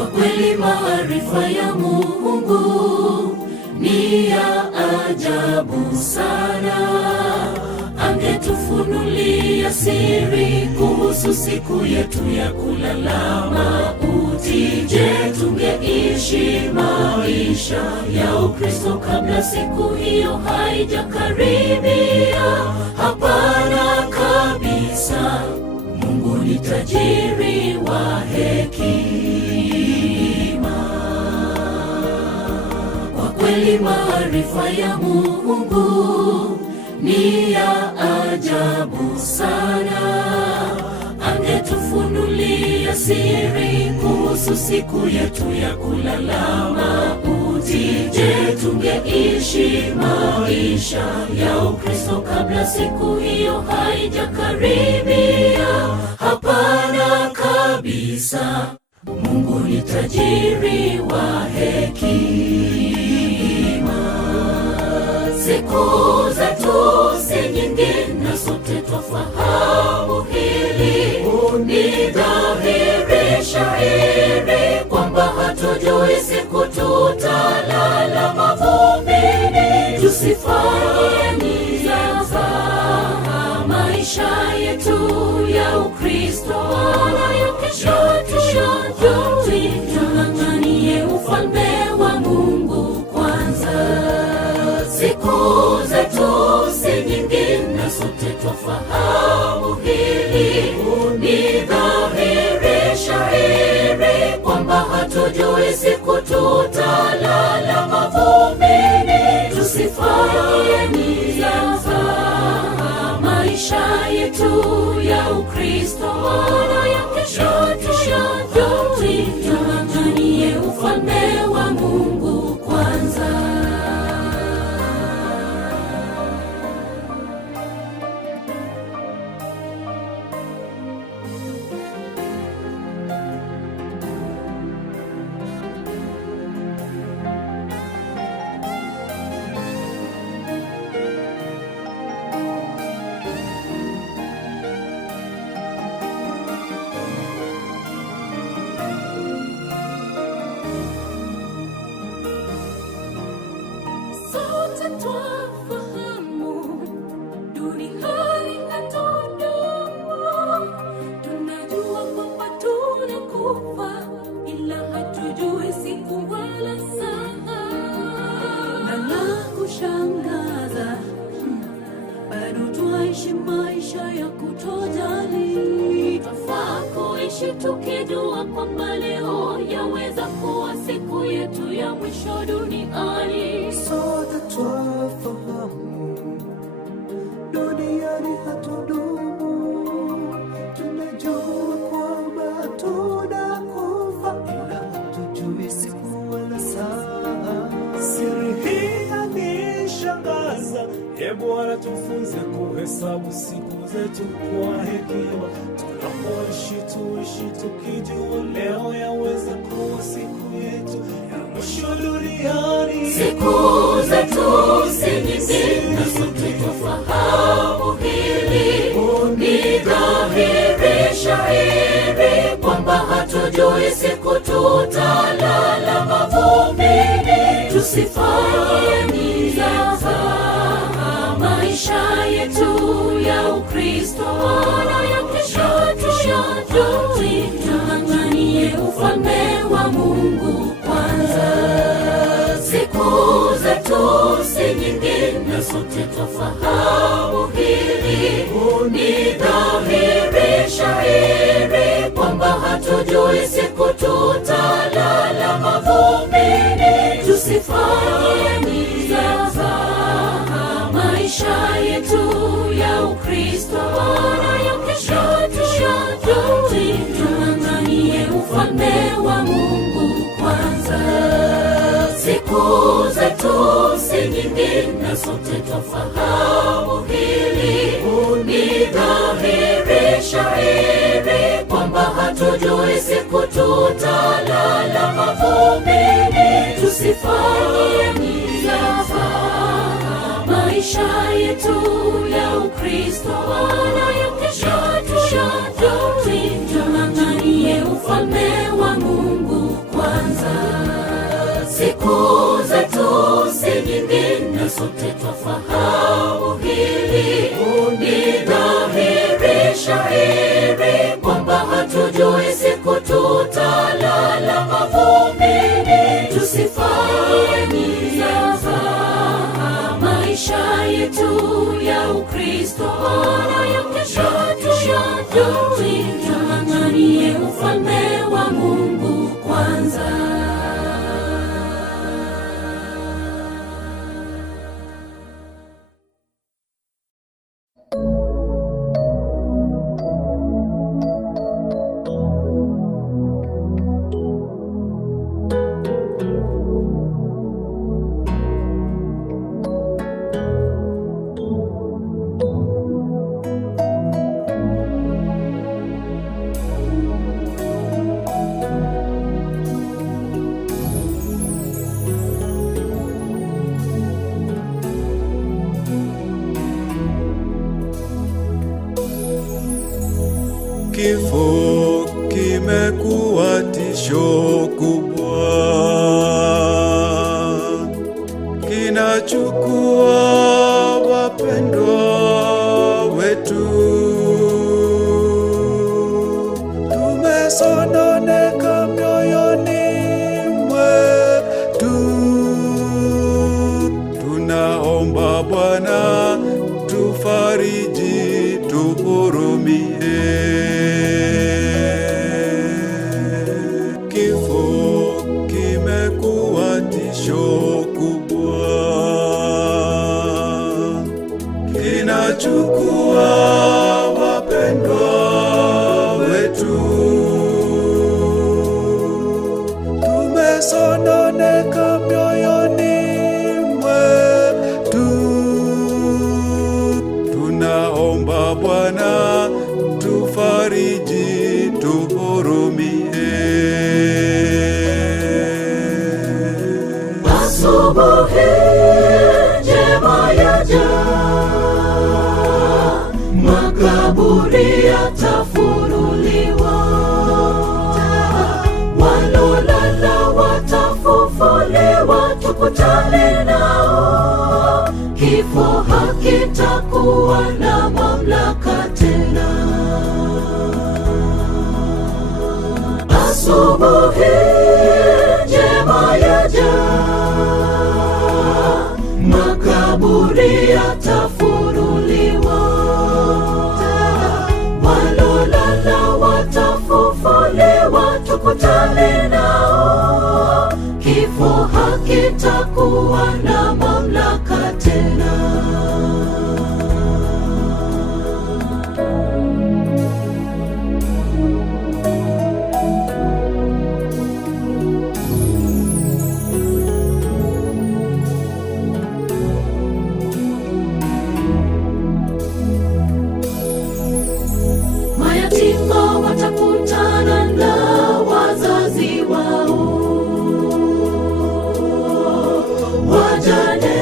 Kwa kweli maarifa ya Mungu ni ya ajabu sana. Angetufunulia siri kuhusu siku yetu ya kulala mauti, je, tungeishi maisha ya Ukristo kabla siku hiyo haijakaribia? Hapana kabisa. Mungu ni tajiri wa hekima. Kwa kweli maarifa ya Mungu ni ya ajabu sana. Angetufunulia siri kuhusu siku yetu ya kulala mauti, je, tungeishi maisha ya Ukristo kabla siku hiyo haijakaribia? Hapana kabisa. Mungu ni tajiri wa hekima. Siku zetu si nyingi na sote twafahamu hili. Ni dhahiri shahiri kwamba hatujui siku tutalala mavumbini. Tusifanye nizaza maisha yetu ya Ukristo wala kesho tung'ang'anie ufalme wa Mungu kwanza. Siku zetu si nyingi na sote twafahamu hili. Ni dhahiri shahiri kwamba hatujui siku tutalala mavumbini. Tusifanye nizaza maisha yetu ya Ukristo wala ya kesho tung'ang'anie ufalme wa Mungu kwanza. Sote twafahamu duniani hatudumu. Tunajua kwamba tunakufa, ila hatujui siku wala saa. Na la kushangaza, bado twaishi maisha ya kutojali. Twafaa kuishi tukijua kwamba leo yaweza kuwa siku yetu ya mwisho duniani. Sote twafahamu duniani hatudumu. Tunajua kwamba tunakufa, ila hatujui siku wala saa. Siri hii yanishangaza. Bwana tufunze kuhesabu siku zetu kwa hekima. Tunapoishi tuishi tukijua leo yaweza kuwa siku yetu ya mwisho duniani. Siku zetu si nyingi na sote twafahamu hili. Ni dhahiri shahiri kwamba hatujui siku tutalala mavumbini. Tusifanye nizaza maisha yetu ya Ukristo wala ya kesho tung'ang'anie ufalme wa Mungu kwanza. Siku zetu si nyingi na sote twafahamu hili. Ni dhahiri shahiri kwamba hatujui siku tutalala mavumbini. Tusifanye nizaza maisha yetu ya Ukristo wala ya kesho tung'ang'anie ufalme wa Mungu kwanza. Siku zetu si nyingi na sote twafahamu hili. Ni dhahiri shahiri kwamba hatujui siku tutalala mavumbini. Tusifanye nizaza maisha yetu ya Ukristo wala ya kesho tung'ang'anie ufalme wa Mungu. kimekuwa tisho kubwa, kinachukua wapendwa wetu. Tumesononeka mioyoni mwetu, tunaomba Bwana tufariji, tuhurumie. Kifo kimekuwa tisho kubwa, kinachukua wapendwa wetu. Tumesononeka mioyoni mwetu, tunaomba Bwana tufariji, tuhurumie. Asubuhi njema yaja, makaburi yatafunuliwa, walolala watafufuliwa, tukutane nao. Kifo hakitakuwa na mamlaka tena. Asubuhi njema yaja, makaburi yatafunuliwa, walolala watafufuliwa, tukutane nao. Kifo hakitakuwa na mamlaka tena. Mayatima watakutana na wazazi wao, wajane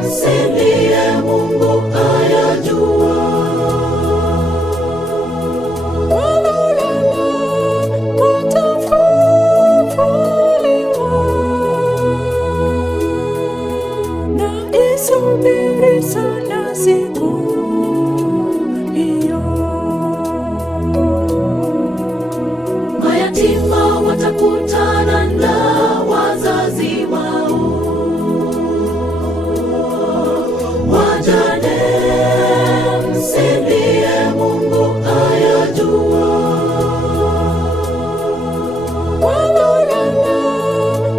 msilie, Mungu ayajua. Walolala watafufuliwa, na isubiri sana siku hiyo. Mayatima watakutana na wazazi wao, wajane msilie, Mungu ayajua. Walolala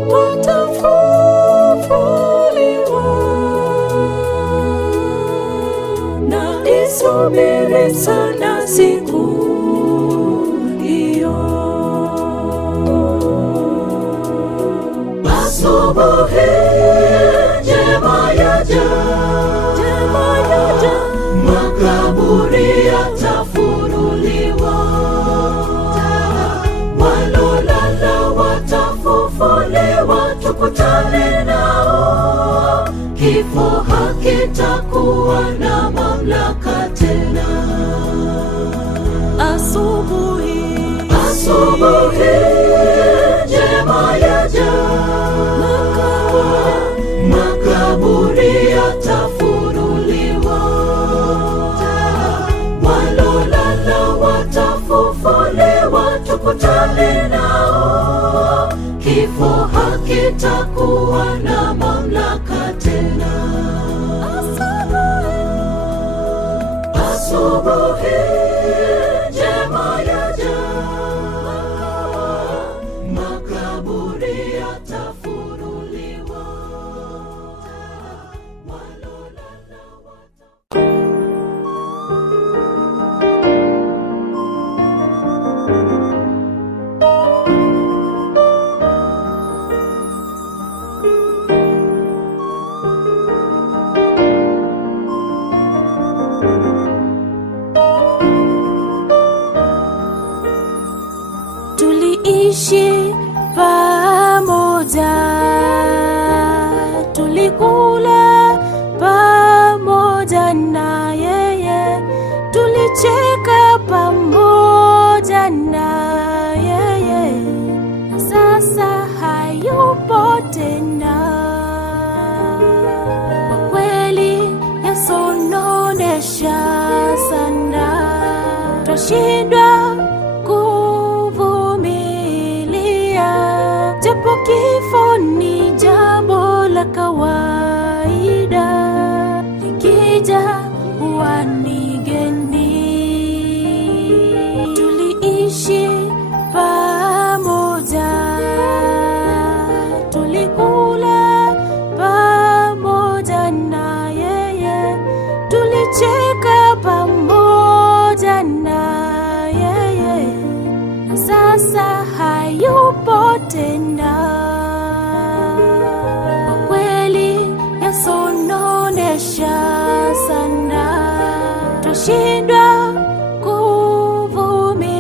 watafufuliwa, na isubiri sana siku hiyo. Asubuhi njema yaja, makaburi yatafunuliwa, walolala watafufuliwa, tukutane nao. Kifo hakitakuwa na mamlaka tena. Asubuhi njema yaja, makaburi yatafunuliwa, walolala watafufuliwa, tukutane nao. Kifo hakitakuwa na mamlaka tena. Asubuhi njema yaja, makaburi yatafunuliwa, walolala tuliishi pamoja, tulikula pamoja na yeye, tulicheka pamoja na twashindwa kuvumilia, japo kifo ni jambo la kawaida, likija huwa ni geni. Tuliishi pamoja, tulikula pamoja na yeye, tulicheka pamoja na yeye, na sasa hayupo tena. Kwa kweli yasononesha sana, twashindwa kuvumilia,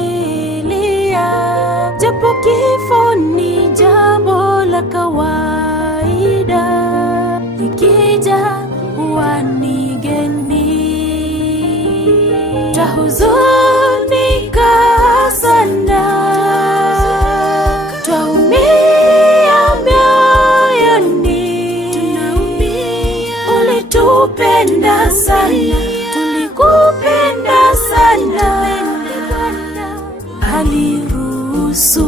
japo kifo ni jambo la kawaida, likija huwa ni geni. Twahuzunika sana, twaumia mioyoni, ulitupenda sana, tulikupenda sana, aliruhusu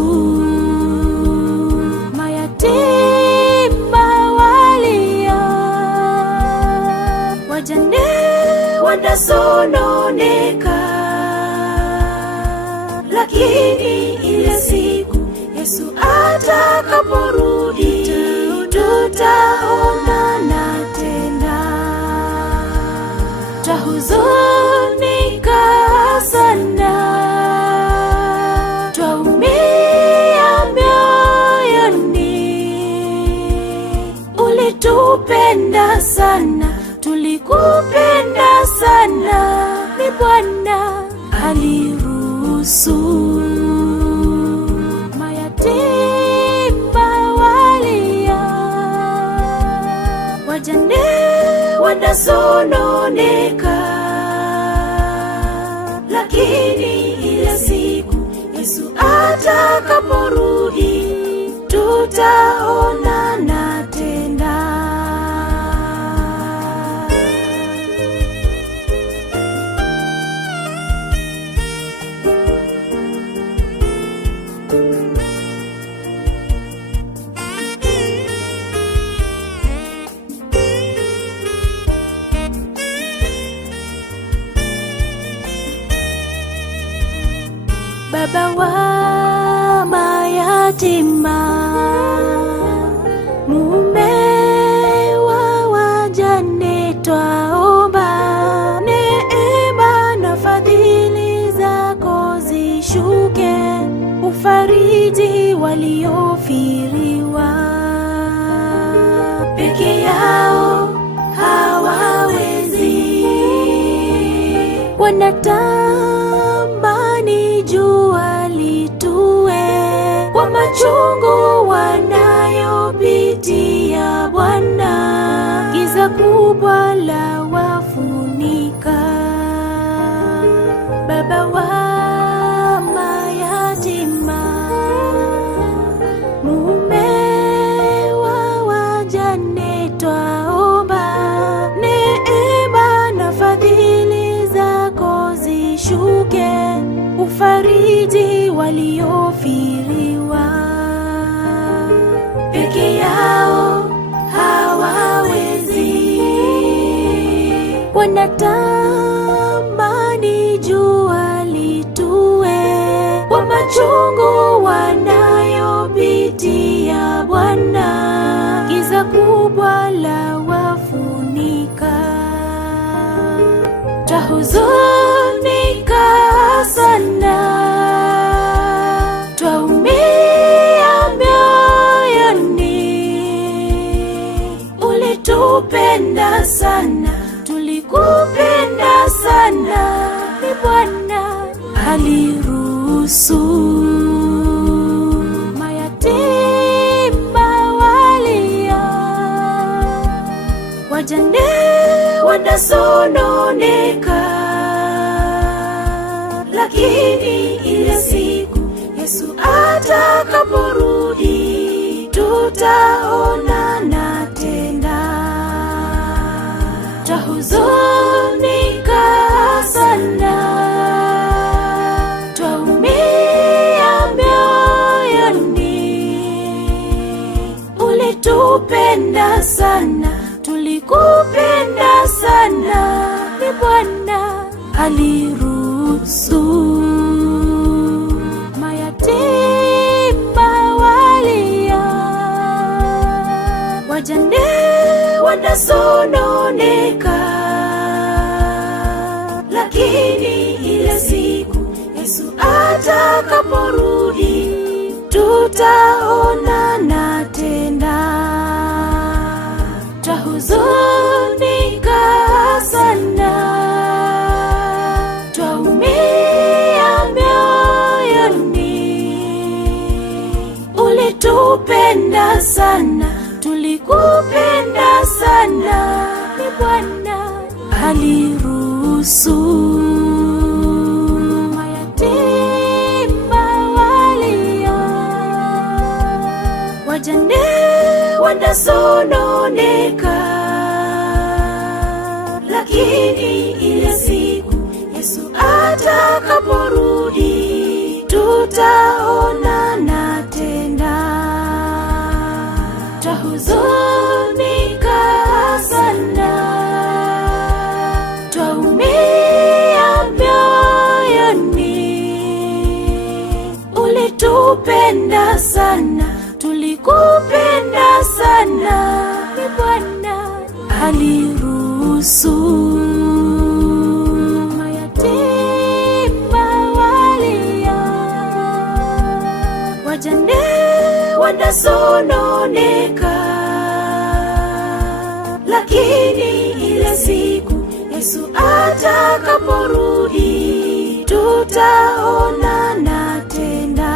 mayatima walia, wajane wanasononeka, lakini ile siku Yesu atakaporudi, tutaonana tena. Twahuzunika sana, twaumia mioyoni, ulitupenda sana, tulikupenda sana, ni Bwana aliruhusu mayatima walia, wajane wanasononeka, lakini ile siku Yesu atakaporudi, tutaonana tena. Baba wa mayatima, mume wa wajane, twaomba neema na fadhili zako zishuke, ufariji waliofiriwa, peke yao hawawezi, wanatamani jua litue, kwa machungu wanayopitia Bwana, giza kubwa la wafunika. Baba wa mayatima, mume wa wajane, twaomba neema na fadhili zako zishuke, ufariji waliofiriwa, peke yao hawawezi, wanatamani jua litue, kwa machungu wanayopitia Bwana, giza kubwa la wafunika. Twahuzunika sana, twaumia mioyoni, ulitupenda sana, tulikupenda sana, ni Bwana aliruhusu mayatima walia, wajane wanasononeka, lakini ile siku Yesu atakaporudi, tutaonana tena. Twahuzunika sana, Tulikupenda sana, tulikupenda sana, ni Bwana aliruhusu mayatima walia, wajane wanasononeka, lakini ile siku Yesu atakaporudi tutaonana tena. Twahuzunika sana, twaumia mioyoni. Ulitupenda sana, tulikupenda sana, ni Bwana aliruhusu mayatima walia, wajane wanasononeka, lakini ile siku Yesu atakaporudi tutaonana tena. Twahuzunika sana, twaumia mioyoni. Ulitupenda sana, tulikupenda sana, ni Bwana aliruhusu mayatima walia, wajane wanasononeka, lakini ile siku Yesu atakaporudi tutaonana tena.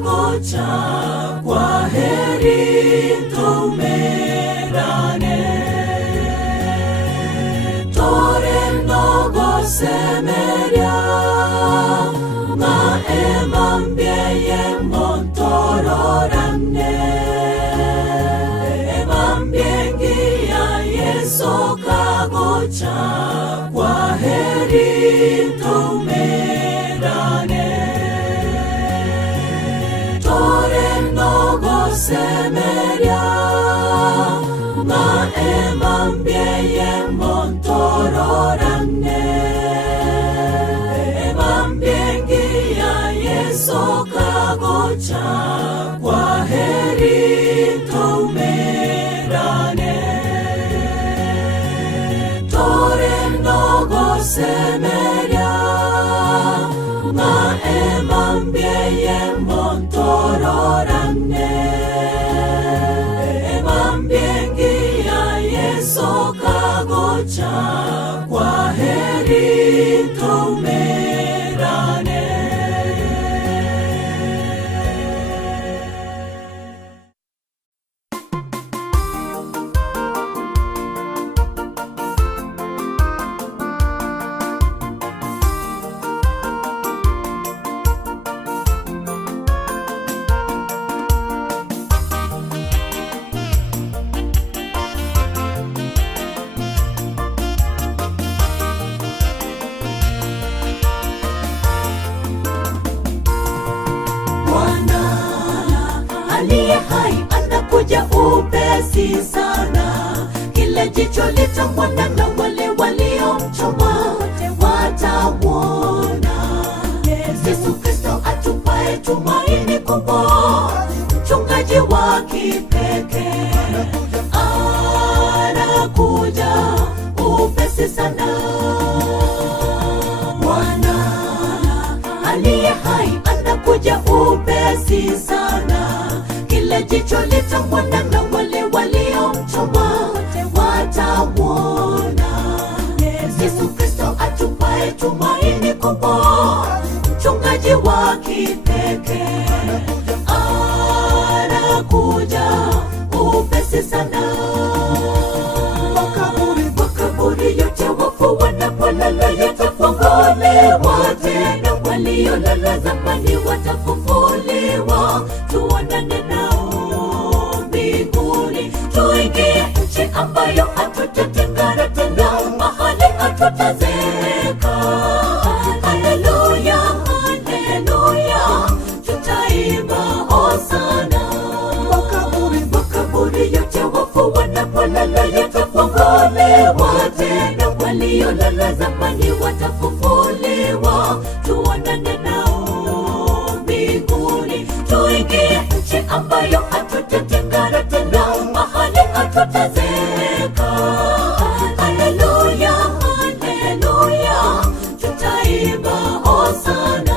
kagocha, kwa heri tumerane. Tore nogo semeria, ma emambie montororane. Emambiengi ya Yesu kagocha, kwa heri tumerane. Tore nogo semeria, ma emambie montororane. Emambiengi ya Yesu kagocha, kwa heri tumerane. Tore nogo semeria, ma emambie montororane. Emambiengi ya Yesu kagocha, kwa heri tumerane. Aliye hai anakuja upesi sana, kile jicho litamwona na wale waliomchoma watamwona. Yesu Kristo atupaye tumaini kubwa, mchungaji wa kipekee, anakuja upesi sana. Bwana aliye hai anakuja upesi sana, kile jicho litamwona na wale waliomchoma watamwona. Yesu Kristo atupaye tumaini kubwa, mchungaji wa kipekee, anakuja upesi sana. Makaburi yote wafu wanapolala yatafunguliwa tena, waliolala zamani watafufuliwa. Tuonane nao mbinguni, tuingie nchi ambayo hatutatengana tena, mahali hatutazeka. Haleluya, haleluya, tutaimba hosana. Makaburi yote wafu wanapolala yatafunguliwa tena, waliolala zamani watafufuliwa. Tuonane nao mbinguni, tuingie nchi ambayo hatutatengana tena, mahali hatutazeka. Haleluya, haleluya, tutaimba hosana.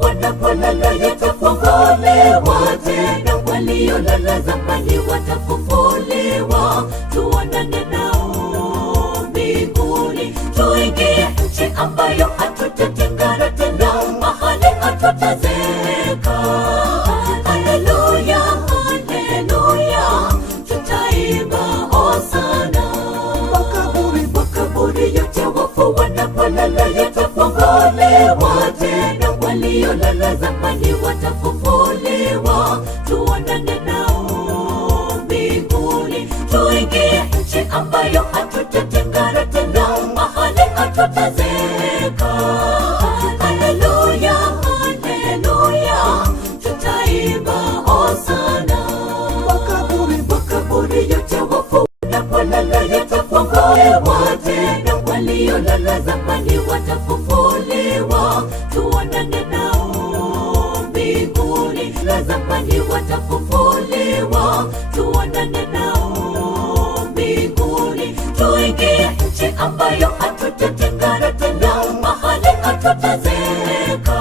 wanapolala yatafunguliwa tena, waliolala zamani watafufuliwa. Tuonane nao mbinguni, tuingie nchi ambayo hatutatengana tena, mahali hatutazeeka. Haleluya, haleluya, tutaimba hosana. Makaburi yote wafu wanapolala yatafunguliwa tena, waliolala zamani watafufuliwa, tuonane nao mbinguni, tuingie nchi ambayo hatutatengana tena, mahali hatutazeeka. Haleluya, haleluya, tutaimba hosana. Makaburi yote wafu wanapolala yatafunguliwa tena, waliolala zamani watafufuliwa, tuonane nao mbinguni. La zamani watafufuliwa, tuonane nao mbinguni, tuingie nchi ambayo hatutatengana tena, mahali hatutazeeka.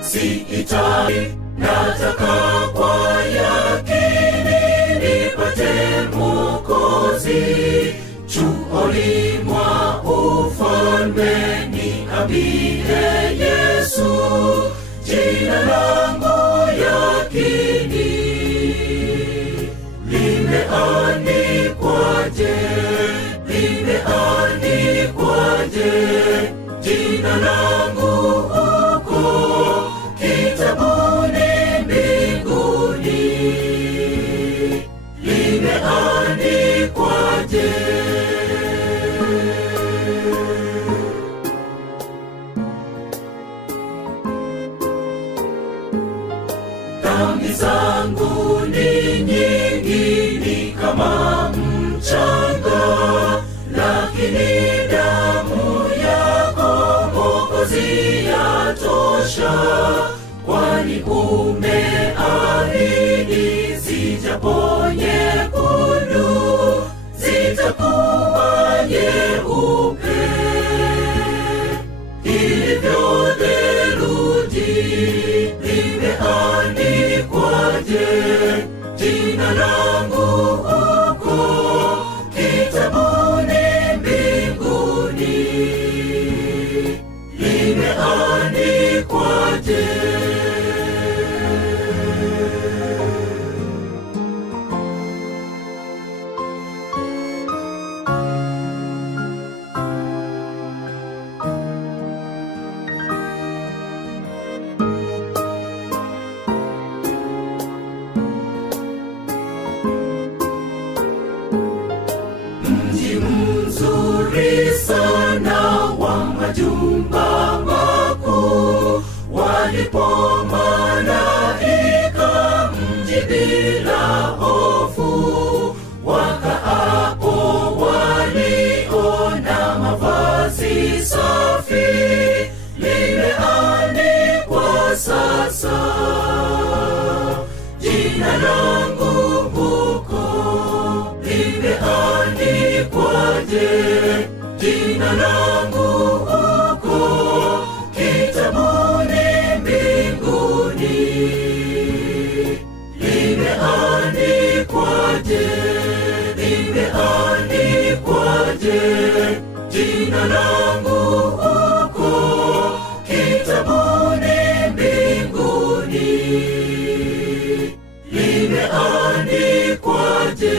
Sihitaji, nataka kwa yakini nipate Mwokozi. Chuoni mwa ufalme niambie Yesu, jina langu yakini limeandikwaje? Limeandikwaje jina langu huko kitabuni mbinguni? Limeandikwaje? Dhambi zangu ni nyingi, ni kama mchanga, lakini damu yako Mwokozi yatosha. Kwani umeahidi zijapo nyekundu zitakuwa nyeupe ilivyo theluji. Limeandikwaje jina langu huko kitabuni mbinguni? Limeandikwaje? Mji mzuri sana wa majumba makuu, walipo malaika, mji bila hofu. Wakaapo waliona mavazi safi, limeandikwa sasa jina langu huko. Limeandikwaje jina langu huko kitabuni mbinguni? Limeandikwaje? Limeandikwaje jina langu huko kitabuni mbinguni? Limeandikwaje?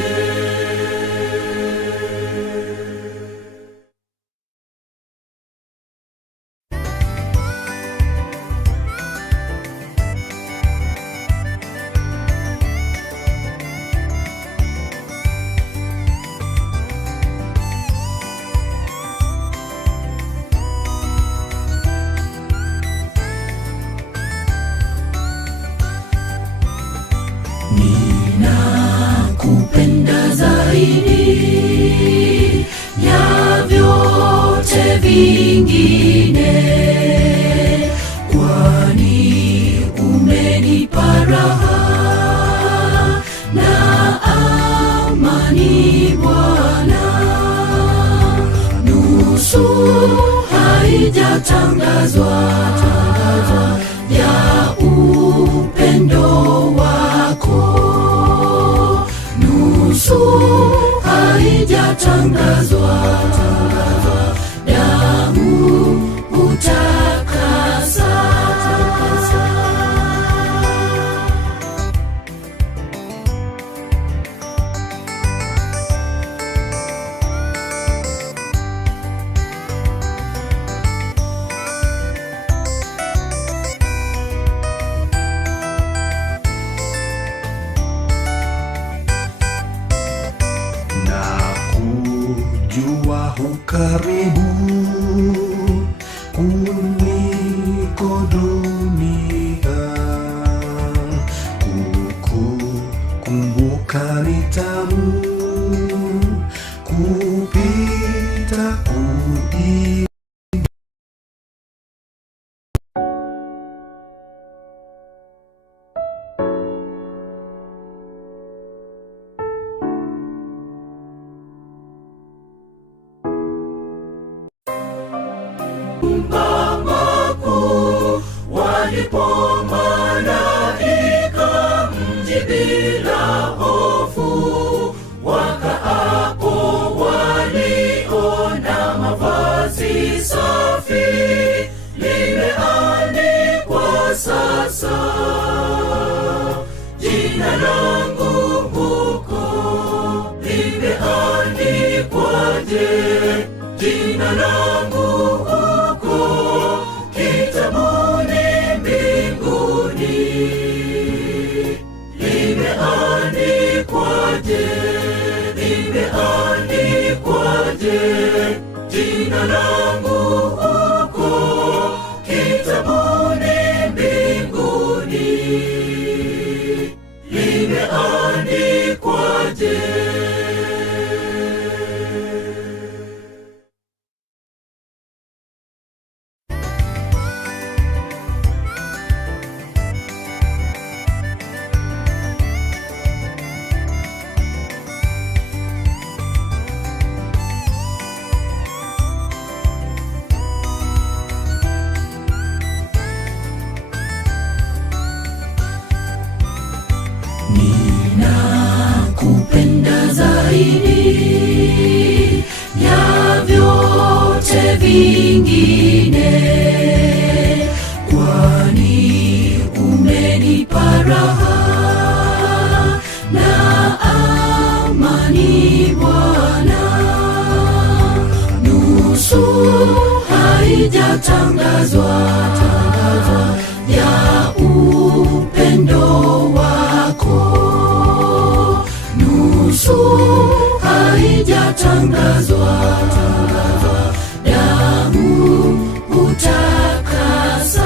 Ninakupenda zaidi ya vyote vingine, kwani umenipa raha na amani Bwana. Nusu haijatangazwa ya upendo wako, nusu haijatangazwa, damu hutakasa. Jua hukaribu kuliko dunia, kukumbuka ni tamu kupita kuishi. Walipo malaika mji bila hofu, wakaapo waliona mavazi safi, limeandikwa sasa jina langu huko. Limeandikwaje jina langu huko kitabuni mbinguni? Limeandikwaje, limeandikwaje jina langu huko kitabuni mbinguni? Limeandikwaje? Ninakupenda zaidi ya vyote vingine, kwani umenipa raha na amani Bwana. Nusu haijatangazwa ya upendo wako, nusu haijatangazwa, damu hutakasa.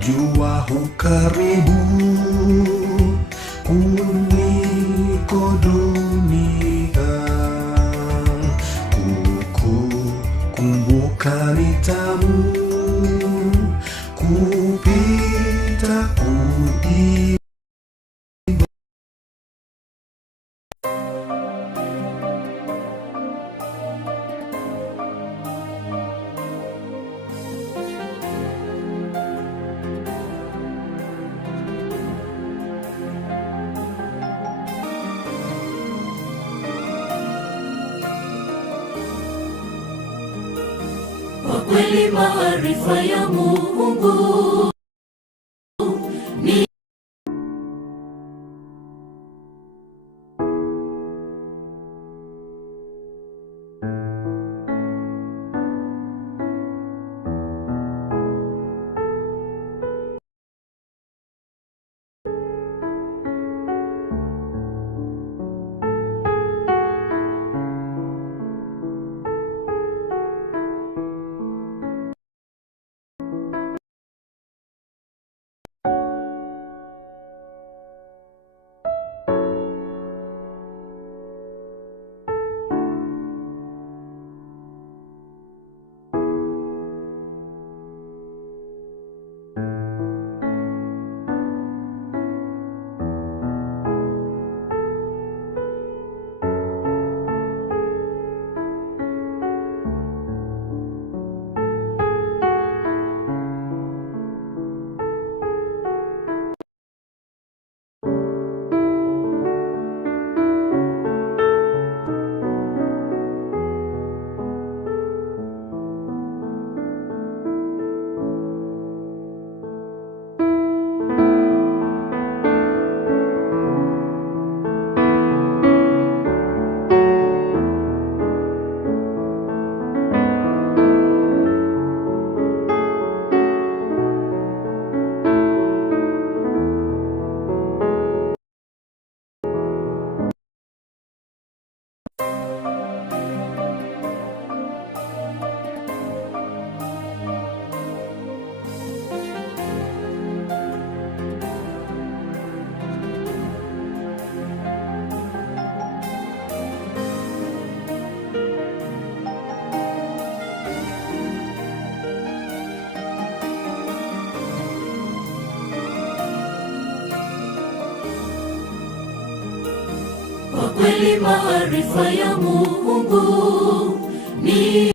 Jua hukaribu kuliko dunia, kukumbuka ni tamu kupita kuishi. Kwa kweli maarifa ya Mungu kweli maarifa ya Mungu ni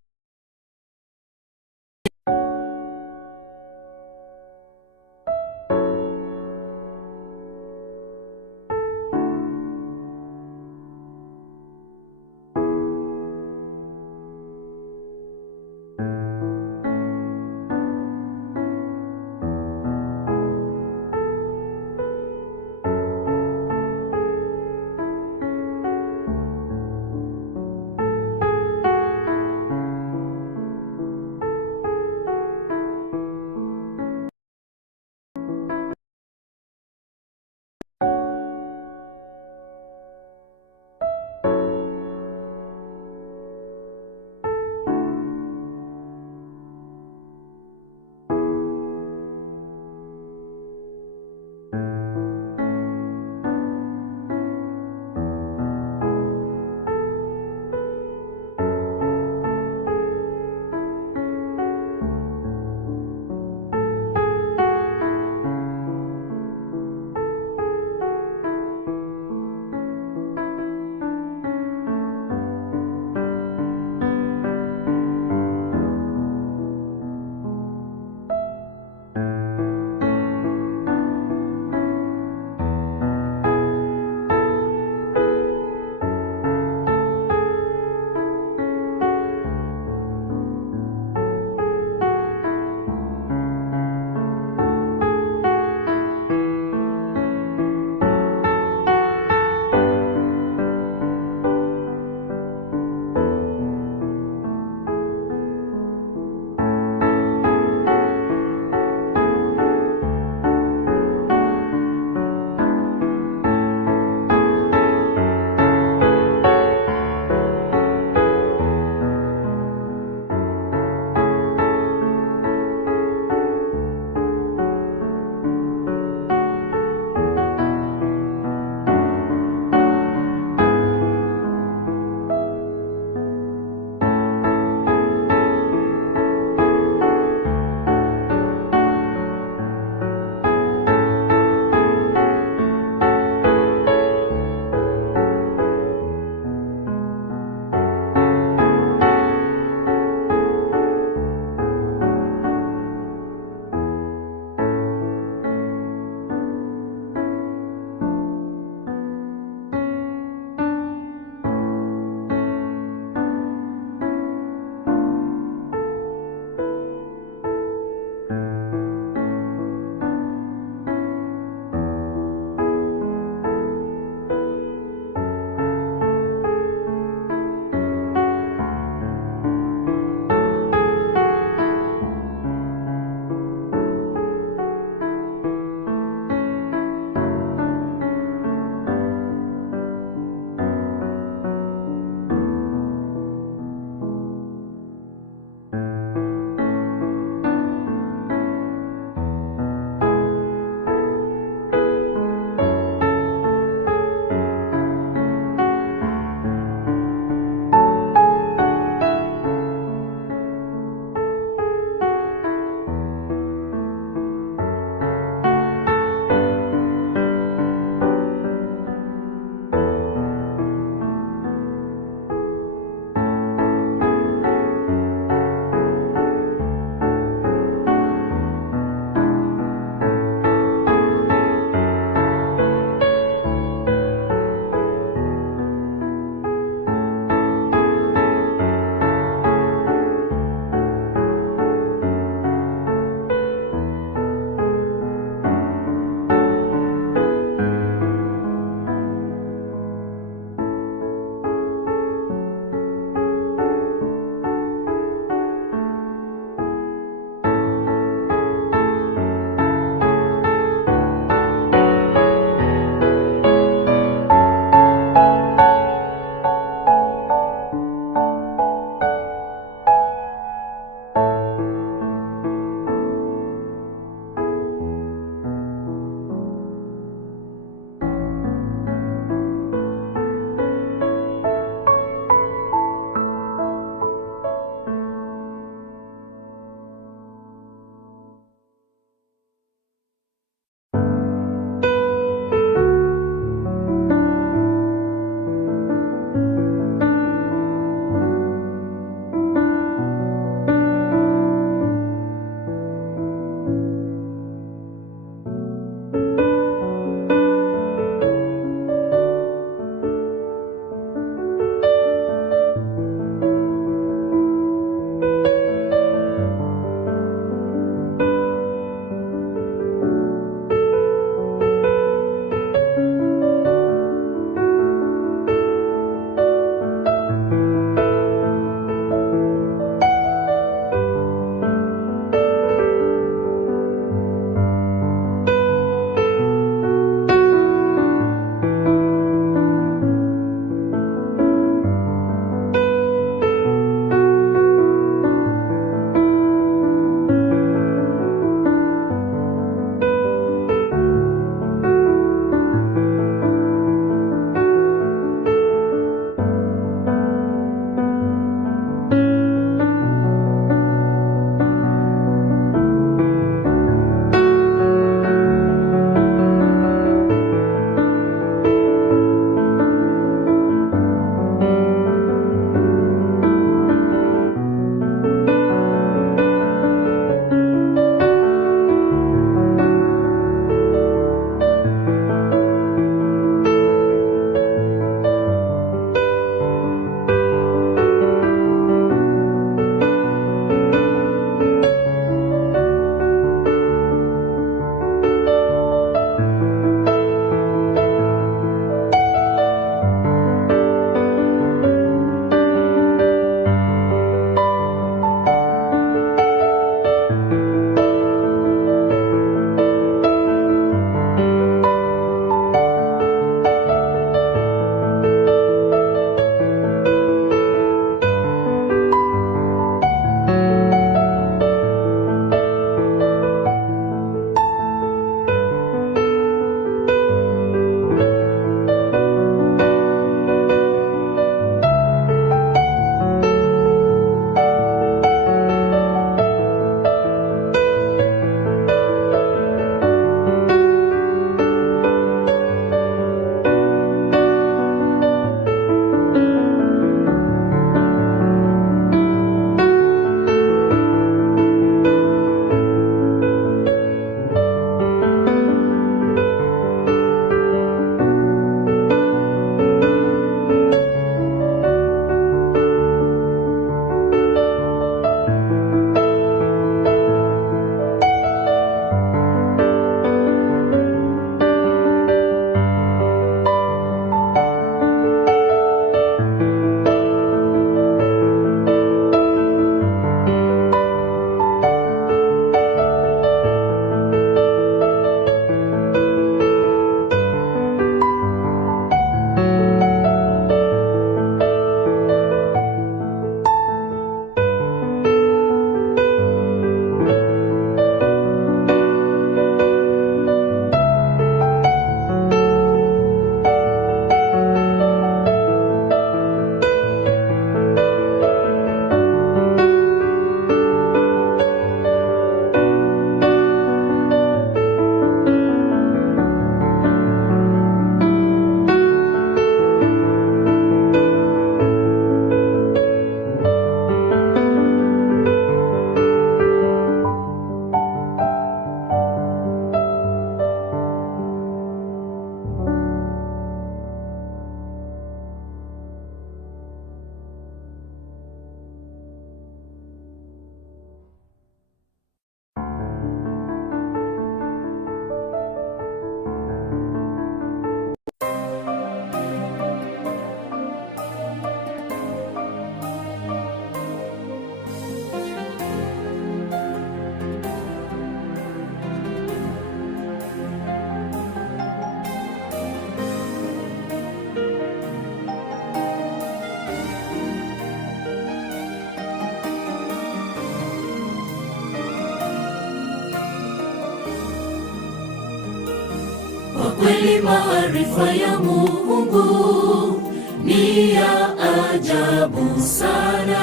kweli maarifa ya Mungu ni ya ajabu sana.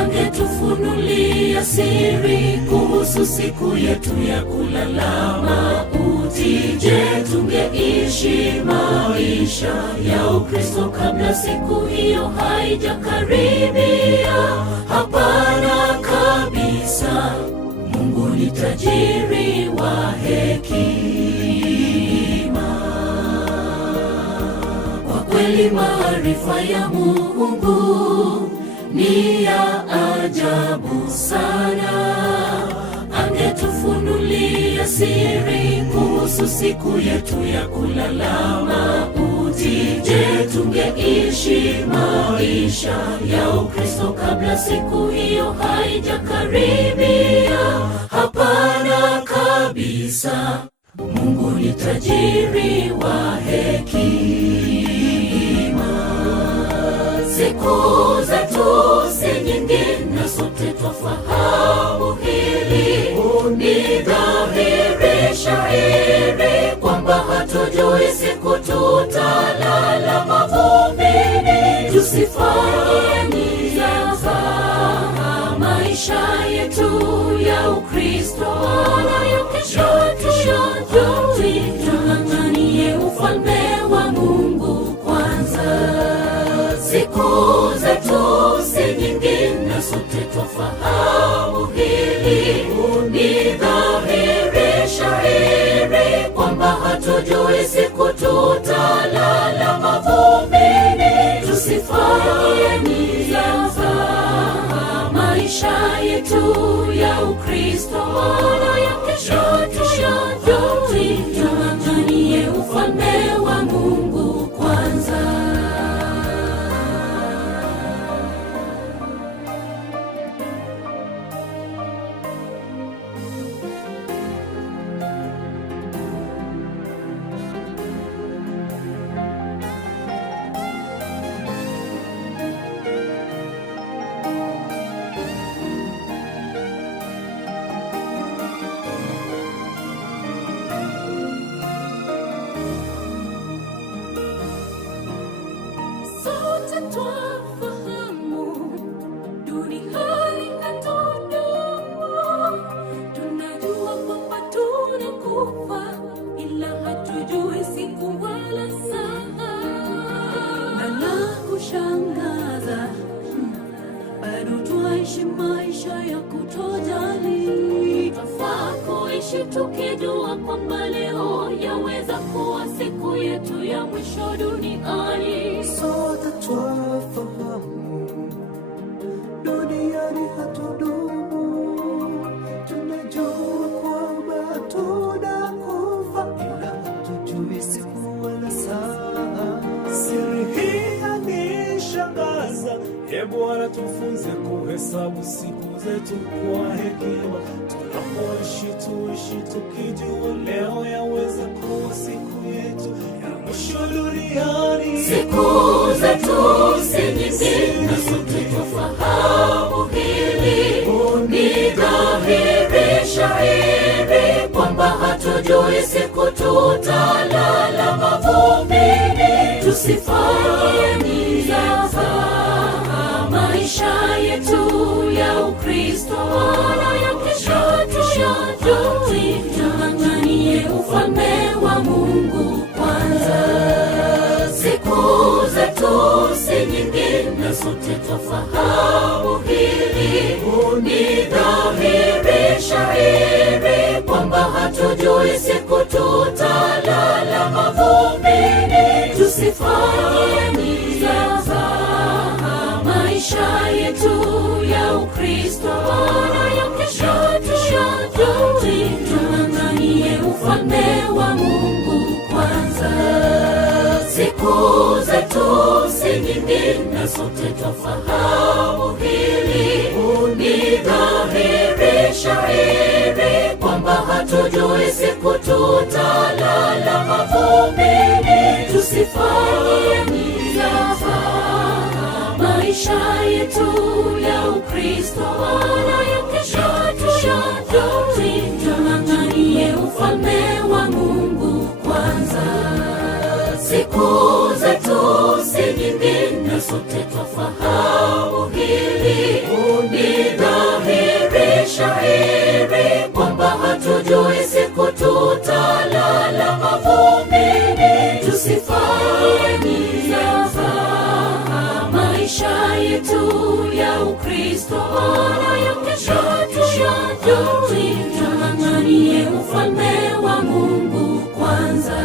Angetufunulia siri kuhusu siku yetu ya kulala mauti, je, tungeishi maisha ya Ukristo kabla siku hiyo haijakaribia? Hapana kabisa. Mungu ni tajiri wa hekima. Kwa kweli maarifa ya Mungu ni ya ajabu sana. Angetufunulia siri kuhusu siku yetu ya kulala mauti, je, tungeishi maisha ya Ukristo kabla siku hiyo haijakaribia? Hapana kabisa. Mungu ni tajiri wa hekima. Siku zetu si nyingi na sote twafahamu hili. Ni dhahiri shahiri kwamba hatujui siku tutalala mavumbini. Tusifanye nia za maisha yetu ya Ukristo nayo kesho tung'ang'anie ufalme wa Mungu kwanza. Siku zetu si nyingi na sote twafahamu hili. Ni dhahiri shahiri kwamba hatujui siku tutalala mavumbini. Tusifanye nia za maisha yetu ya Ukristo nayo kesho tung'ang'anie ufalme wa Mungu kwanza. Sote twafahamu duniani hatudumu. Tunajua kwamba tunakufa, ila hatujui siku wala saa. Na la kushangaza, bado twaishi maisha ya kutojali. Twafaa kuishi tukijua kwamba leo yaweza kuwa siku yetu ya mwisho duniani. Sote twafahamu duniani hatudumu. Tunajua kwamba tunakufa, ila hatujui siku wala saa. Siri hii yanishangaza. Bwana tufunze kuhesabu siku zetu kwa hekima. Tunapoishi tuishi tukijua leo yaweza kuwa siku yetu ya mwisho duniani. Siku zetu si nyingi na sote twafahamu hili. Ni dhahiri shahiri kwamba hatujui siku tutalala mavumbini. Tusifanye nia za maisha yetu ya Ukristo nayo kesho tung'ang'anie ufalme wa Mungu kwanza. Siku zetu si nyingi na sote twafahamu hili. Ni dhahiri shahiri kwamba hatujui siku tutalala mavumbini. Tusifanye nia za maisha yetu ya Ukristo nayo kesho tung'ang'anie ufalme wa Mungu kwanza. Siku zetu si nyingi na sote twafahamu hili. Ni dhahiri shahiri kwamba hatujui siku tutalala mavumbini. Tusifanye nia za maisha yetu ya Ukristo nayo kesho tung'ang'anie ufalme wa Mungu kwanza. sote twafahamu hili, ni dhahiri shahiri kwamba hatujui siku tutalala mavumbini. Tusifanye maisha yetu ya Ukristo ya kesho tuyang'ang'anie ufalme wa Mungu kwanza.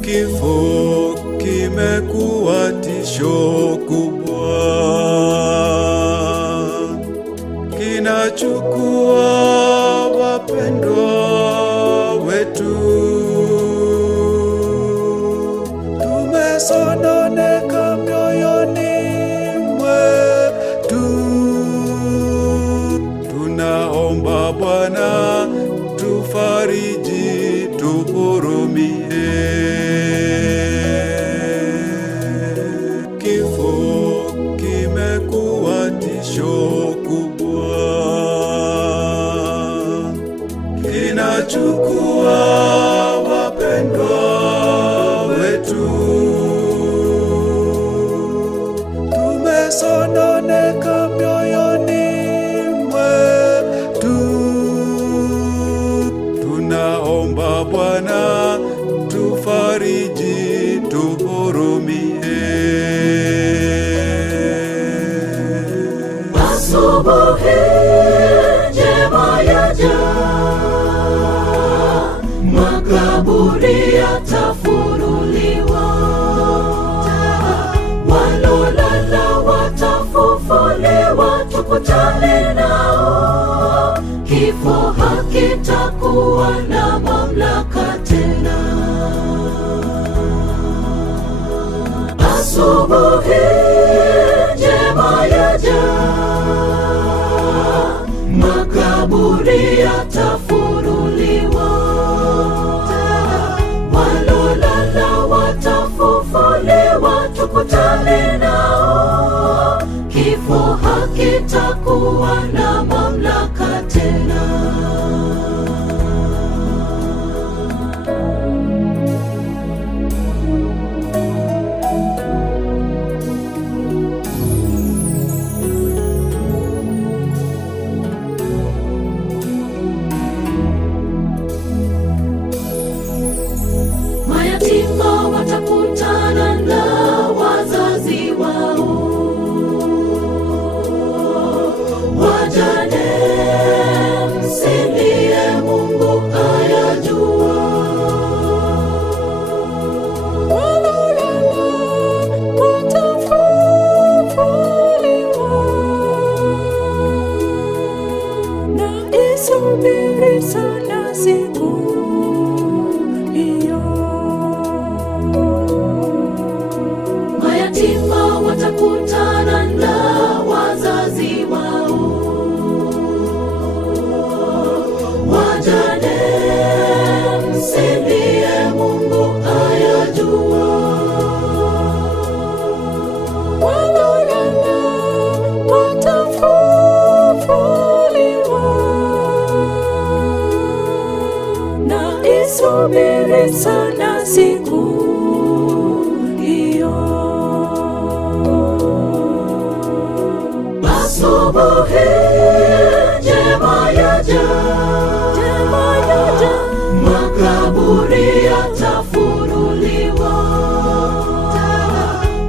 Kifo kimekuwa tisho kubwa, kinachukua wapendwa wetu. Tumesononeka mioyoni mwetu, tunaomba Bwana tufariji, tuhurumie. Kifo kimekuwa tisho kubwa, kinachukua wapendwa wetu. Tumesononeka mioyoni mwetu, tunaomba Bwana tufariji, tuhurumie. Asubuhi njema yaja, makaburi yatafunuliwa, walolala watafufuliwa, tukutane nao. Kifo hakitakuwa na mamlaka tena. Asubuhi njema yaja, makaburi yatafunuliwa, walolala watafufuliwa, tukutane nao. Kifo hakitakuwa na mamlaka tena. Mayatima watakutana na wazazi wao, wajane msilie, Mungu ayajua. Walolala watafufuliwa, na isubiri sana siku hiyo. Mayatima watakutana na wazazi wao, wajane msilie, Mungu ayajua. Walolala watafufuliwa, na isubiri sana siku hiyo. Asubuhi njema yaja, makaburi yatafunuliwa,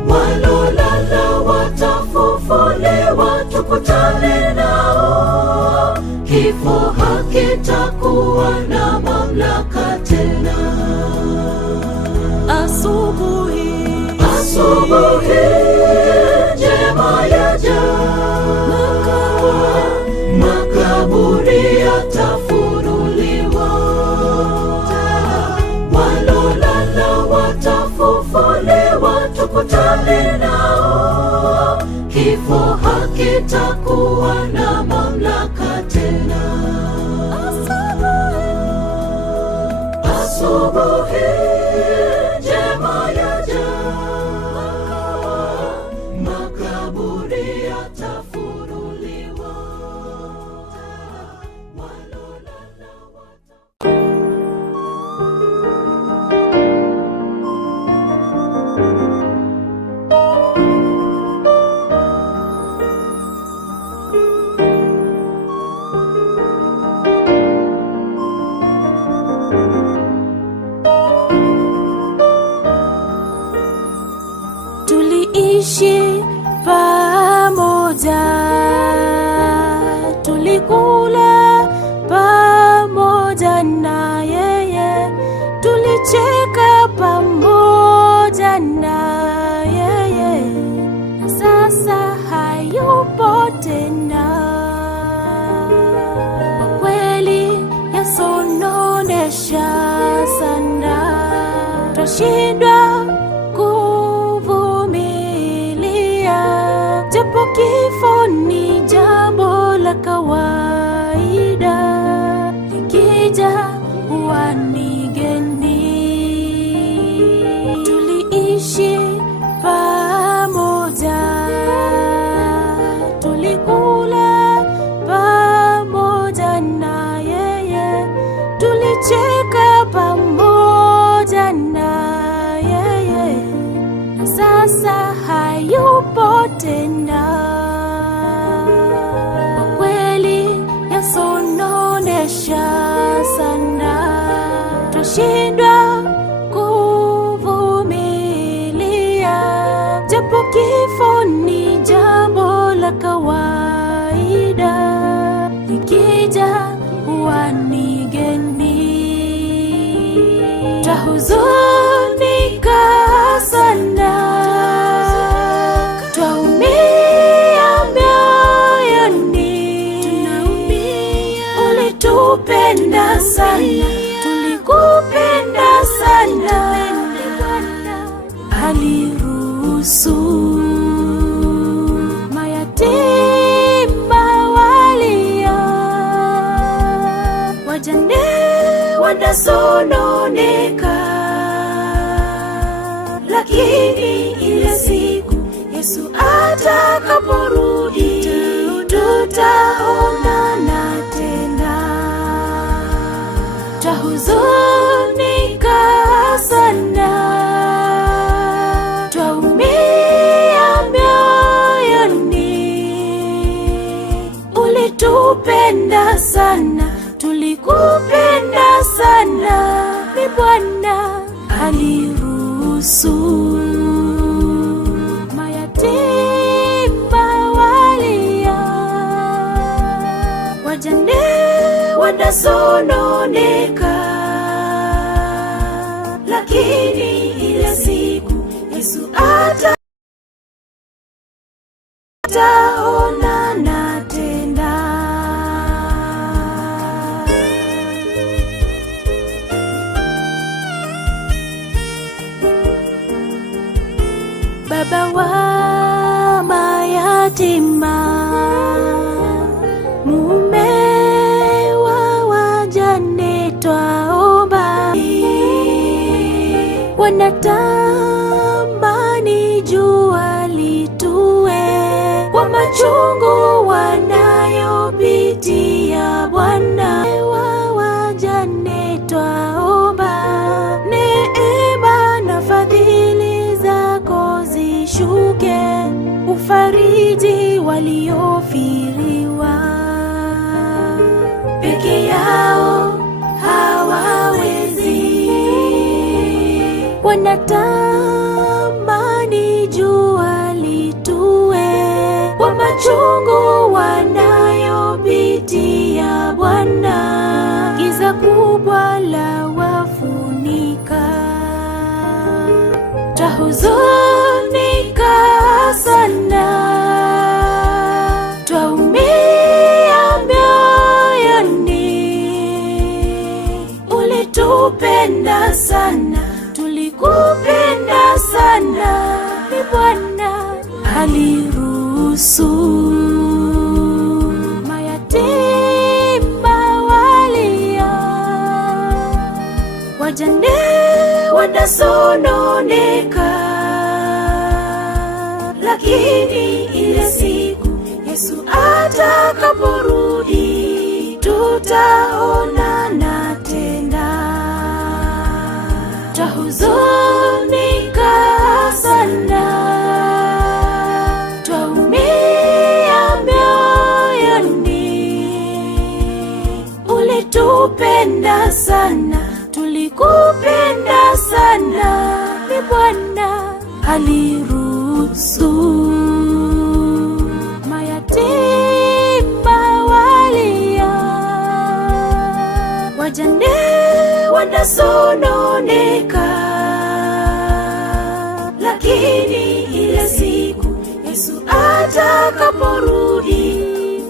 walolala watafufuliwa, tukutane nao. Kifo hakitakuwa na mamlaka tena. Asubuhi njema yaja, makaburi sana, twashindwa kuvumilia, japo kifo ni jambo la kawaida, likija huwa ni geni. Tuliishi pamoja, tulikula pamoja na yeye, tulicheka pamoja na yeye, na sasa hayupo tena. Kwa kweli yasononesha sana, twashindwa kuvumilia, japo kifo ni jambo la kawaida, likija huwa ni geni. Twahuzunika sana, twaumia mioyoni, ulitupenda sana, tulikupenda sana, aliruhusu mayatima walia, wajane wanasononeka, lakini ile siku Yesu atakaporudi, tutaonana tena. Twahuzunika sana, twaumia mioyoni, ulitupenda sana, tulikupenda sana, ni Bwana aliruhusu mayatima walia, wajane wanasononeka, lakini ile siku Yesu ataonana tena. Baba wa mayatima, mume wa wajane, twaomba, wanatamani jua litue kwa machungu wanayopitia. Bwana wa wajane, twaomba, neema na fadhili zako zishuke, ufariji waliofiriwa, peke yao hawawezi, wanatamani jua litue kwa machungu wanayopitia. Bwana, giza kubwa la wafunika, twahuzunika sana, twaumia mioyoni, ulitupenda sana, tulikupenda sana, ni Bwana aliruhusu mayatima walia, wajane wanasononeka, lakini ile siku Yesu atakaporudi, tutaonana tena. Twahuzunika sana, twaumia mioyoni, ulitupenda sana, tulikupenda sana, ni Bwana aliruhusu mayatima walia, wajane wanasononeka, lakini ile siku Yesu atakaporudi,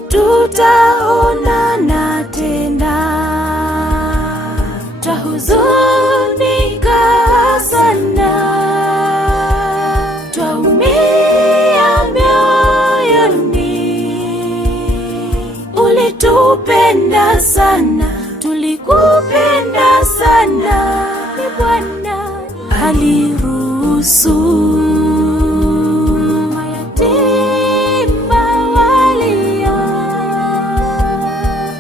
tutaonana tena. twahuzunika sana, twaumia mioyoni. Ulitupenda sana, tulikupenda sana. Ni Bwana aliruhusu mayatima walia,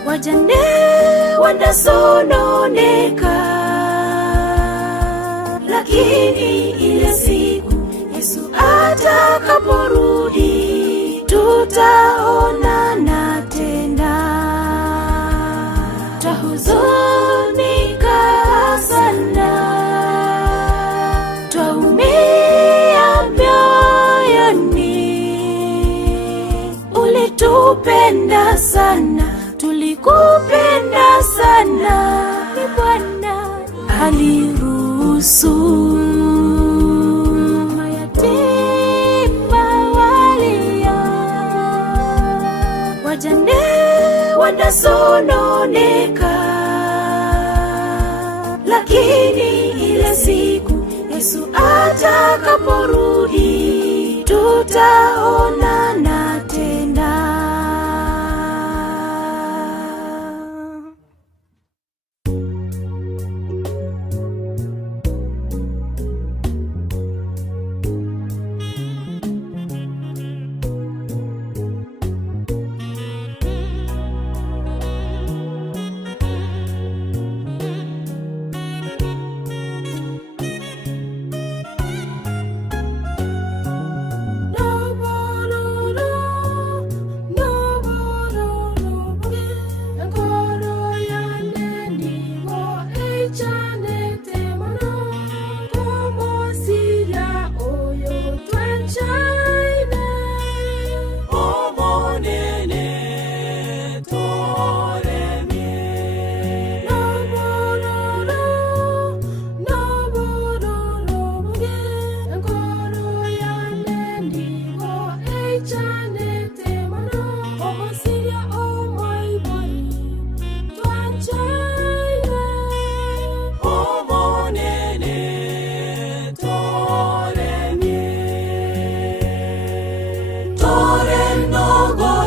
wajane wanasononeka, lakini ile siku Yesu atakaporudi tutaonana tena. Twahuzunika sana, twaumia mioyoni. Ulitupenda sana, tulikupenda sana. Ni Bwana aliruhusu mayatima walia, wajane wanasononeka, lakini ile siku Yesu atakaporudi tutaonana tena.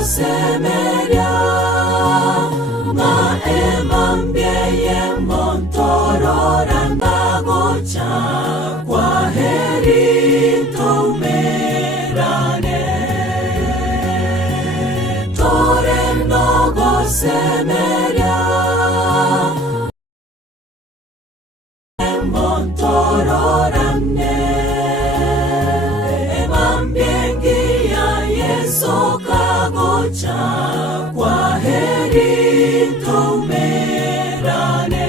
Semeria maemambieye montorora gocha, kwa heri tumerane. Tore nogo semeria montororane, emambiengi ya Yesu gocha, kwa heri tumerane.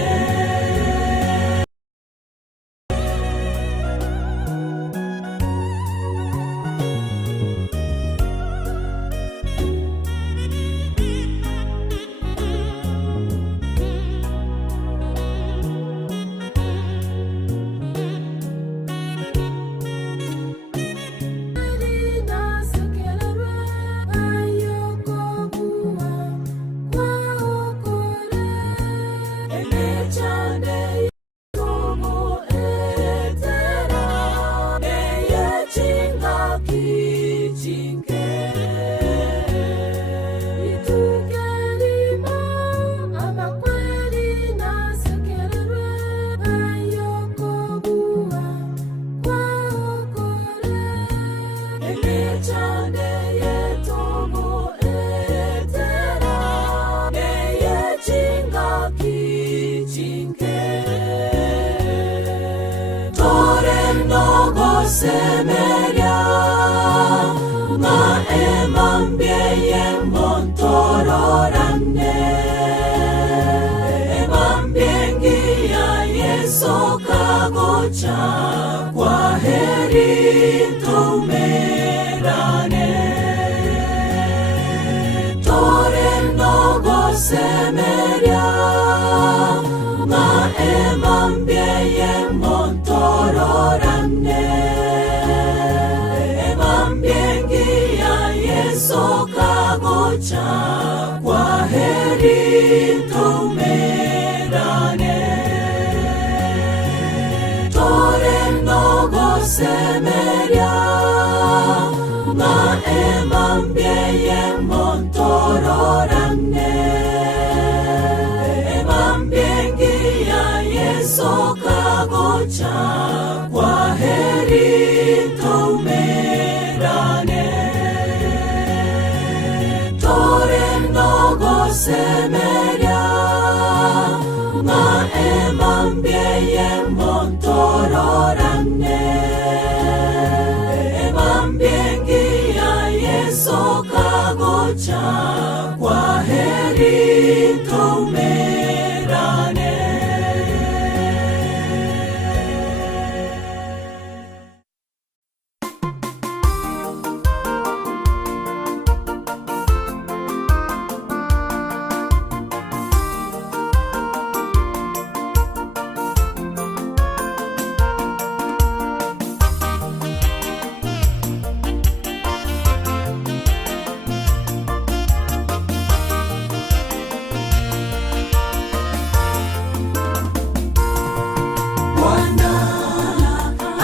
Semeria maemambieye montororane, emambiengi ya Yesu kagocha, kwa heri tumerane. Tore nogo semeria maemambieye montororane, kwa heri tumerane. semeria maemambieye montororane emambiengia Yesu kagocha kwa heri toumerane tore nogo semeria maemambieye montororane emambiengia Yesu kagocha kwa heri toumerane.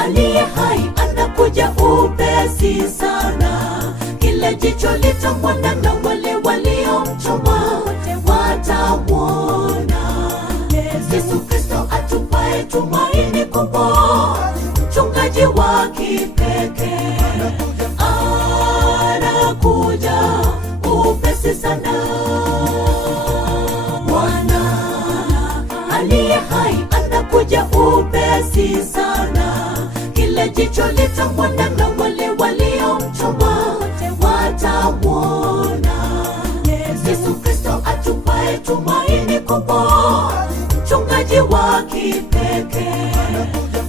Aliye hai anakuja upesi sana, kile jicho litamwona na wale waliomchoma watamwona. Yesu Kristo atupaye tumaini kubwa, mchungaji wa kipekee anakuja upesi sana. Bwana aliye hai anakuja upesi sana, kile jicho litamwona na wale waliomchoma watamwona. Yesu Kristo atupaye tumaini kubwa, mchungaji wa kipekee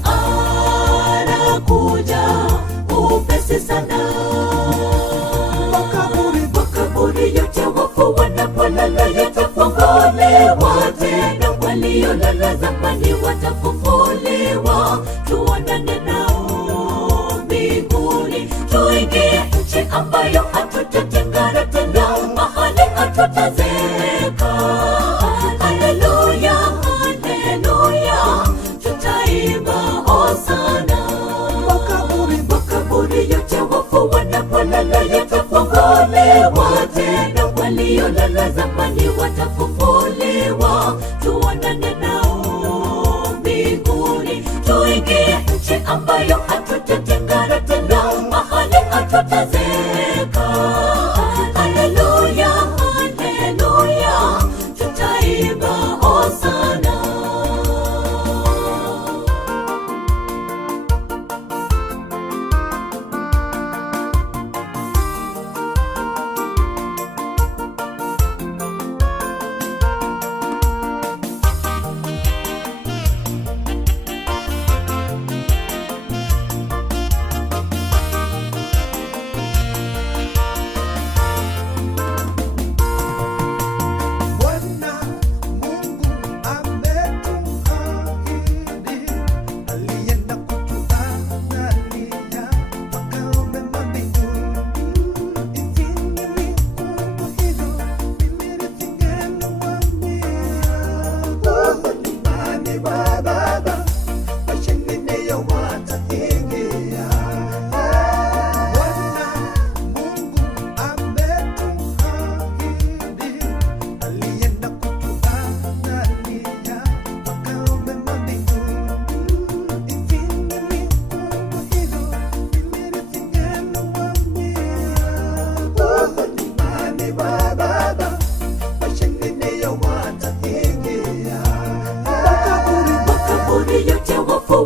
anakuja upesi sana. Makaburi yote wafu wanapolala yatafunguliwa tena, waliolala zamani watafufuliwa, tuonane nao mbinguni, tuingie nchi ambayo hatutatengana tena, mahali hatutazeka. Haleluya, haleluya, tutaimba hosana. Makaburi yote wafu wanapolala yatafunguliwa tena, waliolala zamani watafufuliwa, tuonane nao mbinguni, tuingie nchi ambayo hatutatengana tena, mahali hatutazeka. Haleluya, haleluya, tutaimba hosana.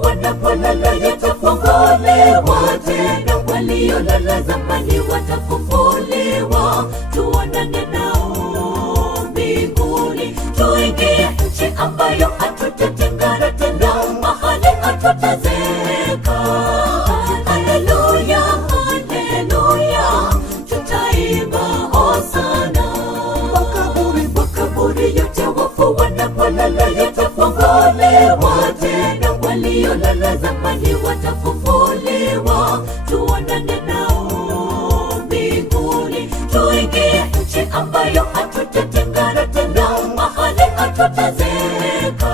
Wanapolala yatafunguliwa tena, waliolala zamani watafufuliwa, tuonane nao mbinguni, tuingie nchi ambayo hatutatengana tena, mahali hatutazeka. Haleluya, haleluya, tutaimba hosana. Makaburi yote wafu wanapolala yatafunguliwa tena, waliolala zamani watafufuliwa, tuonane nao mbinguni, tuingie nchi ambayo hatutatengana tena, mahali hatutazeka.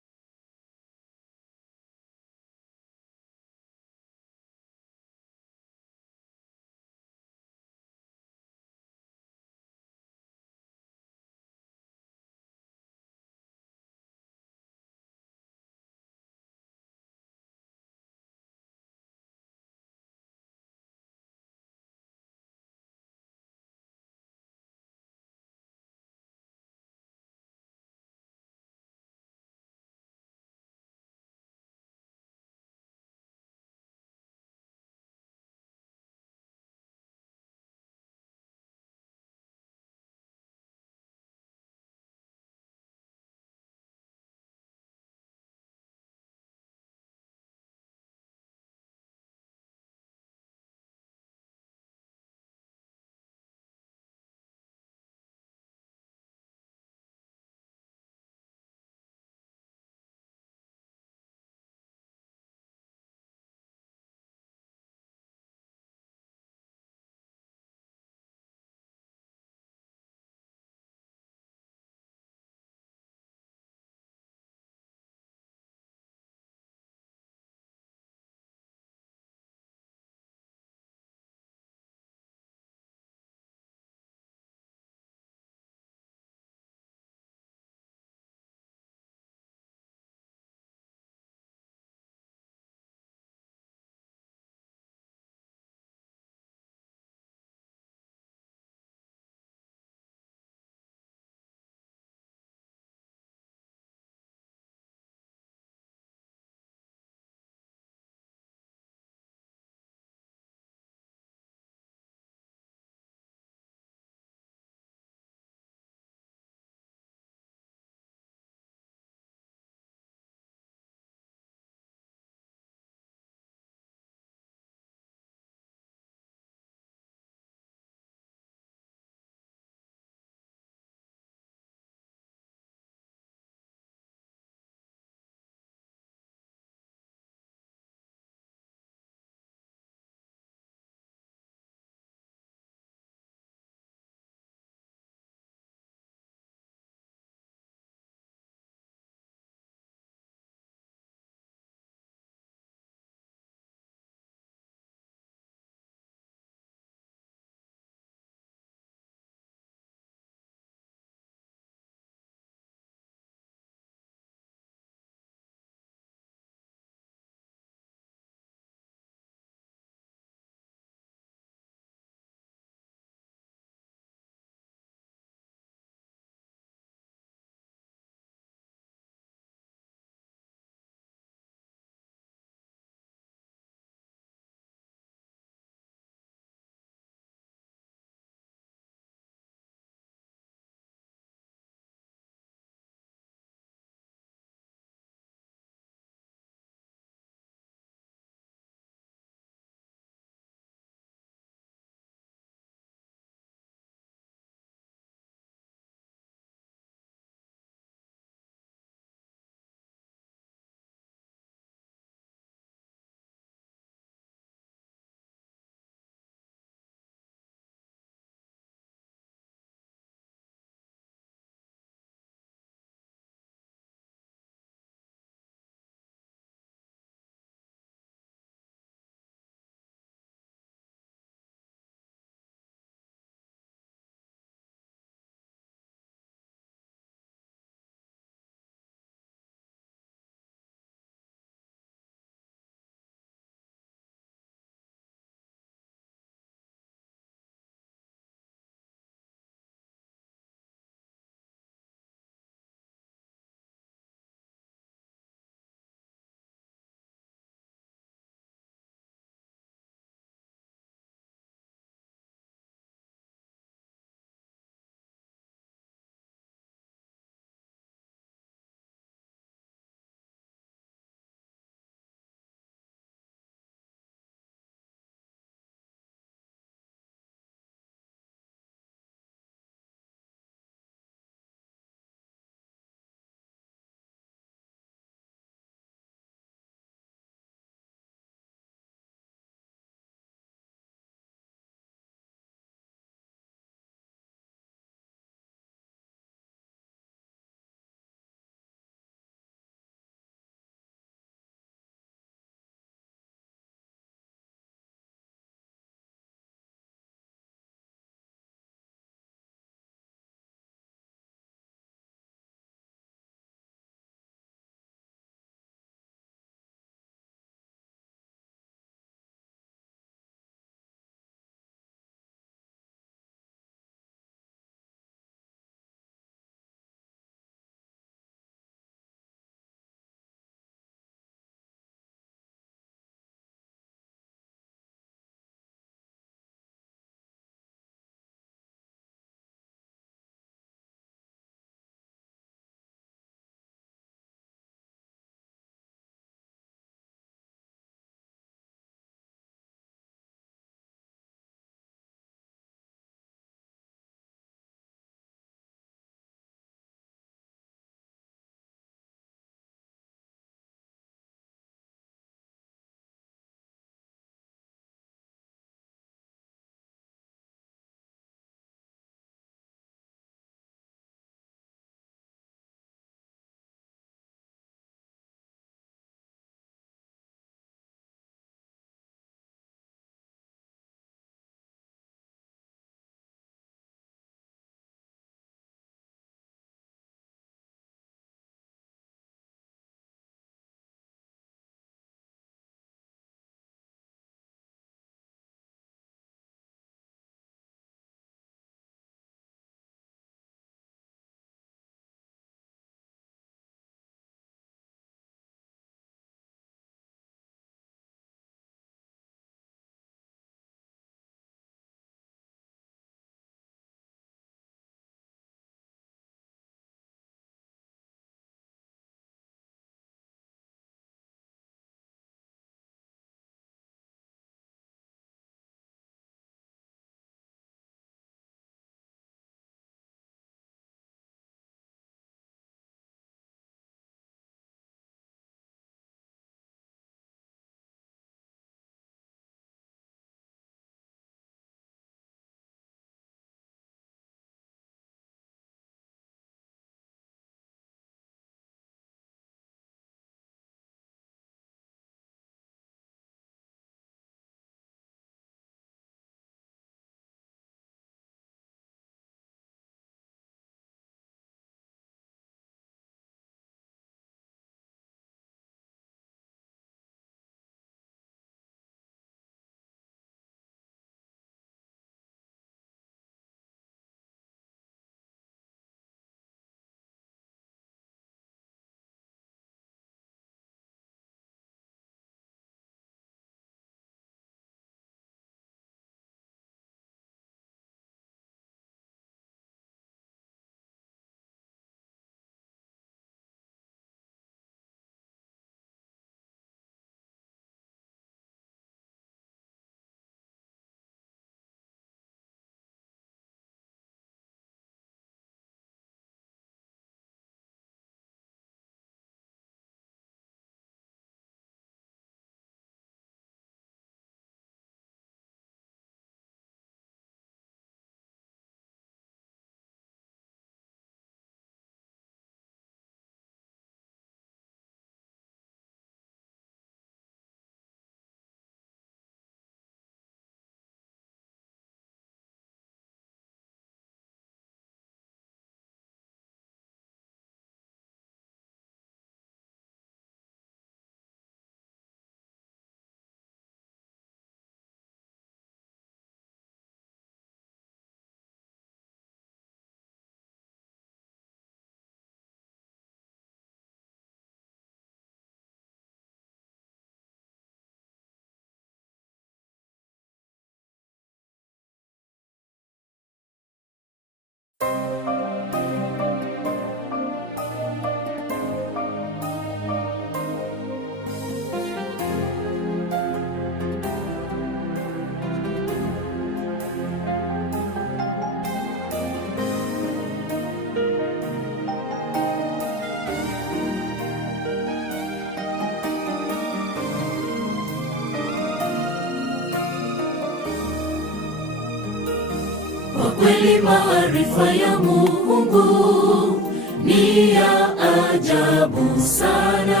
Kwa kweli maarifa ya Mungu ni ya ajabu sana.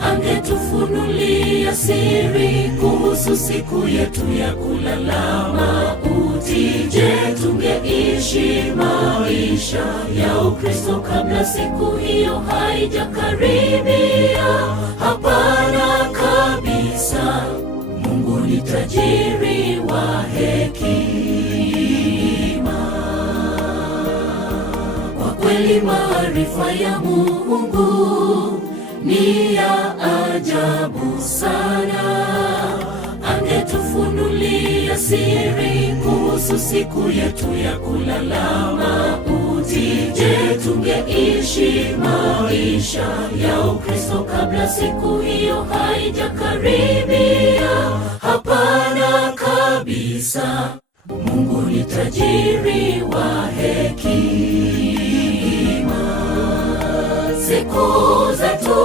Angetufunulia siri kuhusu siku yetu ya kulala mauti, je, tungeishi maisha ya Ukristo kabla siku hiyo haijakaribia? Hapana kabisa. Mungu ni tajiri wa hekima. Kwa kweli maarifa ya Mungu ni ya ajabu sana. Angetufunulia siri kuhusu siku yetu ya kulala mauti, je, tungeishi maisha ya Ukristo kabla siku hiyo haijakaribia? Hapana kabisa. Mungu ni tajiri wa hekima. Siku zetu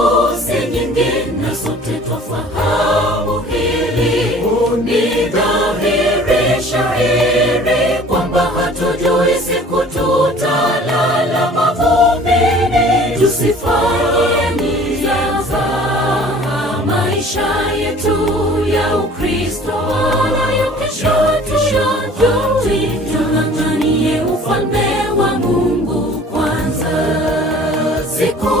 si nyingi na sote twafahamu hili. Ni dhahiri shahiri kwamba hatujui siku tutalala mavumbini. Tusifanye nia za maisha yetu ya Ukristo nayo kesho tung'ang'anie ufalme wa Mungu kwanza. Siku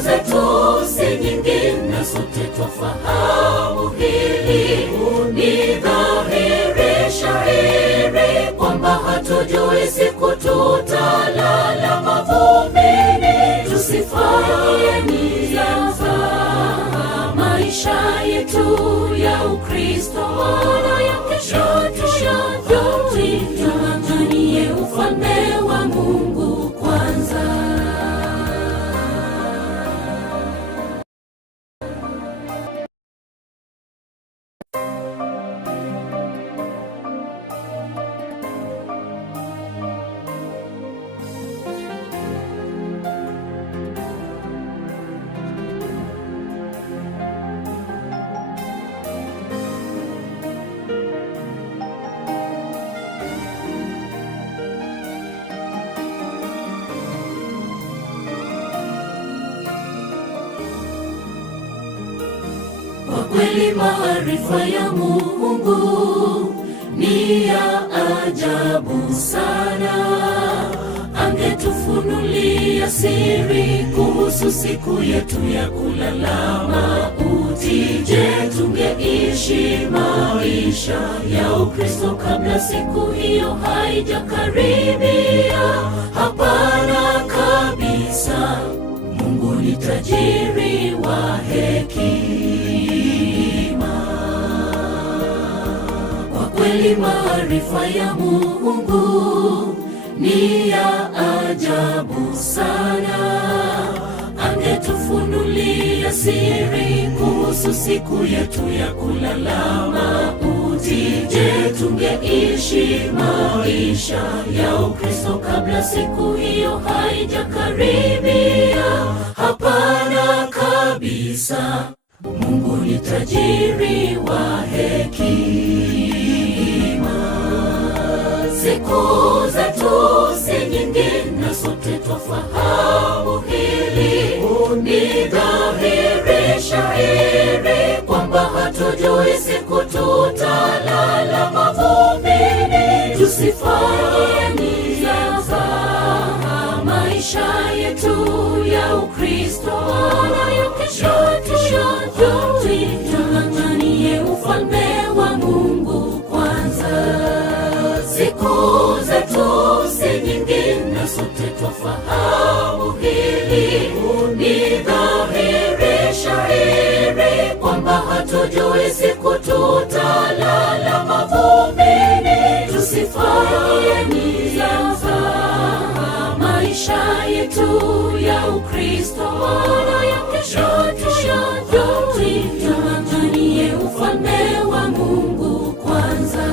zetu si nyingi na sote twafahamu hili. Ni dhahiri shahiri kwamba hatujui siku tutalala mavumbini. Tusifanye nia za maisha yetu ya Ukristo nayo kesho tung'ang'anie ufalme wa Mungu kwanza. Kwa kweli maarifa ya Mungu ni ya ajabu sana. Angetufunulia siri kuhusu siku yetu ya kulala mauti, je, tungeishi maisha ya Ukristo kabla siku hiyo haijakaribia? Hapana kabisa. Mungu ni tajiri wa hekima. Kwa kweli maarifa ya Mungu ni ya ajabu sana. Angetufunulia siri kuhusu siku yetu ya kulala mauti, je, tungeishi maisha ya Ukristo kabla siku hiyo haijakaribia? Hapana kabisa. Mungu ni tajiri wa hekima. Siku zetu si nyingi na sote twafahamu hili. Ni dhahiri shahiri kwamba hatujui siku tutalala mavumbini. Tusifanye nia za maisha yetu ya Ukristo nayo kesho tung'ang'anie ufalme wa Mungu kwanza. Siku zetu si nyingi na sote twafahamu hili. Ni dhahiri shahiri kwamba hatujui siku tutalala mavumbini. Tusifanye nia za maisha yetu ya Ukristo nayo kesho tung'ang'anie ufalme wa Mungu kwanza.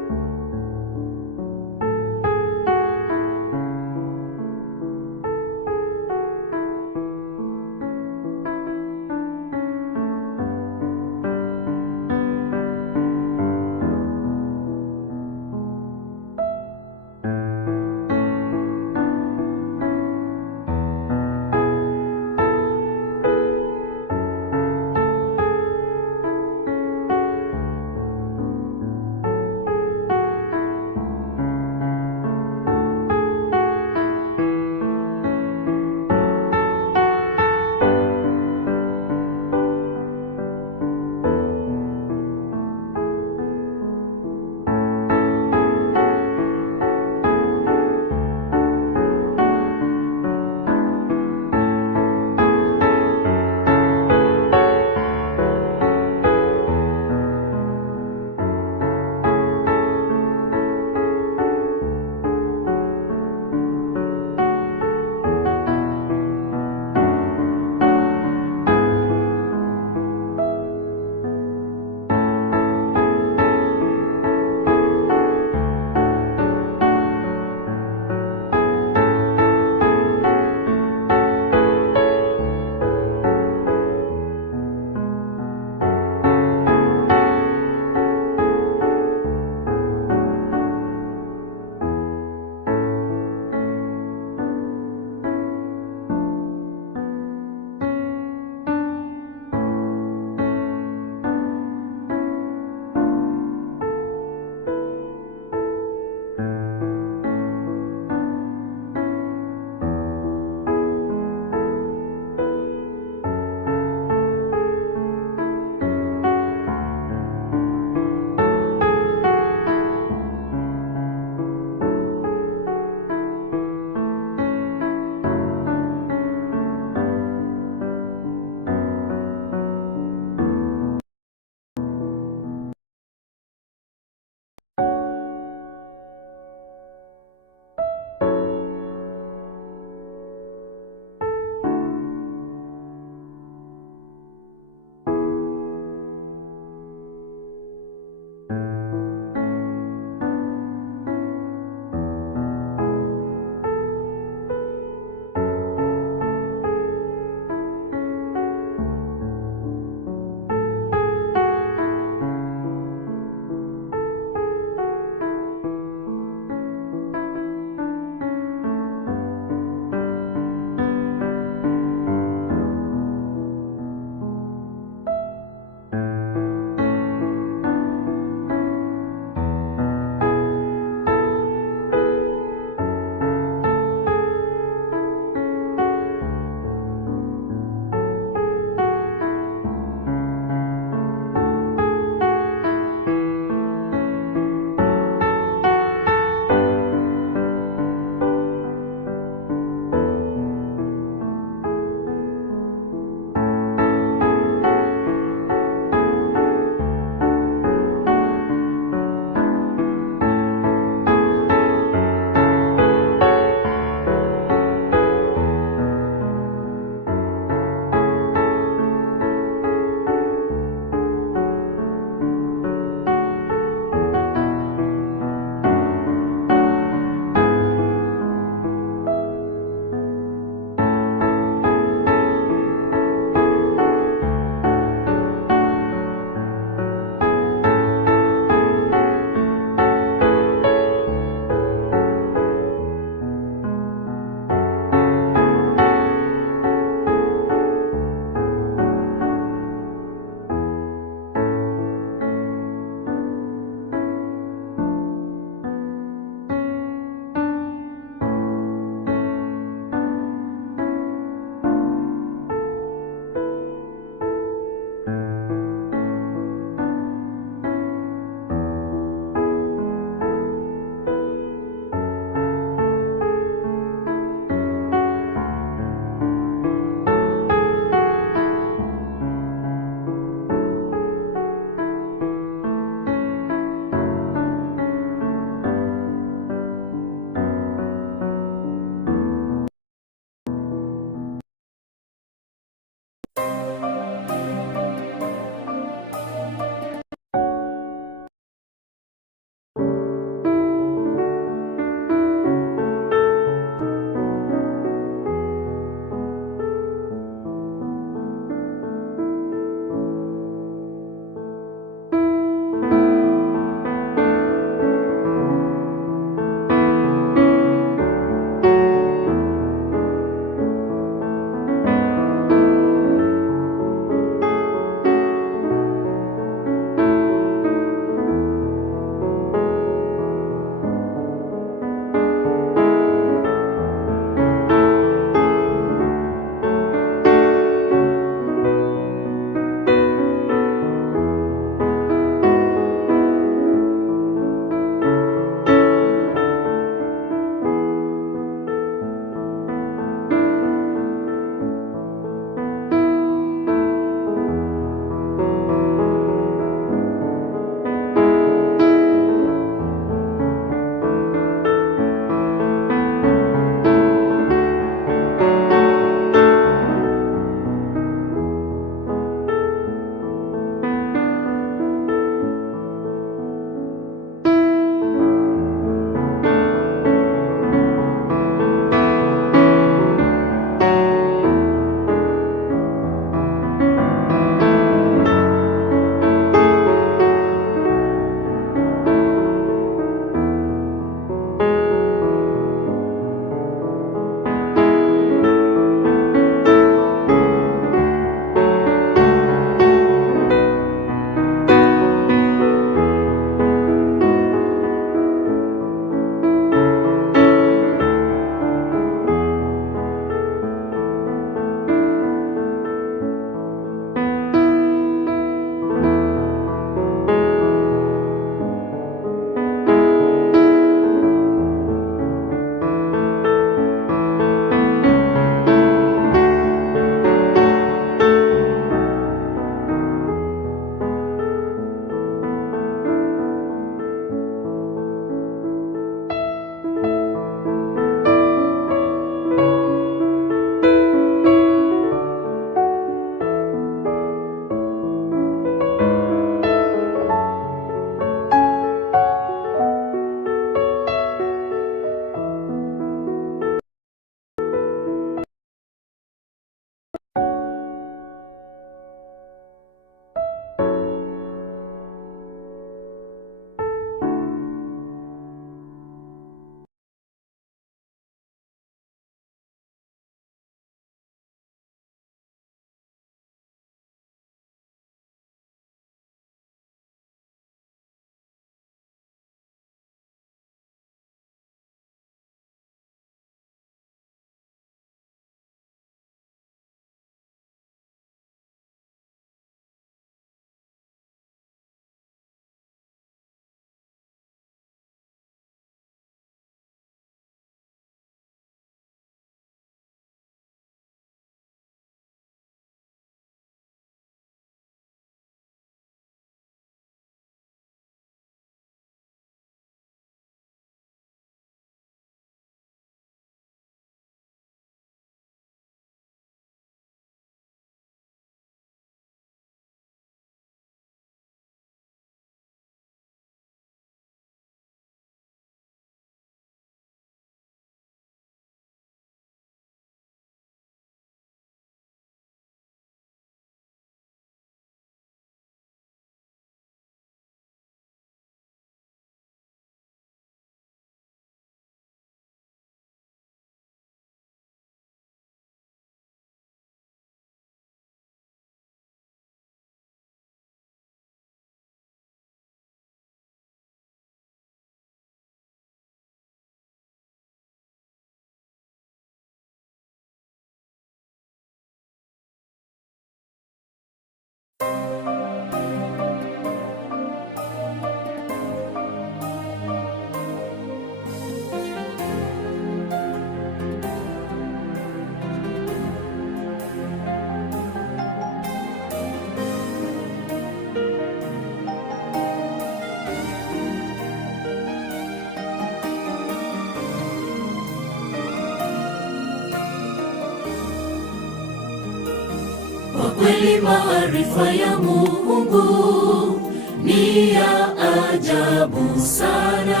kweli maarifa ya Mungu ni ya ajabu sana.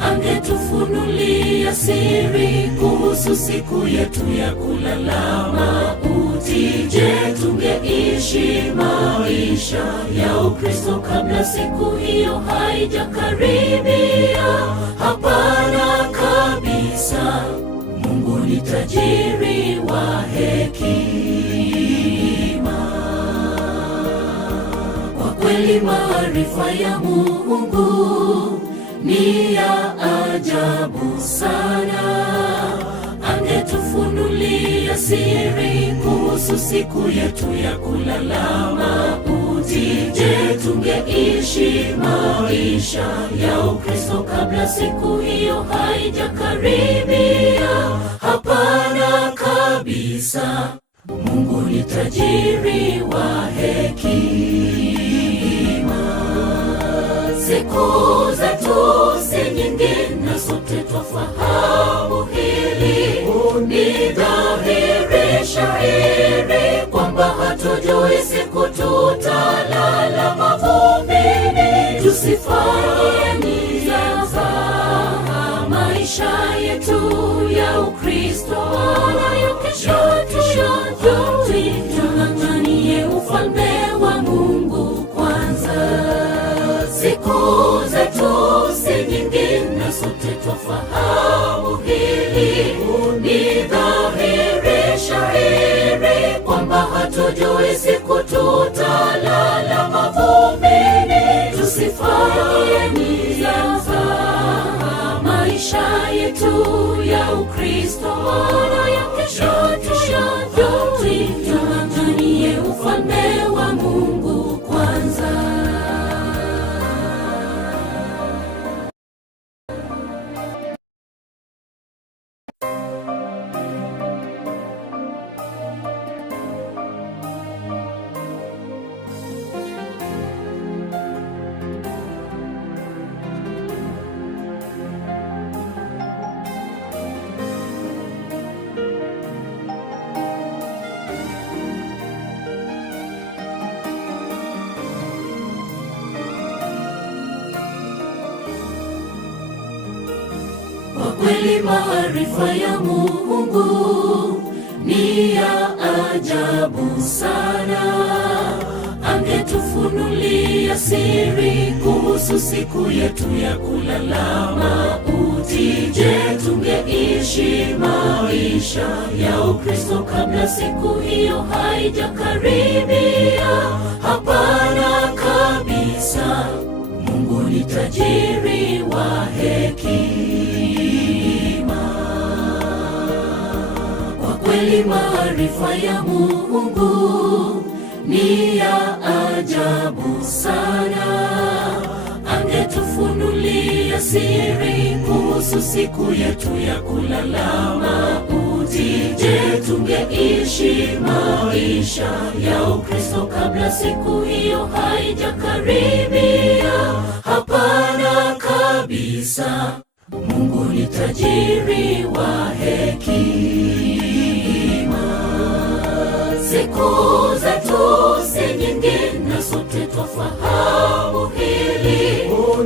Angetufunulia siri kuhusu siku yetu ya kulala mauti, je, tungeishi maisha ya Ukristo kabla siku hiyo haijakaribia? Hapana kabisa. Mungu ni tajiri wa hekima. Kwa kweli maarifa ya Mungu ni ya ajabu sana. Angetufunulia siri kuhusu siku yetu ya kulala mauti, je, tungeishi maisha ya Ukristo kabla siku hiyo haijakaribia? Hapana kabisa. Mungu ni tajiri wa hekima. Siku zetu si nyingi na sote twafahamu hili. Ni dhahiri shahiri kwamba hatujui siku tutalala mavumbini. Tusifanye nia za maisha yetu ya Ukristo wala kesho tung'ang'anie ufalme wa Mungu kwanza. Siku zetu si nyingi na sote twafahamu hili. Ni dhahiri shahiri kwamba hatujui siku tutalala mavumbini. Tusifanye nia za maisha yetu ya Ukristo wala ya kesho tung'ang'anie ufalme wa Mungu kwanza. Kwa kweli maarifa ya Mungu ni ya ajabu sana. Angetufunulia siri kuhusu siku yetu ya kulala mauti, je, tungeishi maisha ya Ukristo kabla siku hiyo haijakaribia? Hapana kabisa. Mungu ni tajiri wa hekima. Kwa kweli maarifa ya Mungu ni ya ajabu sana. Angetufunulia siri kuhusu siku yetu ya kulala mauti, je, tungeishi maisha ya Ukristo kabla siku hiyo haijakaribia? Hapana kabisa. Mungu ni tajiri wa hekima. Siku zetu si nyingi na sote twafahamu hili.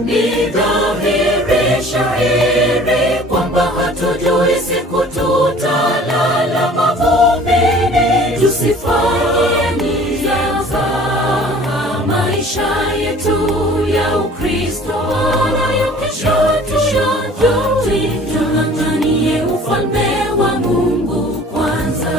Ni dhahiri shahiri kwamba hatujui siku tutalala mavumbini. Tusifanye nia za maisha yetu ya Ukristo wala ya kesho tung'ang'anie ufalme wa Mungu kwanza.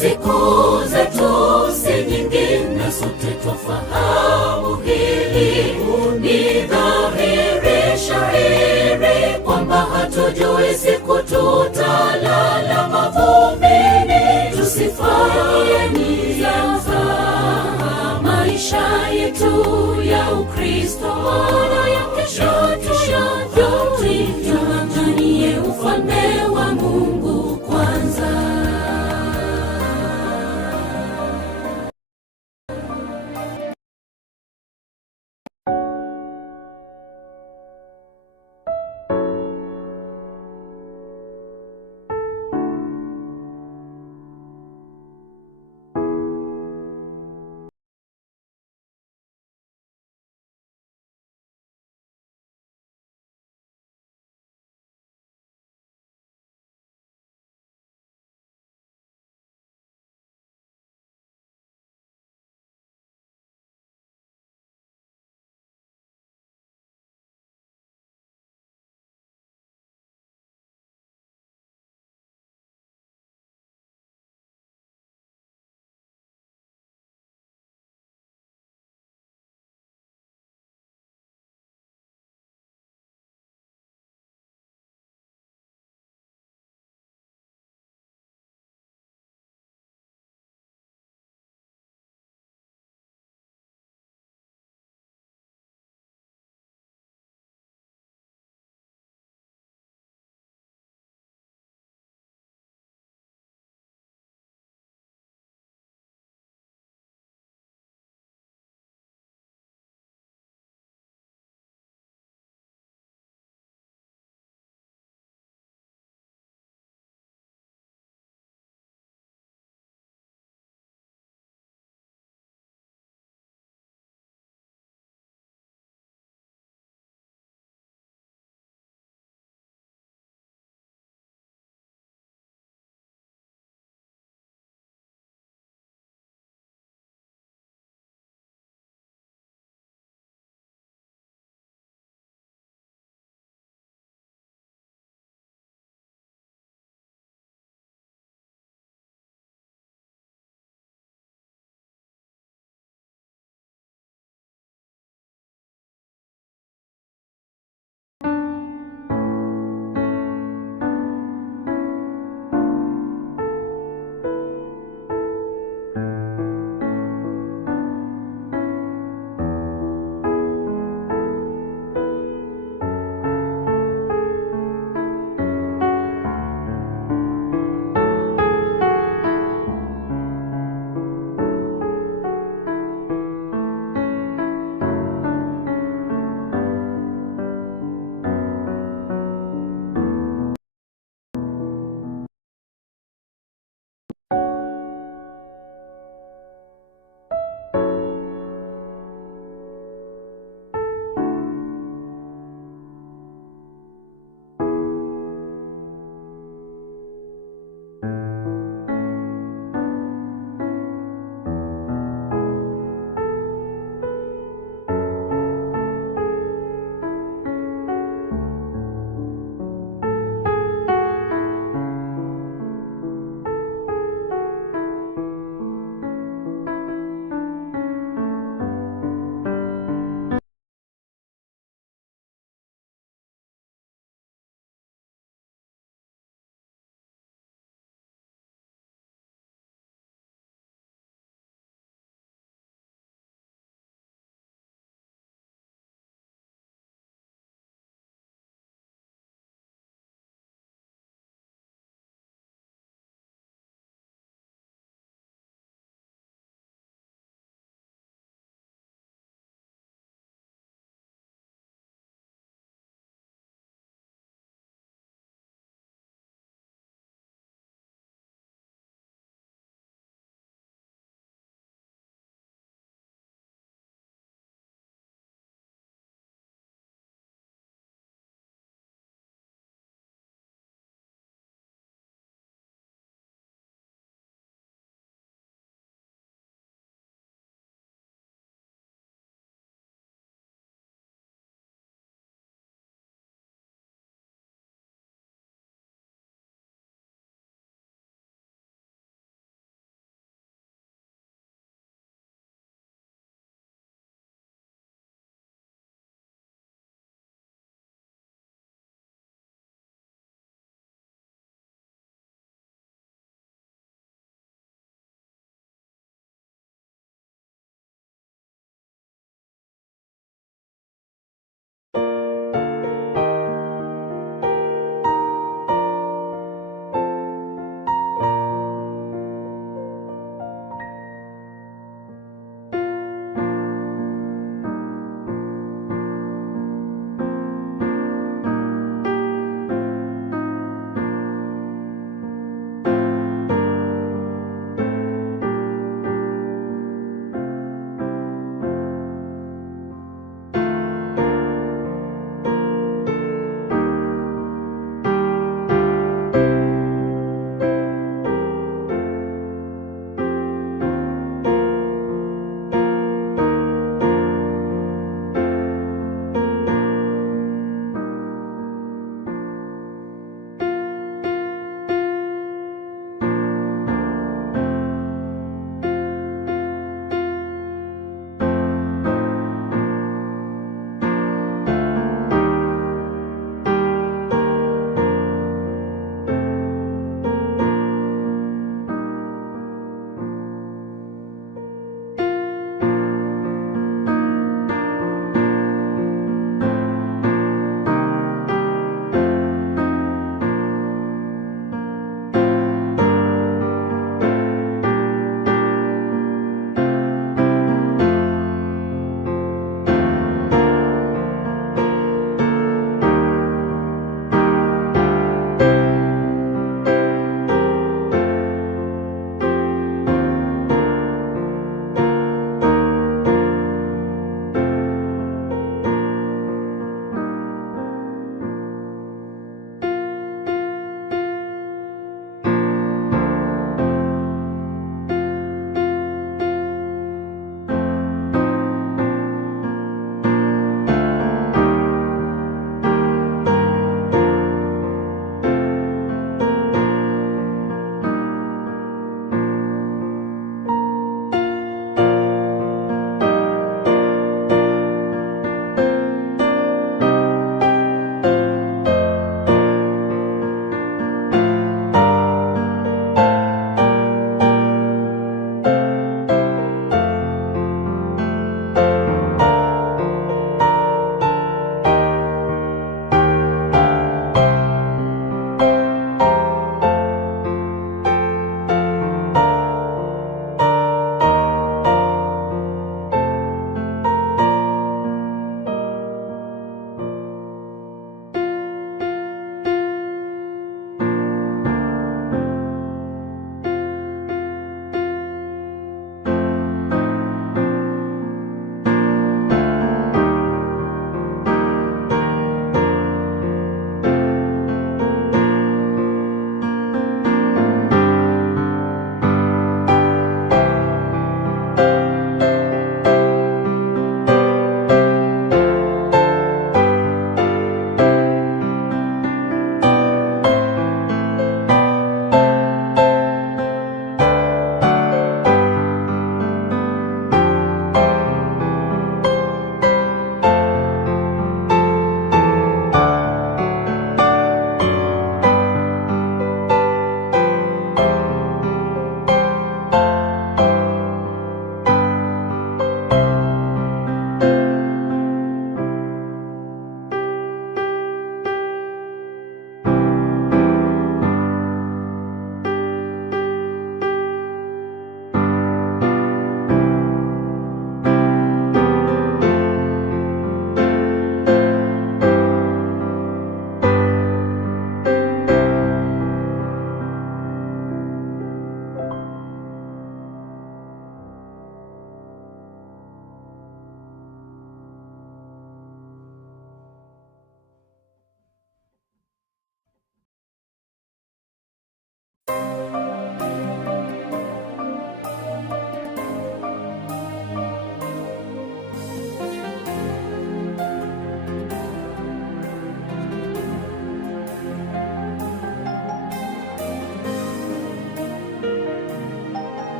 Siku zetu si nyingi na sote twafahamu hili. Ni dhahiri shahiri kwamba hatujui siku tutalala mavumbini. Tusifanye nia za maisha yetu ya Ukristo wala ya kesho tung'ang'anie ufalme wa Mungu kwanza.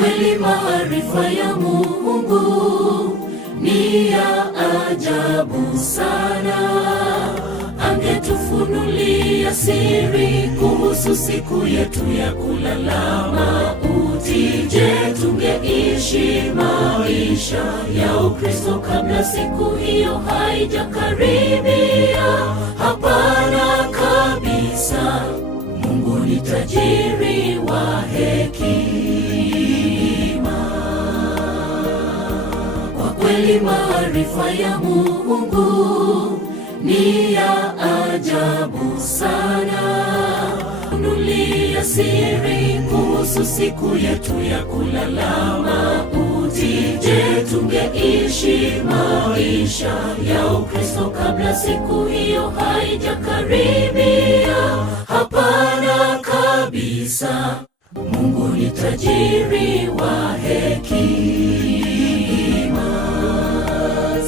kweli maarifa ya Mungu ni ya ajabu sana. Angetufunulia siri kuhusu siku yetu ya kulala mauti, je, tungeishi maisha ya Ukristo kabla siku hiyo haijakaribia? Hapana kabisa. Mungu ni tajiri wa hekima. Kwa kweli maarifa ya Mungu ni ya ajabu sana. Funulia siri kuhusu siku yetu ya kulala mauti, je, tungeishi maisha ya Ukristo kabla siku hiyo haijakaribia? Hapana kabisa. Mungu ni tajiri wa hekima.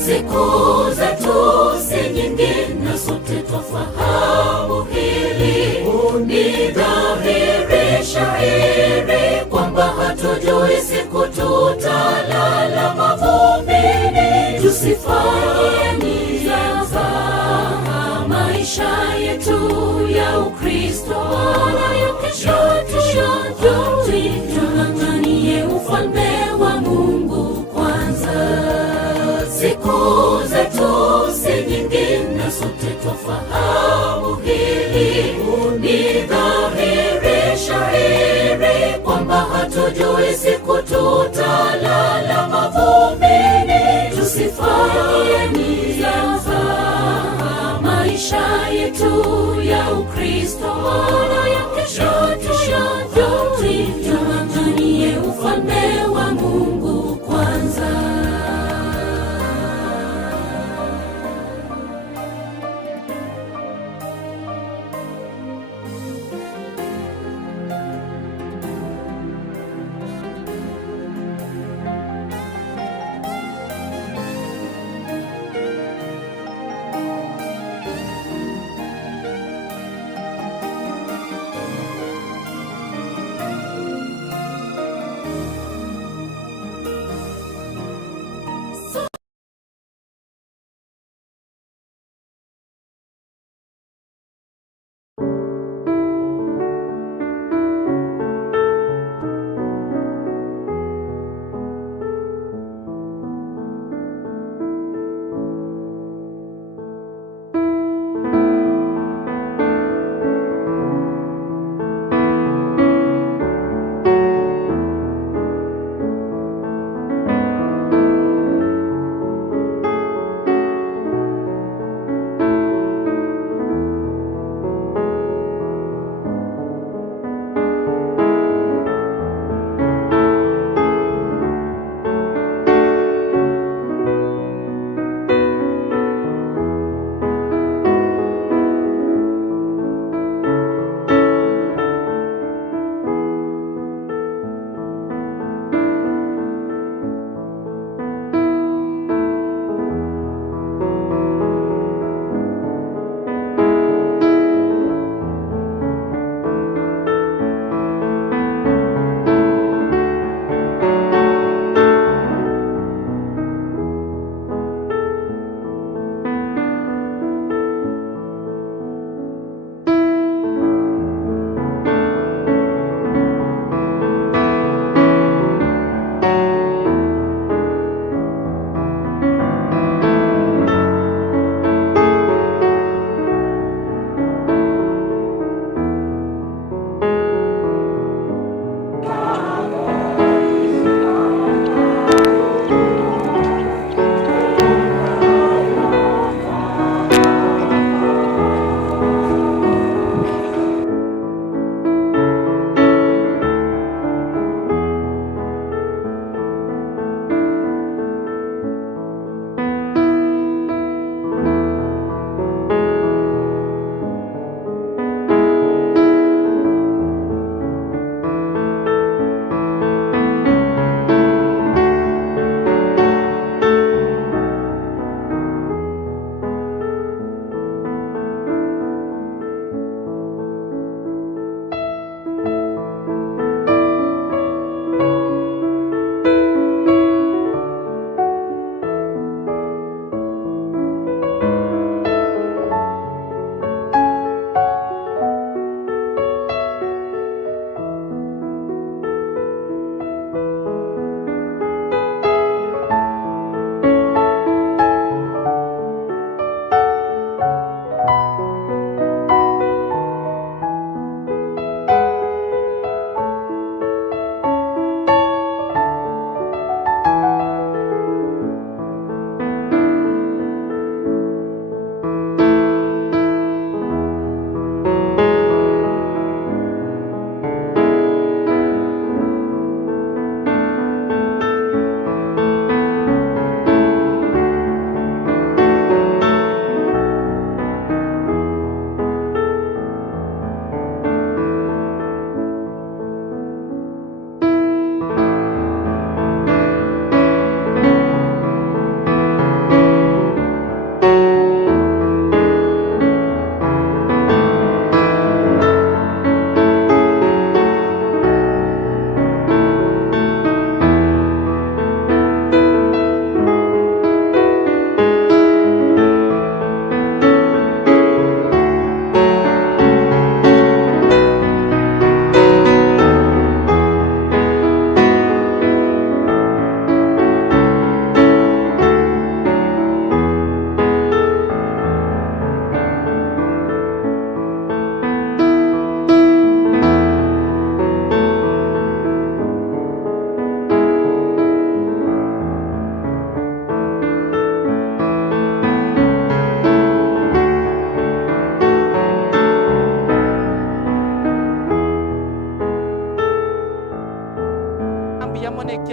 Siku zetu si nyingi na sote twafahamu hili. Ni dhahiri shahiri kwamba hatujui siku tutalala mavumbini. Tusifanye nizaza maisha yetu ya Ukristo nayo kesho tung'ang'anie ufalme wa Mungu kwanza. Siku zetu si nyingi na sote twafahamu hili. Ni dhahiri shahiri kwamba hatujui siku tutalala mavumbini. Tusifanye nizaza maisha yetu ya Ukristo nayo kesho tung'ang'anie ufalme wa Mungu kwanza.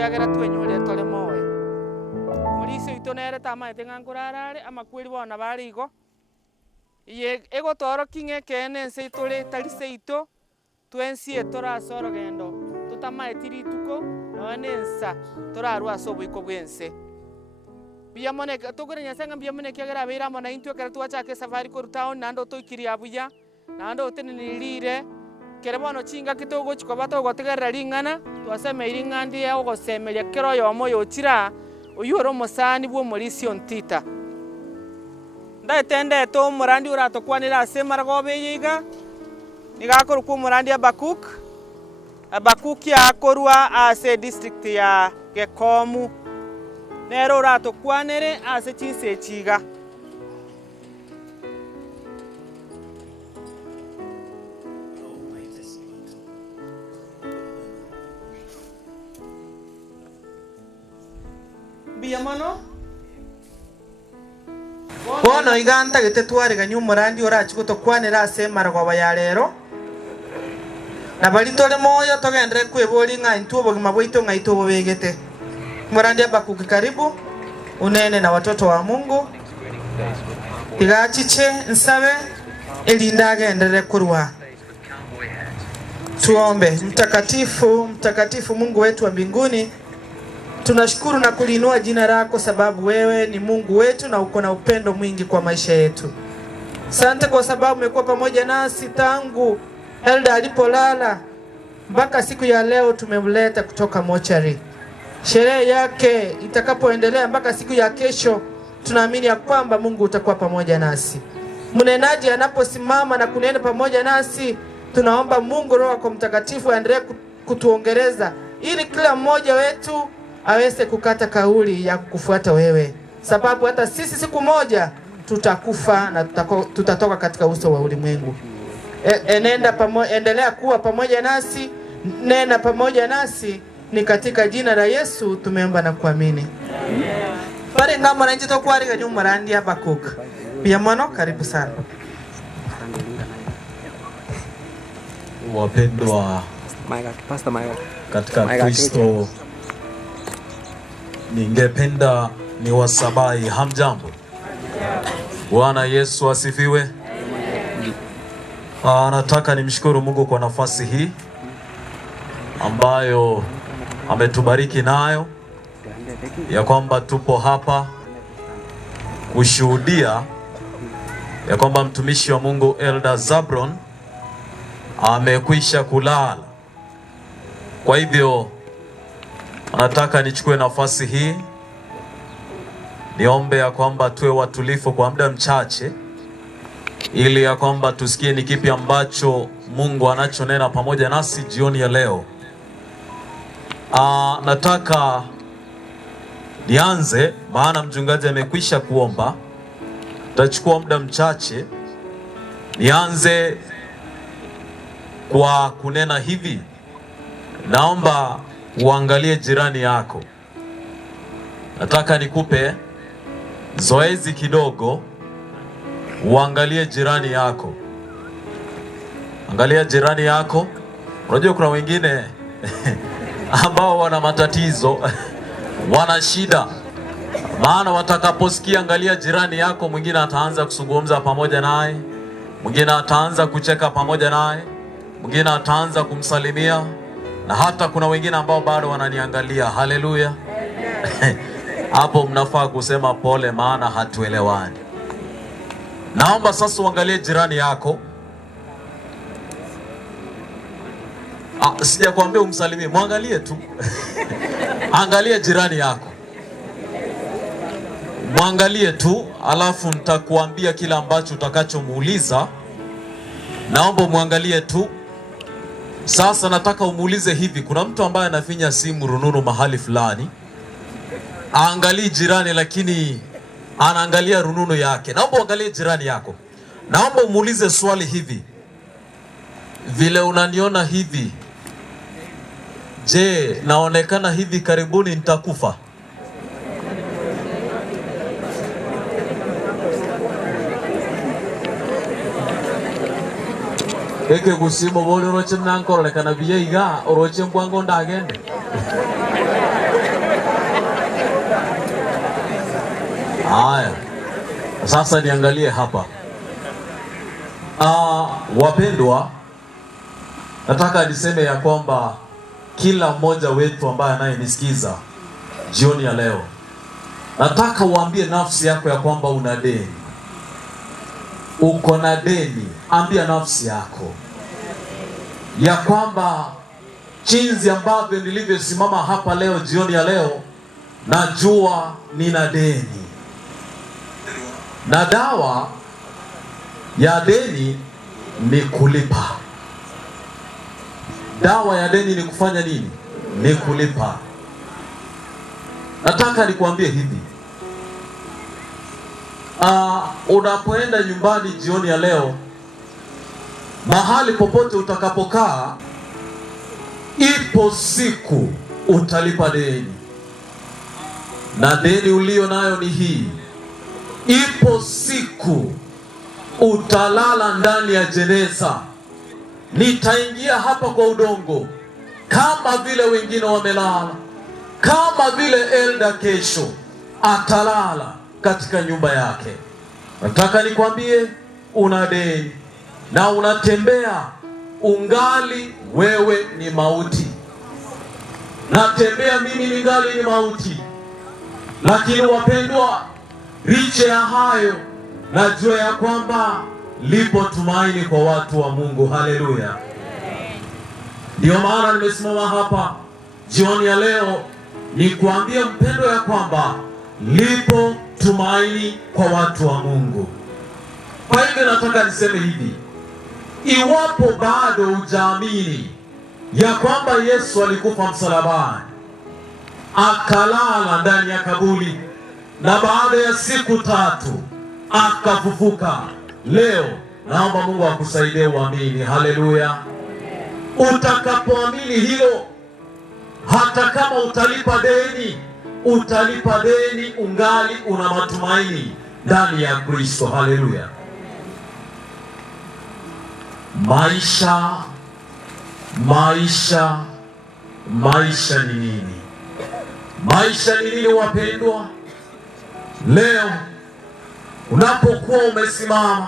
kiagera twenyure tole moyo mulisi ito nere tama etengangurarare ama kweli bona barigo ye ego toro kinge kene se itole talise ito twensi etora soro gendo tutama etiri tuko nonensa tora arwa sobo iko bwense biyamone togore nyasenga biyamone kiagera bera mona intwe kare tuacha ke safari ko town nando to ikiri abuya nando tenilire kerebono chinga kitogo chikobato gotegerera ringana twaseme iringandi ya gosemeria kero yo moyo chira oyuro mosani bwo mulisi ontita ndaitende to murandi urato kwanira asemara gobe yiga nigakoro ku murandi Habakuk ya korwa ase district ya Gekomu nero urato kwanere ase chinse chiga biyamano bono iganta gete twarega nyumurandi orachi gutokwanira ase maragoba ya rero na bali tole moyo togendere kwebori nga intubo gima bwito nga itubo begete murandi Habakuk karibu unene na watoto wa Mungu igachiche nsabe elinda agendere kurwa. Tuombe. Mtakatifu Mungu wetu wa mbinguni, tunashukuru na kulinua jina lako sababu wewe ni Mungu wetu na uko na upendo mwingi kwa maisha yetu. Asante kwa sababu umekuwa pamoja nasi tangu Elda alipolala mpaka siku ya leo tumemleta kutoka mochari. Sherehe yake itakapoendelea mpaka siku ya kesho, tunaamini ya kwamba Mungu utakuwa pamoja nasi. Mnenaji anaposimama na kunena pamoja nasi, tunaomba Mungu Roho wako Mtakatifu aendelee kutuongereza ili kila mmoja wetu aweze kukata kauli ya kukufuata wewe, sababu hata sisi siku moja tutakufa na tutatoka katika uso wa ulimwengu. Endelea kuwa pamoja nasi, nena pamoja nasi, ni katika jina la Yesu tumeomba na kuamini. Pare ngamo na njito kwa riga nyumurandi Habakuk. Pia mwana karibu sana. Wapendwa katika Kristo, ningependa niwasabai hamjambo. Bwana Yesu asifiwe. Nataka nimshukuru Mungu kwa nafasi hii ambayo ametubariki nayo, ya kwamba tupo hapa kushuhudia ya kwamba mtumishi wa Mungu Elder Zabron amekwisha kulala. Kwa hivyo nataka nichukue nafasi hii niombe ya kwamba tuwe watulifu kwa muda mchache, ili ya kwamba tusikie ni kipi ambacho Mungu anachonena pamoja nasi jioni ya leo. Nataka nianze, maana mchungaji amekwisha kuomba. Tutachukua muda mchache. Nianze kwa kunena hivi. Naomba uangalie jirani yako. Nataka nikupe zoezi kidogo. Uangalie jirani yako. Angalia jirani yako. Unajua kuna wengine ambao wana matatizo, wana shida. Maana watakaposikia angalia jirani yako, mwingine ataanza kuzungumza pamoja naye, mwingine ataanza kucheka pamoja naye, mwingine ataanza kumsalimia, na hata kuna wengine ambao bado wananiangalia. Haleluya. Hapo mnafaa kusema pole, maana hatuelewani. Naomba sasa uangalie jirani yako. Sijakwambia umsalimie, muangalie tu. Angalia jirani yako, muangalie tu, alafu nitakuambia kila ambacho utakachomuuliza. Naomba muangalie tu. Sasa nataka umuulize hivi, kuna mtu ambaye anafinya simu rununu mahali fulani, aangalie jirani lakini anaangalia rununu yake. Naomba uangalie jirani yako. Naomba umuulize swali hivi, vile unaniona hivi, je, naonekana hivi karibuni nitakufa? Eke gusimo bole roche mnankoro lekana biyeiga oroche mbwango ndagende. Haya, sasa niangalie hapa. Wapendwa, nataka niseme ya kwamba kila mmoja wetu ambaye anayenisikiza jioni ya leo, nataka uambie nafsi yako ya kwamba una deni. Uko na deni. Ambia nafsi yako ya kwamba jinsi ambavyo nilivyosimama hapa leo jioni ya leo, najua nina deni. Na dawa ya deni ni kulipa. Dawa ya deni ni kufanya nini? Ni kulipa. Nataka nikuambie hivi. Unapoenda nyumbani jioni ya leo, mahali popote utakapokaa, ipo siku utalipa deni. Na deni ulio nayo ni hii. Ipo siku utalala ndani ya jeneza. Nitaingia hapa kwa udongo kama vile wengine wamelala, kama vile Elda kesho atalala katika nyumba yake. Nataka nikwambie una deni na unatembea ungali wewe ni mauti. Natembea mimi ningali ni mauti. Lakini wapendwa, licha ya hayo, najua ya kwamba lipo tumaini kwa watu wa Mungu. Haleluya. Ndio maana nimesimama hapa jioni ya leo ni kuambia mpendo ya kwamba lipo tumaini kwa watu wa Mungu. Kwa hivyo nataka niseme hivi. Iwapo bado hujaamini ya kwamba Yesu alikufa msalabani, akalala ndani ya kaburi, na baada ya siku 3 akafufuka, leo naomba Mungu akusaidie uamini. Haleluya. Utakapoamini hilo, hata kama utalipa deni ungali una matumaini ndani ya Kristo. Haleluya. Maisha ni nini? Maisha ni nini wapendwa? Leo unapokuwa umesimama,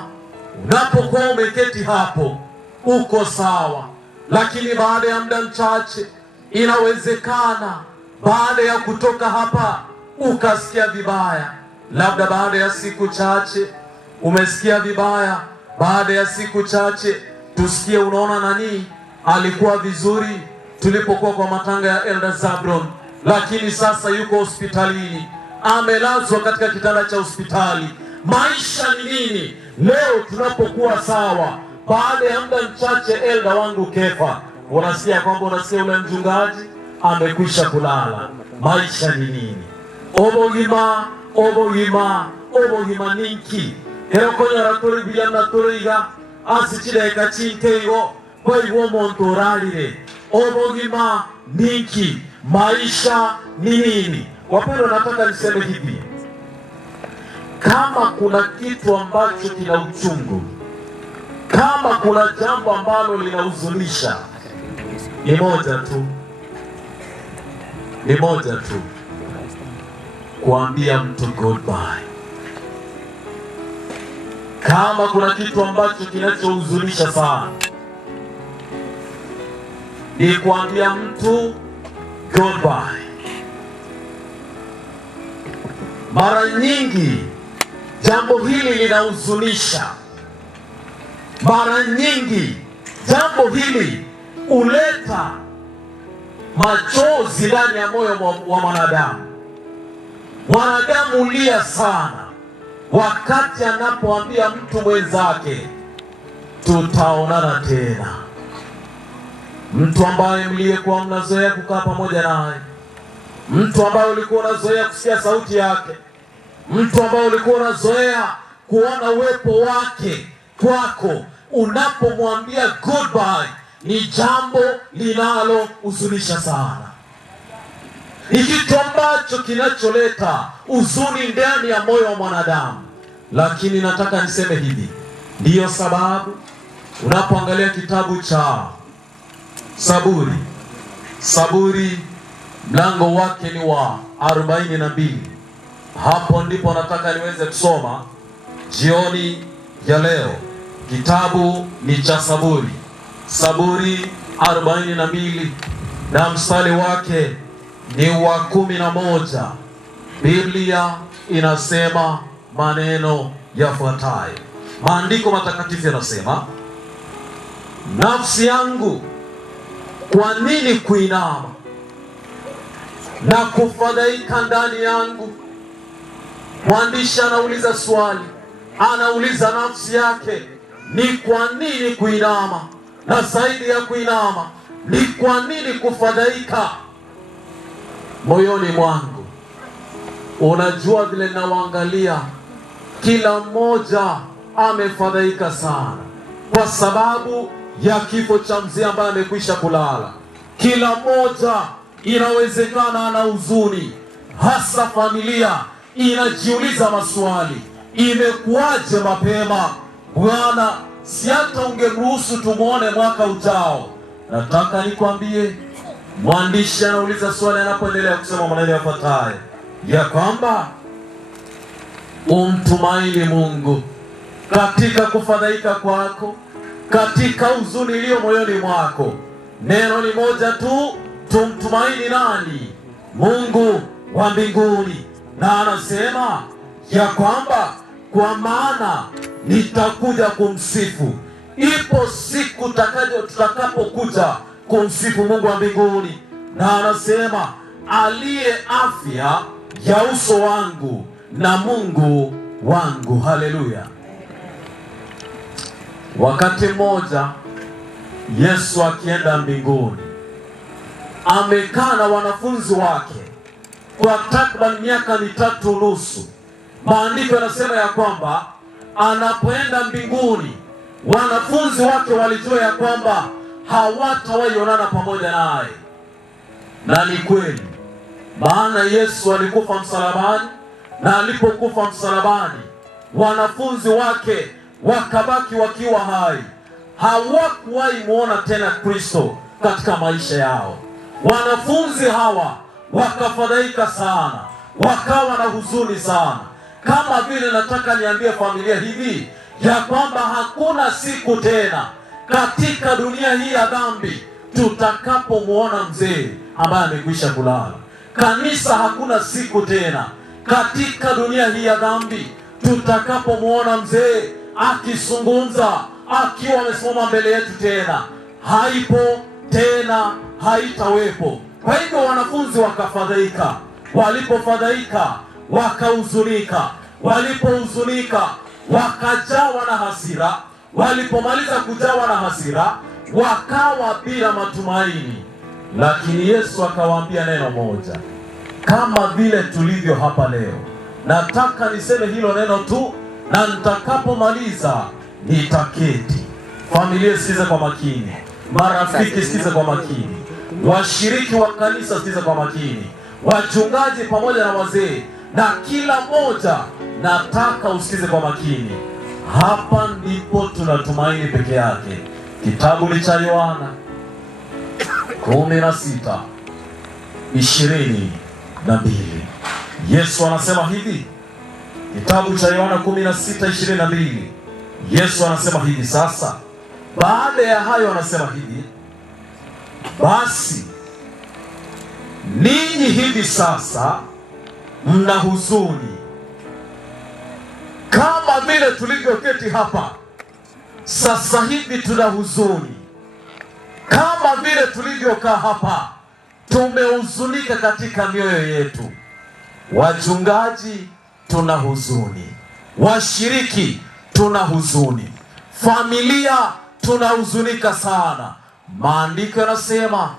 unapokuwa umeketi hapo, uko sawa. Lakini baada ya muda mchache, inawezekana baada ya kutoka hapa ukasikia vibaya. Labda baada ya siku chache umesikia vibaya. Baada ya siku chache tusikie unaona nani alikuwa vizuri tulipokuwa kwa matanga ya Elda Zabron, lakini sasa yuko hospitalini, amelazwa katika kitanda cha hospitali. Maisha ni nini? Leo tunapokuwa sawa, baada ya muda mchache Elda wangu Kefa, unasikia kwamba unasikia ule mchungaji amekwisha kulala. Maisha ni nini? Obohima ninki hero konyara turi biyana turiga asichireka chintego kwa iwo montoralire. Obohima ninki, maisha ni nini? Wapendwa, nataka niseme hivi. Kama kuna kitu ambacho kina uchungu, kama kuna jambo ambalo linahuzunisha, ni moja tu, kuambia mtu goodbye. Kama kuna kitu ambacho kinachohuzunisha sana, ni kuambia mtu goodbye. Mara nyingi jambo hili linahuzunisha. Mara nyingi jambo hili huleta machozi ndani ya moyo wa mwanadamu. Mwanadamu hulia sana wakati anapoambia mtu mwenzake tutaonana tena. Mtu ambaye mliyekuwa mnazoea kukaa pamoja naye, mtu ambaye ulikuwa unazoea kusikia sauti yake, mtu ambaye ulikuwa unazoea kuona uwepo wake kwako, unapomwambia goodbye, ni jambo linalohuzunisha sana. Ni kitu ambacho kinacholeta huzuni ndani ya moyo wa mwanadamu. Lakini nataka niseme hivi, ndiyo sababu unapoangalia kitabu cha Saburi mlango wake ni wa 42, Hapo ndipo nataka niweze kusoma jioni ya leo. Kitabu ni cha Zaburi, Zaburi 42 na mstari wake ni wa 11. Biblia inasema maneno yafuatayo. Maandiko matakatifu yanasema, nafsi yangu kwa nini kuinama na kufadhaika ndani yangu? Mwandishi anauliza swali, anauliza nafsi yake, ni kwa nini kuinama? Na zaidi ya kuinama, ni kwa nini kufadhaika moyoni mwangu? Unajua vile nawaangalia, kila mmoja amefadhaika sana kwa sababu ya kifo cha mzee ambaye amekwisha kulala. Kila mmoja inawezekana ana huzuni, hasa familia inajiuliza maswali, imekuwaje mapema Bwana, si hata ungemruhusu tumuone mwaka ujao? Nataka nikwambie, mwandishi anauliza swali anapoendelea kusema maneno yafuatayo, ya kwamba umtumaini Mungu katika kufadhaika kwako, katika huzuni iliyo moyoni mwako. Neno ni moja tu, tumtumaini nani? Mungu wa mbinguni. Na anasema ya kwamba kwa maana nitakuja kumsifu. Ipo siku tutakapokuja kumsifu Mungu wa mbinguni. Na anasema aliye afya ya uso wangu na Mungu wangu. Haleluya. Wakati mmoja Yesu akienda mbinguni, amekaa na wanafunzi wake kwa takriban miaka 3.5. Maandiko yanasema ya kwamba anapoenda mbinguni, wanafunzi wake walijua ya kwamba hawatawaionana pamoja naye. Na ni kweli, maana Yesu alikufa msalabani, na alipokufa msalabani, wanafunzi wake wakabaki wakiwa hai. Hawakuwahi muona tena Kristo katika maisha yao. Wanafunzi hawa wakafadhaika sana, wakawa na huzuni sana. Kama vile nataka niambie familia hivi, ya kwamba hakuna siku tena katika dunia hii ya dhambi tutakapomuona mzee ambaye amekwisha kulala. Kanisa, hakuna siku tena katika dunia hii ya dhambi tutakapomuona mzee akizungumza, akiwa amesimama mbele yetu tena. Haipo tena, haitawepo. Kwa hivyo wanafunzi wakafadhaika. Walipofadhaika wakahuzunika. Walipohuzunika wakajawa na hasira. Walipomaliza kujawa na hasira, wakawa bila matumaini. Lakini Yesu akawaambia neno moja, kama vile tulivyo hapa leo. Nataka niseme hilo neno tu, na nitakapomaliza nitaketi. Familia, sikiza kwa makini. Marafiki, sikiza kwa makini. Washiriki wa kanisa, sikiza kwa makini. Wachungaji pamoja na wazee, na kila mmoja, nataka usikize kwa makini. Hapa ndipo tunatumaini peke yake. Kitabu ni cha Yohana 16:22. Yesu anasema hivi. Kitabu cha Yohana 16:22. Yesu anasema hivi sasa. Baada ya hayo anasema hivi, basi ninyi hivi sasa mna huzuni kama vile tulivyoketi hapa sasa hivi. Tuna huzuni kama vile tulivyokaa hapa, tumehuzunika katika mioyo yetu. Wachungaji tuna huzuni, washiriki tuna huzuni, familia tunahuzunika sana. Maandiko yanasema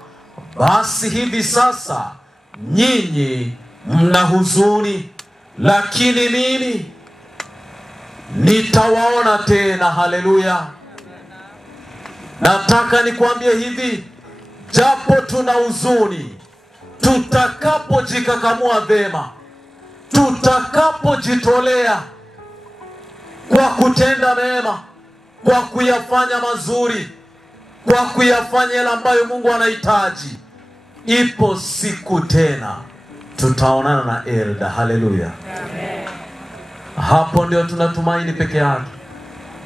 basi hivi sasa nyinyi mna huzuni, lakini mimi nitawaona tena. Haleluya. Nataka nikwambie hivi, japo tuna huzuni, tutakapojikakamua vema, tutakapojitolea kwa kutenda mema, kwa kuyafanya mazuri, kwa kuyafanya yale ambayo Mungu anahitaji, ipo siku tena tutaonana na Elda. Haleluya. Hapo ndio tunatumaini peke yake.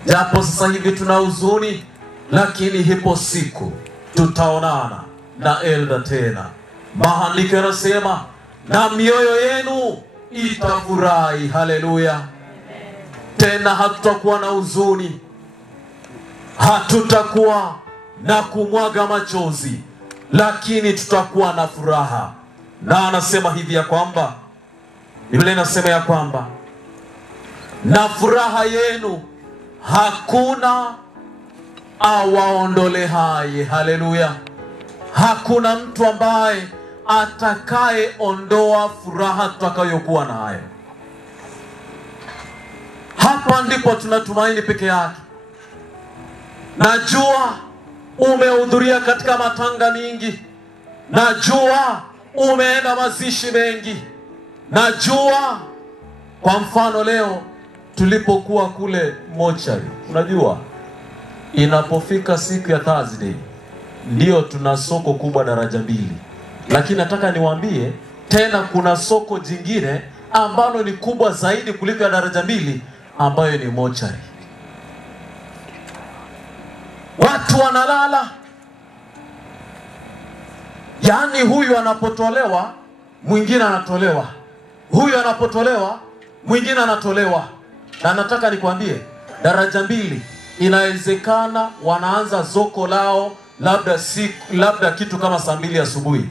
Japo sasa hivi tuna huzuni, lakini hipo siku tutaonana na Elda tena. Maandiko yanasema na mioyo yenu itafurahi. Haleluya. Tena hatutakuwa na huzuni, hatutakuwa na kumwaga machozi, lakini tutakuwa na furaha. Na anasema hivi ya kwamba, Biblia inasema ya kwamba na furaha yenu hakuna awaondole hai. Haleluya. Hakuna mtu ambaye atakaye ondoa furaha tutakayokuwa nayo. Hapa ndipo tunatumaini peke yake. Najua umehudhuria katika matanga mingi, najua umeenda mazishi mengi, najua kwa mfano leo tulipokuwa kule mochari, unajua inapofika siku ya Thursday ndio tuna soko kubwa daraja 2, lakini nataka niwaambie tena kuna soko jingine ambalo ni kubwa zaidi kuliko ya daraja 2 ambayo ni mochari. Watu wanalala, yaani huyu anapotolewa mwingine anatolewa, huyu anapotolewa mwingine anatolewa. Na nataka nikwambie daraja 2 inawezekana wanaanza soko lao labda kitu kama saa 2 asubuhi,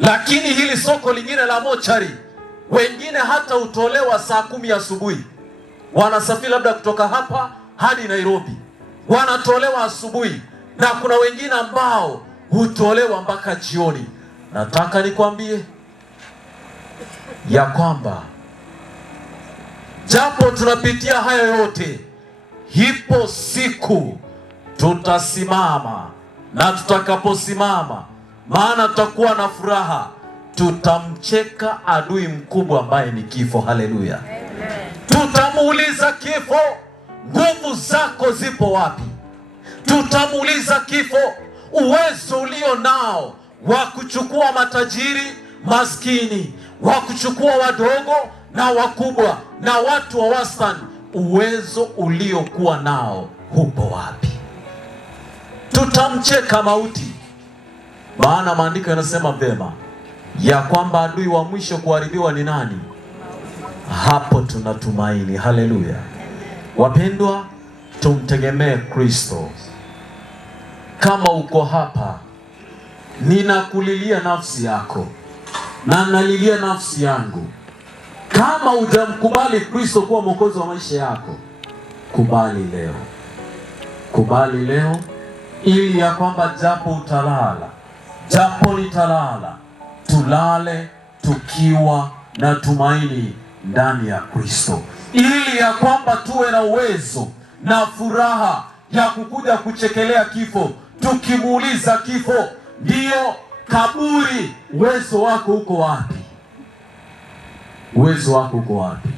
lakini hili soko lingine la mochari wengine hata utolewa saa 10 asubuhi. Wanasafiri labda kutoka hapa hadi Nairobi, wanatolewa asubuhi, na kuna wengine ambao hutolewa mpaka jioni. Nataka nikwambie ya kwamba japo tunapitia haya yote, hipo siku tutasimama, na tutakaposimama, maana tutakuwa na furaha, tutamcheka adui mkubwa ambaye ni kifo. Haleluya. Tutamuuliza kifo, nguvu zako zipo wapi? Tutamuuliza kifo, uwezo ulio nao wa kuchukua matajiri, maskini, wa kuchukua wadogo na wakubwa na watu wa wastani, uwezo uliokuwa nao upo wapi? Tutamcheka mauti, maana maandiko yanasema vema ya kwamba adui wa mwisho kuharibiwa ni nani? Hapo tunatumaini. Haleluya. Wapendwa, tumtegemee Kristo. Kama uko hapa, ninakulilia nafsi yako na nalilia nafsi yangu. Kama hujamkubali Kristo kuwa mwokozi wa maisha yako, kubali leo. Kubali leo, ili ya kwamba japo utalala, japo nitalala, tulale tukiwa na tumaini ndani ya Kristo, ili ya kwamba tuwe na uwezo na furaha ya kukuja kuchekelea kifo, tukimuuliza kifo, ndio kaburi, uwezo wako uko wapi? Uwezo wako uko wapi?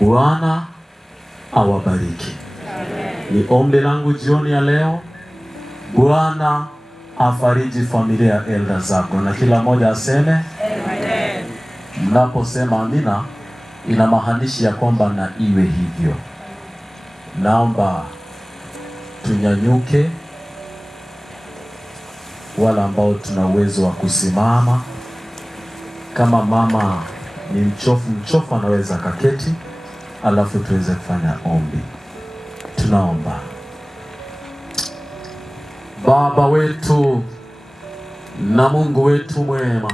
Bwana awabariki. Ni ombi langu jioni ya leo, Bwana afariji familia ya Elda Zabron, na kila mmoja aseme amen. Mnaposema amina, ina maandishi ya kwamba na iwe hivyo. Naomba tunyanyuke, wala ambao tuna uwezo wa kusimama. Kama mama ni mchofu anaweza kaketi, alafu tuweze kufanya ombi. Tunaomba. Baba wetu na Mungu wetu mwema,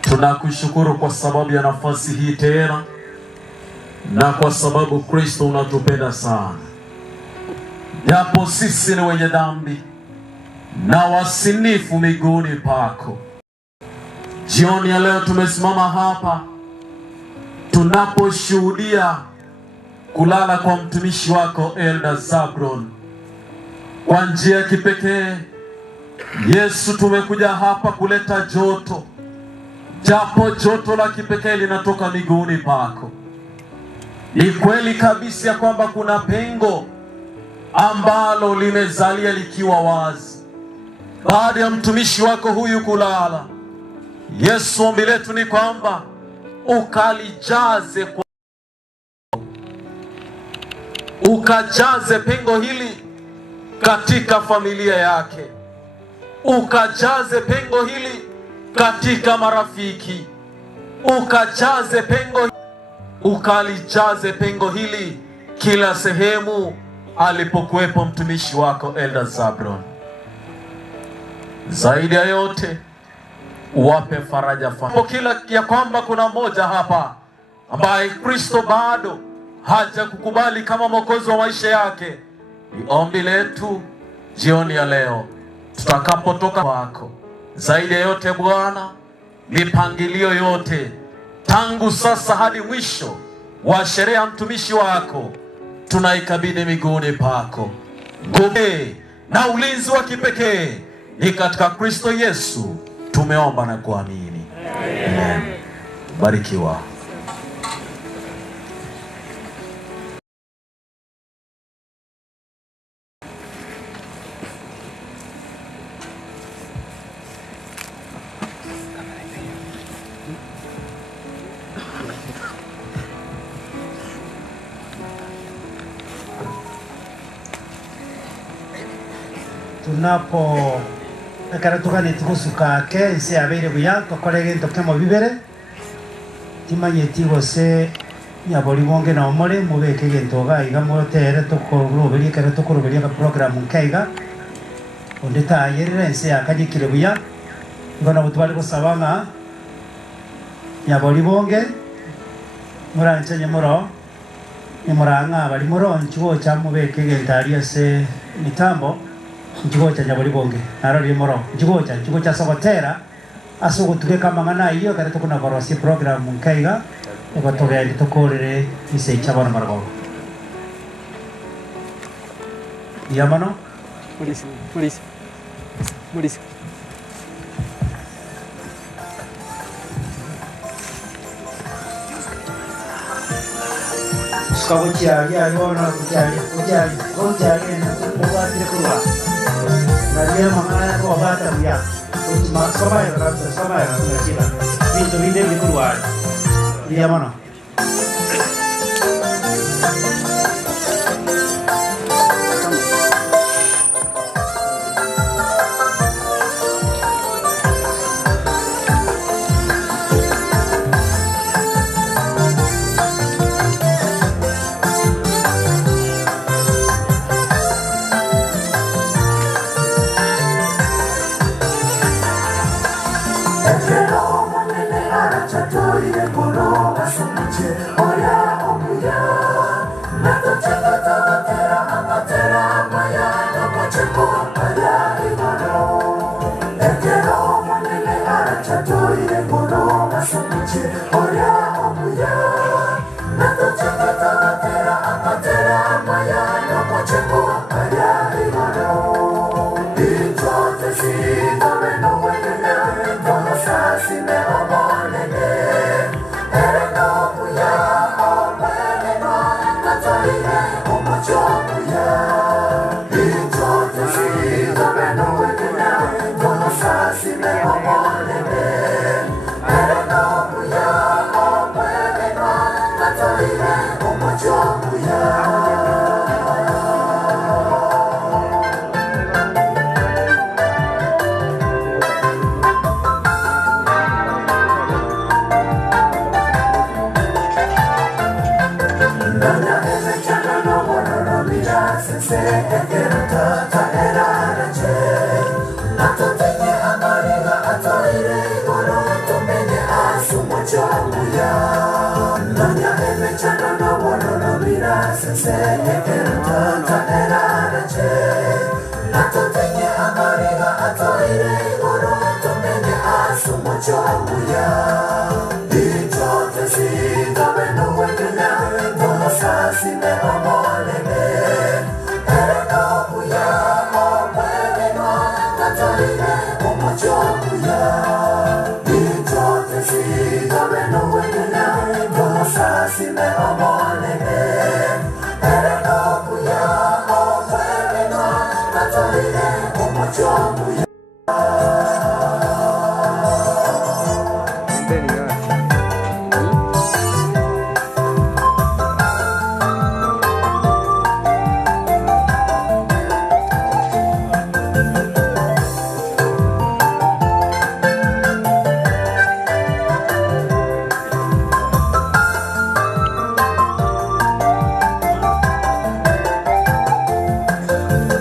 tunakushukuru kwa sababu ya nafasi hii tena, na kwa sababu Kristo unatupenda sana. Japo sisi ni wenye dhambi na wasinifu miguuni pako, jioni ya leo tumesimama hapa tunaposhuhudia kulala kwa mtumishi wako Elda Zabron kwa njia ya kipekee. Yesu, tumekuja hapa kuleta joto, japo joto la kipekee linatoka miguuni pako. Ni kweli kabisa ya kwamba kuna pengo ambalo limezalia likiwa wazi baada ya mtumishi wako huyu kulala, Yesu, ombi letu ni kwamba ukalijaze, ukajaze pengo hili katika familia yake, ukajaze pengo hili katika marafiki, ukalijaze pengo hili kila sehemu alipokuwepo mtumishi wako Elder Zabron. Zaidi ya yote, uwape faraja kila ya kwamba kuna mmoja hapa ambaye Kristo bado haja kukubali kama mwokozi wa maisha yake. Ni ombi letu jioni ya leo tutakapotoka wako. Zaidi ya yote Bwana, mipangilio yote tangu sasa hadi mwisho wa sherehe ya mtumishi wako tunaikabidhi miguuni pako. Nguvu na ulinzi wa kipekee ni katika Kristo Yesu tumeomba na kuamini. Amen. Barikiwa. Tunapo akaratuka nitugusuka ke ise abere buya tokorege ntokemo bibere timanyeti gose nyabori bonge na omore mubeke gentoga iga motere tokorubiri kare tokorubiri ka program nkaiga ondeta yerere ise akajikire buya ngona butwali gusabanga nyabori bonge muranche nyamoro nimuranga bali muro nchigo cha mubeke gentaria se mitambo nchigo cha nyabori bonge narori moro nchigo cha Sogotera asugo tuge kama ngana iyo kare tukuna korosi program nkaiga ego toge ndi tokorere ise chabana margo yamano police Kabucia ya yona kucari na kubuat kurwa na dia mangana ko bata ya cuma sampai sila pintu ide di kurwa dia mana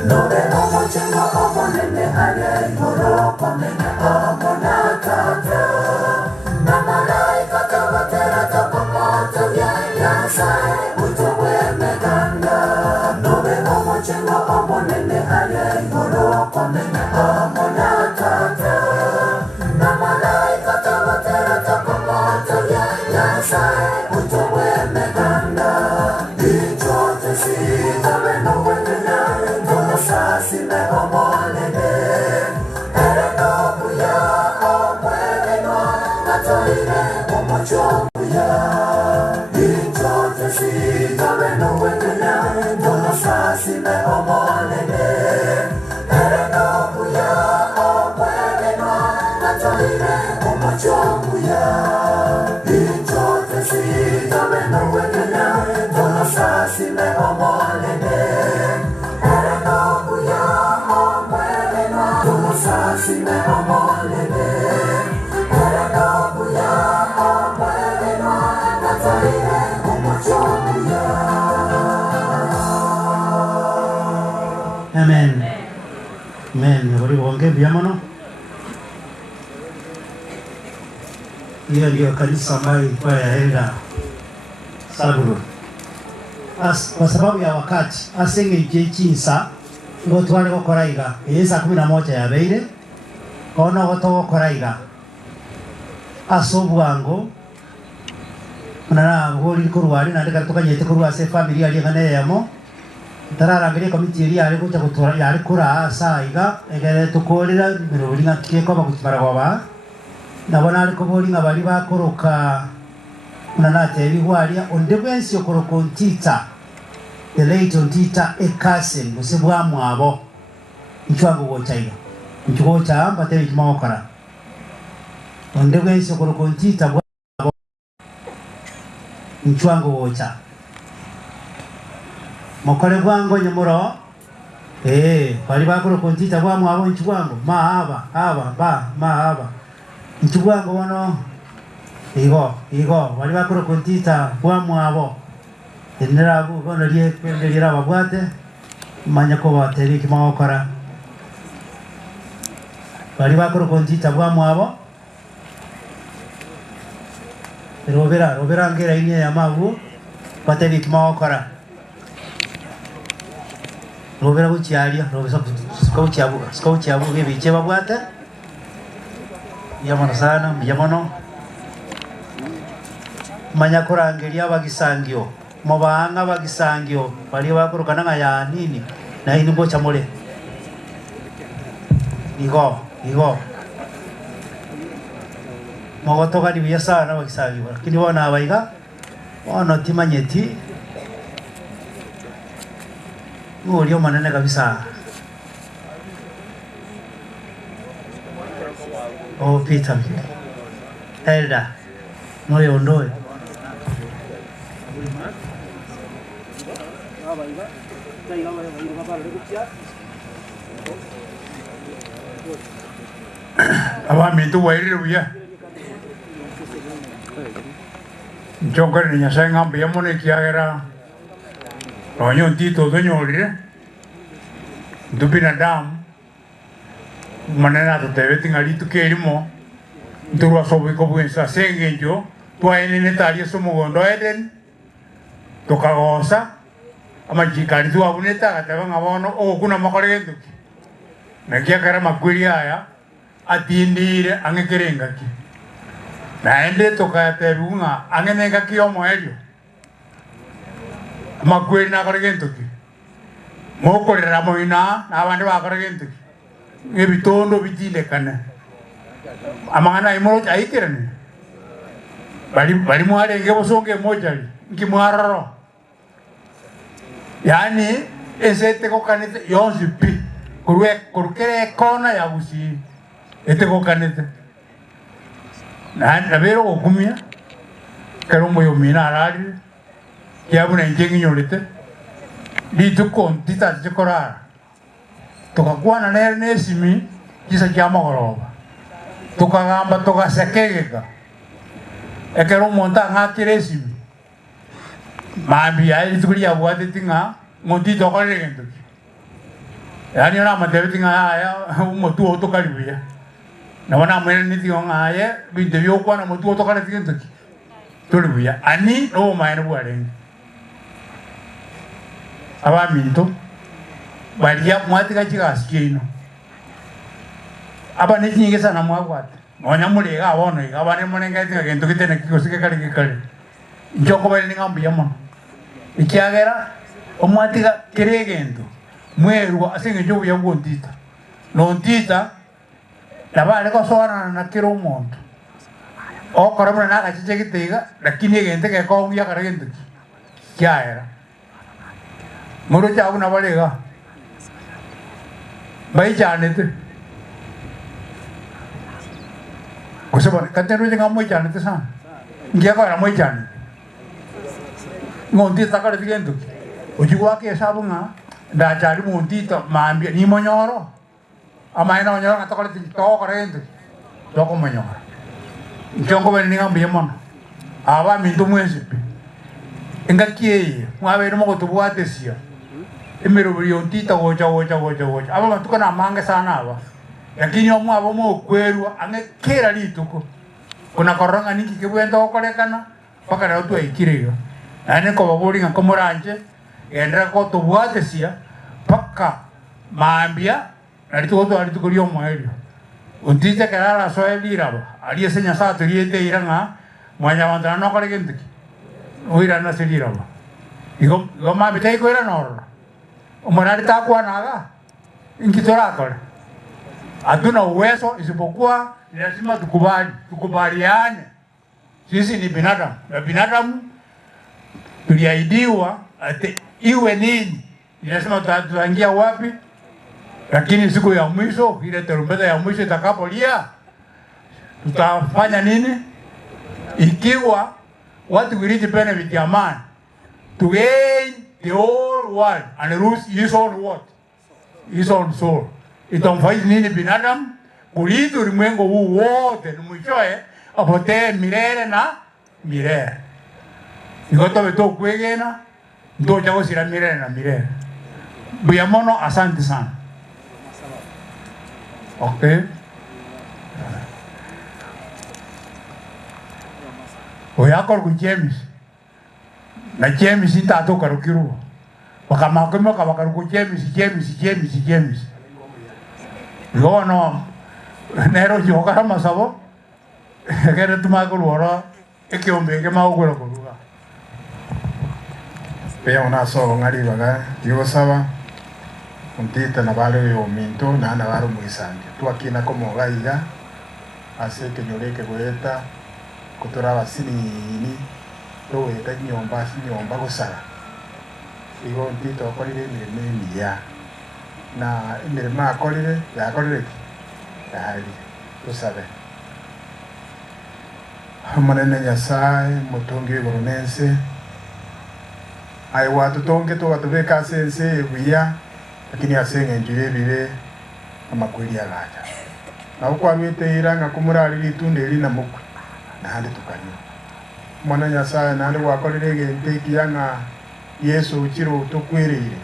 Nobe omocheno omonene ale moroko mena omona tata. Na malaika tabatera tapamoto ya Nyasaye utowe meganda. Nobe omocheno omonene ale moroko mena omona tata. Na malaika tabatera tapamoto ya Nyasaye utowe meganda. Ichote sitabe nowenena sasi me omonene. Ere no buya omwene no natoire omochobuya. Ichote sitabe nowenena sasi me omonene. Ere no buya omwene no natoire omochobuya. Ichote sitabe nowenena sasi me omonene. Sasi me omonene. Ere no buya omwene no natoire omochobuya. Amen. Amen. Yaburi bonge biamono. Hiyo ndio kanisa ambayo ilikuwa ya Elda Saburo. Kwa sababu ya wakati asenge jechinsa ngo twale gukora iga isa 11 ya beire kono goto gukora iga asobwango na gori kurwari na ndeka tukanyete kurwa se family ali gane yamo tararangire komiti iri ari kuja gutora yari kura asa iga egere tukorira birori ngakike ko bakutimara goba nabona ari kubori ngabari bakuruka munanate bigwaria onde bwensi okuruka ontita the late ontita ekasen musebwa mwabo nchwango gochaira nchugocha mbate kimokora onde bwensi okuruka ontita bwabo nchwango gocha mokore bwango nyamuro bali bakuruka ontita bwa mwabo nchwango mahaba nchwango wono Igo, wali bakuru kontita kwa mwabo. Tenera bu kono rie kwendera babwate. Manya ko bateri kimawokora. Wali bakuru kontita kwa mwabo. Robera ngera ine ya mabu bateri kimawokora. Robera buchialia, robera scout yabu biche babwate. Yamono sana, yamono. Manya kurangiria bagisangio mubanga bagisangio bali bakurukana nga ya nini na ini bocha mole igo mogotoka ni biasa na bagisangio lakini wana abaiga wana timanyeti ngolio manene kabisa Peter Elda noyo ondoe Abami tu wairi ruya. Jongkar ni nyasai ngam biamo ne kia era. Ronyo tito tu nyori. Dupina dam. Manena tu teve tingali tu kerimo. Tu ruasobi ko buensa sengenjo. Tu aini ne tali somogondo eden. Tu kagosa. Ama jikari tu abuneta kataba ngabono o kuna makorege tu. Nakia kara makwiri haya. Atindire angekerenga ki naende tokaterunga angenenga ki omoerio makwiri na koregento ki mokorera moina na abandi bakoregento ki ebitondo bitile kana amangana imoro aikirane bali mware ngebosonge mojali nkimwararo yani esete kokanete yonsi pi kurukere kona ya busi este cocanete na vero okumia kero moyo minarari ya buna ingengi nyolete di tu kon tita chekora to kakwana nerne simi kisa chama goroba to kagamba to kasekega ekero monta ngatire simi mambi ai tu ya bwate tinga monti to korengento yani ona matebeti ngaya umutu otokalibuya na wana mwene nitio ngaya binde byokwa na mutu otokale tikintoki tolibuya ani no mayene bwalenge abaminto balia mwatika chikasikino aba nechinyinge sana mwabwate onya mulega abono igabane monenga tinga gento kitene kikosike kale njoko bali ningambu yamo ikiagera omwatika kiregendo mweru asinge njobu ya ngontita nontita labale ko soana na kiro umuntu okoromna na kachiche gitiga lakini egente ke ko ya karagento kiaera muru chabu na balega bai janete kusaba katero jenga mo janete sa ngia ko ra mo janete ngontita kare tigendo ujigwa ke sabu nga da cari muntito maambia ni monyoro amaina monyoro ngatokole to korento toko monyoro njongo bali ninga mbiyamona aba mintu mwesipi engakie mwabe mo kutubwatesia emero byo ntita gocha aba matuko na mange sana aba lakini omwa abo mo kwerwa angekera lituko kuna koronga niki kibwendo okolekana paka na otu aikiriga ane ko baburi nga komoranje endra ko tubwatesia paka maambia alituko aliyo mwaelio untite karara soeliraba aliyesenya saa tuliyete iranga mwanya wandana no kale gentiki oira na seliraba igo maambia taiko ira noro umarari takwa naga inkitora kale hatuna uwezo isipokuwa lazima tukubaliane sisi ni binadamu na binadamu tuliahidiwa ate iwe nini lazima tutaangia wapi lakini siku ya mwisho ile tarumbeta ya mwisho itakapolia tutafanya nini ikiwa watu wiriti benefit ya man to gain the whole world and lose his own what his own soul itamfanya nini binadamu kulithi ulimwengu huu wote ni mwishoe apotee milele na milele ikoto beto kwegena ndo chago sira milele na milele buyamono asante sana okay oyakor ku James na James itato karukiru wakamakemo kabakaru ku James no nero yoga masabo kere tumakulora ekiombe ke maugura kuruga pea una so ngari baga yosaba untita na bale yo minto na baro muisandi tu akina como gaiga ase que nyoleke goeta kutora basini ni to eta nyomba gosara igo untita okolire ni ya na imirima akolire yakolire yari tusabe amanene nyasaye mutongi goronense ai watu tonge to watu beka sense buya lakini asenge njire bire amakweli agaja na uko abite iranga kumurali litunde lina mukwe na hande tukanyo mwana nyasaye nande wakolire gente kiyanga Yesu uchiro tukwirire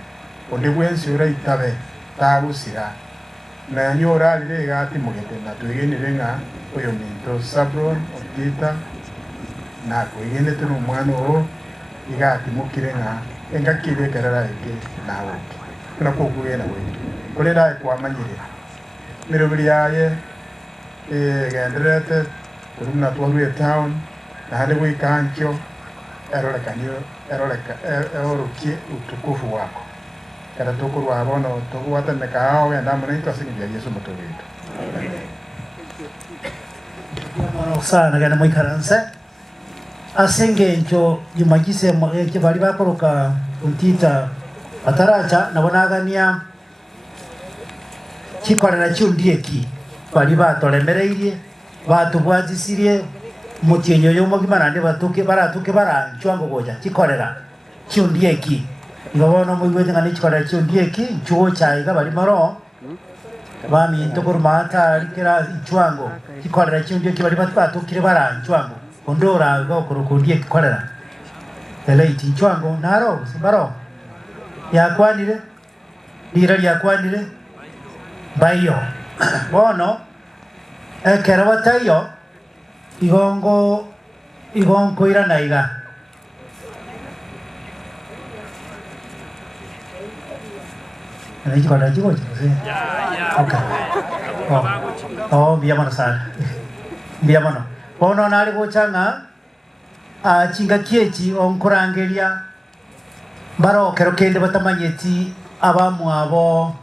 onde bwensi ura itabe tabusira na nyora lire gati mugete na tugenere nga oyo minto sabron otita na kuigende tuno mwana o igati mukirenga engakire karara eke nawo kuna kokugena we kolera kwa manyire mirobiri yaye gendrete kurumna twaruye town na hande we kancho eroleka utukufu wako kada tukuru abono tukuwata nekao ya ndamu nito asingi ya Yesu mutubito sana gana mwikaranse asenge ncho jumagise mweke bali bakoroka untita ataracha nabonagania chikorera chundieki bali batolemereirie batubwazisirie mutienyo yo mogimana ndi batuke baranchwango goja chikorera chundieki ngobono muigwete ngani chikorera chundieki chuo chaiga bali maro bami ntokorumata likera ichwango chikorera chundieki bali batukire baranchwango ondora go kurukundie kikorera eleiti ichwango naro simbaro yakwanire lira yakwanire bayo bono ekero batayo igongo ira naiga Chico, sí. Okay. Biamono sana. Biamono. Bono nari gochanga chinga kiechi onkorangeria baro kero kende batamanyeti abamu abo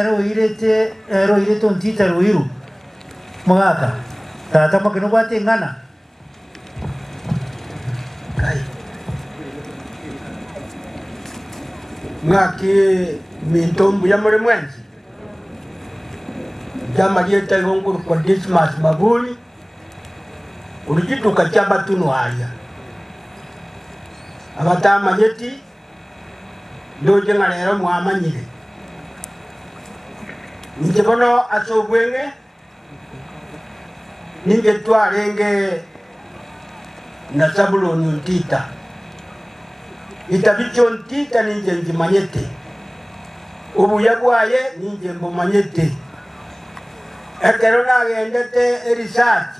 Roirete ontita roiru magaka tata makino bate ngana kai ngaki mintombu ya mure mwenzi jama lieta gongo kwa Dismas Mabuli ulijituka chaba tunu haya abatama yeti doje ngalero muamanyire Nje bono asobwenge ninge twarenge na Zabuloni Ontita itabicho Ontita ninje njimanyete ubuya bwaye ninje mbumanyete ekero nagendete research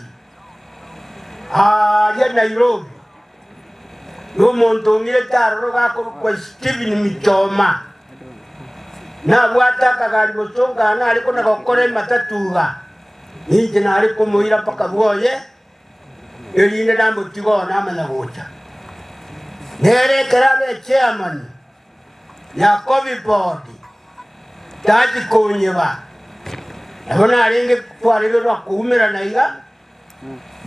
ya Nairobi n'omuntu ngire taroro gakorwa Stephen Mitoma na bwata kagari bosonga na aliko na gokore matatuga ninje na aliko muira paka bwoye elinde nambo tigo na amana gocha nere karabe chairman ya COVID board taji konyeba abona alinge kwalilo na kuumira na iga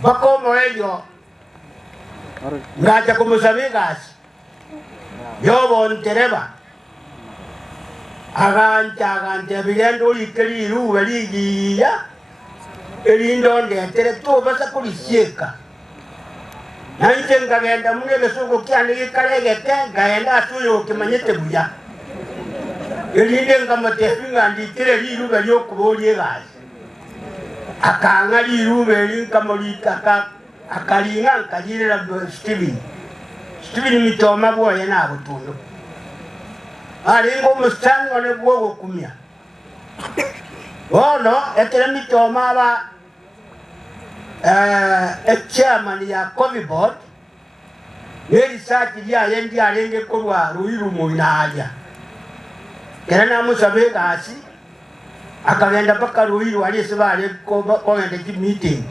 bako moeyo ngacha kumusabigas yobo ntereba agante bigendo likeli ruwe ligiya elindo ndetere to basa kulisheka naite ngagenda mune besugo kyane gikarege gaenda atuyo kimanyete buya elinde ngamate finga ndikire liruwe lyokubolie gazi akanga liruwe linkamolika akalinga nkajirira Stephen Mitoma bwoye na butundu alingo mustango ne bwogo kumya ono ekere Mitoma ba chairman ya COVID board yeri saki ya yendi alenge kurwa ruiru muinaja kera na musabe gasi akagenda paka ruiru alisibale ko ngende meeting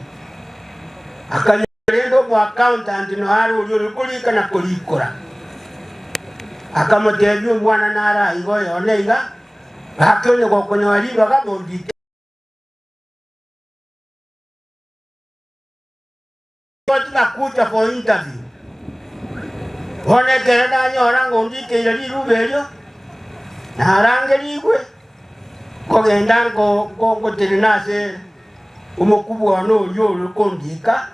akalendo mu accountant no haru ulikulika na kulikora akamotebi mwana nara igo yoneiga bakonye gokonyo ali bagabondi Kotna kucha for interview one kere na nyora ngondi ke yali rubelio na range ligwe ko genda ko terinase umukubwa no yo kondika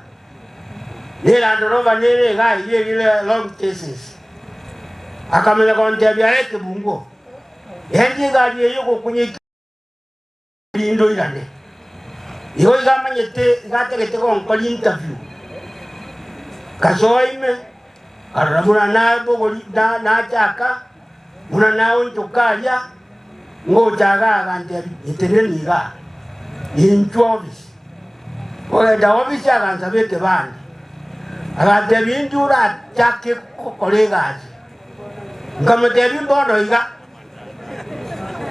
nera ndorova nere ga ile long cases akamenya konte bya eke bungo yendi gari yo kunye lindo irane iyo igamanyete gategete ko ko interview kasoime karabura na bogori na chaka muna na ontukalia ngo chaga gante iteneniga inchovis oya da ofisi aganza bete bandi agate bindura chake kolegaji ngamate bimbono iga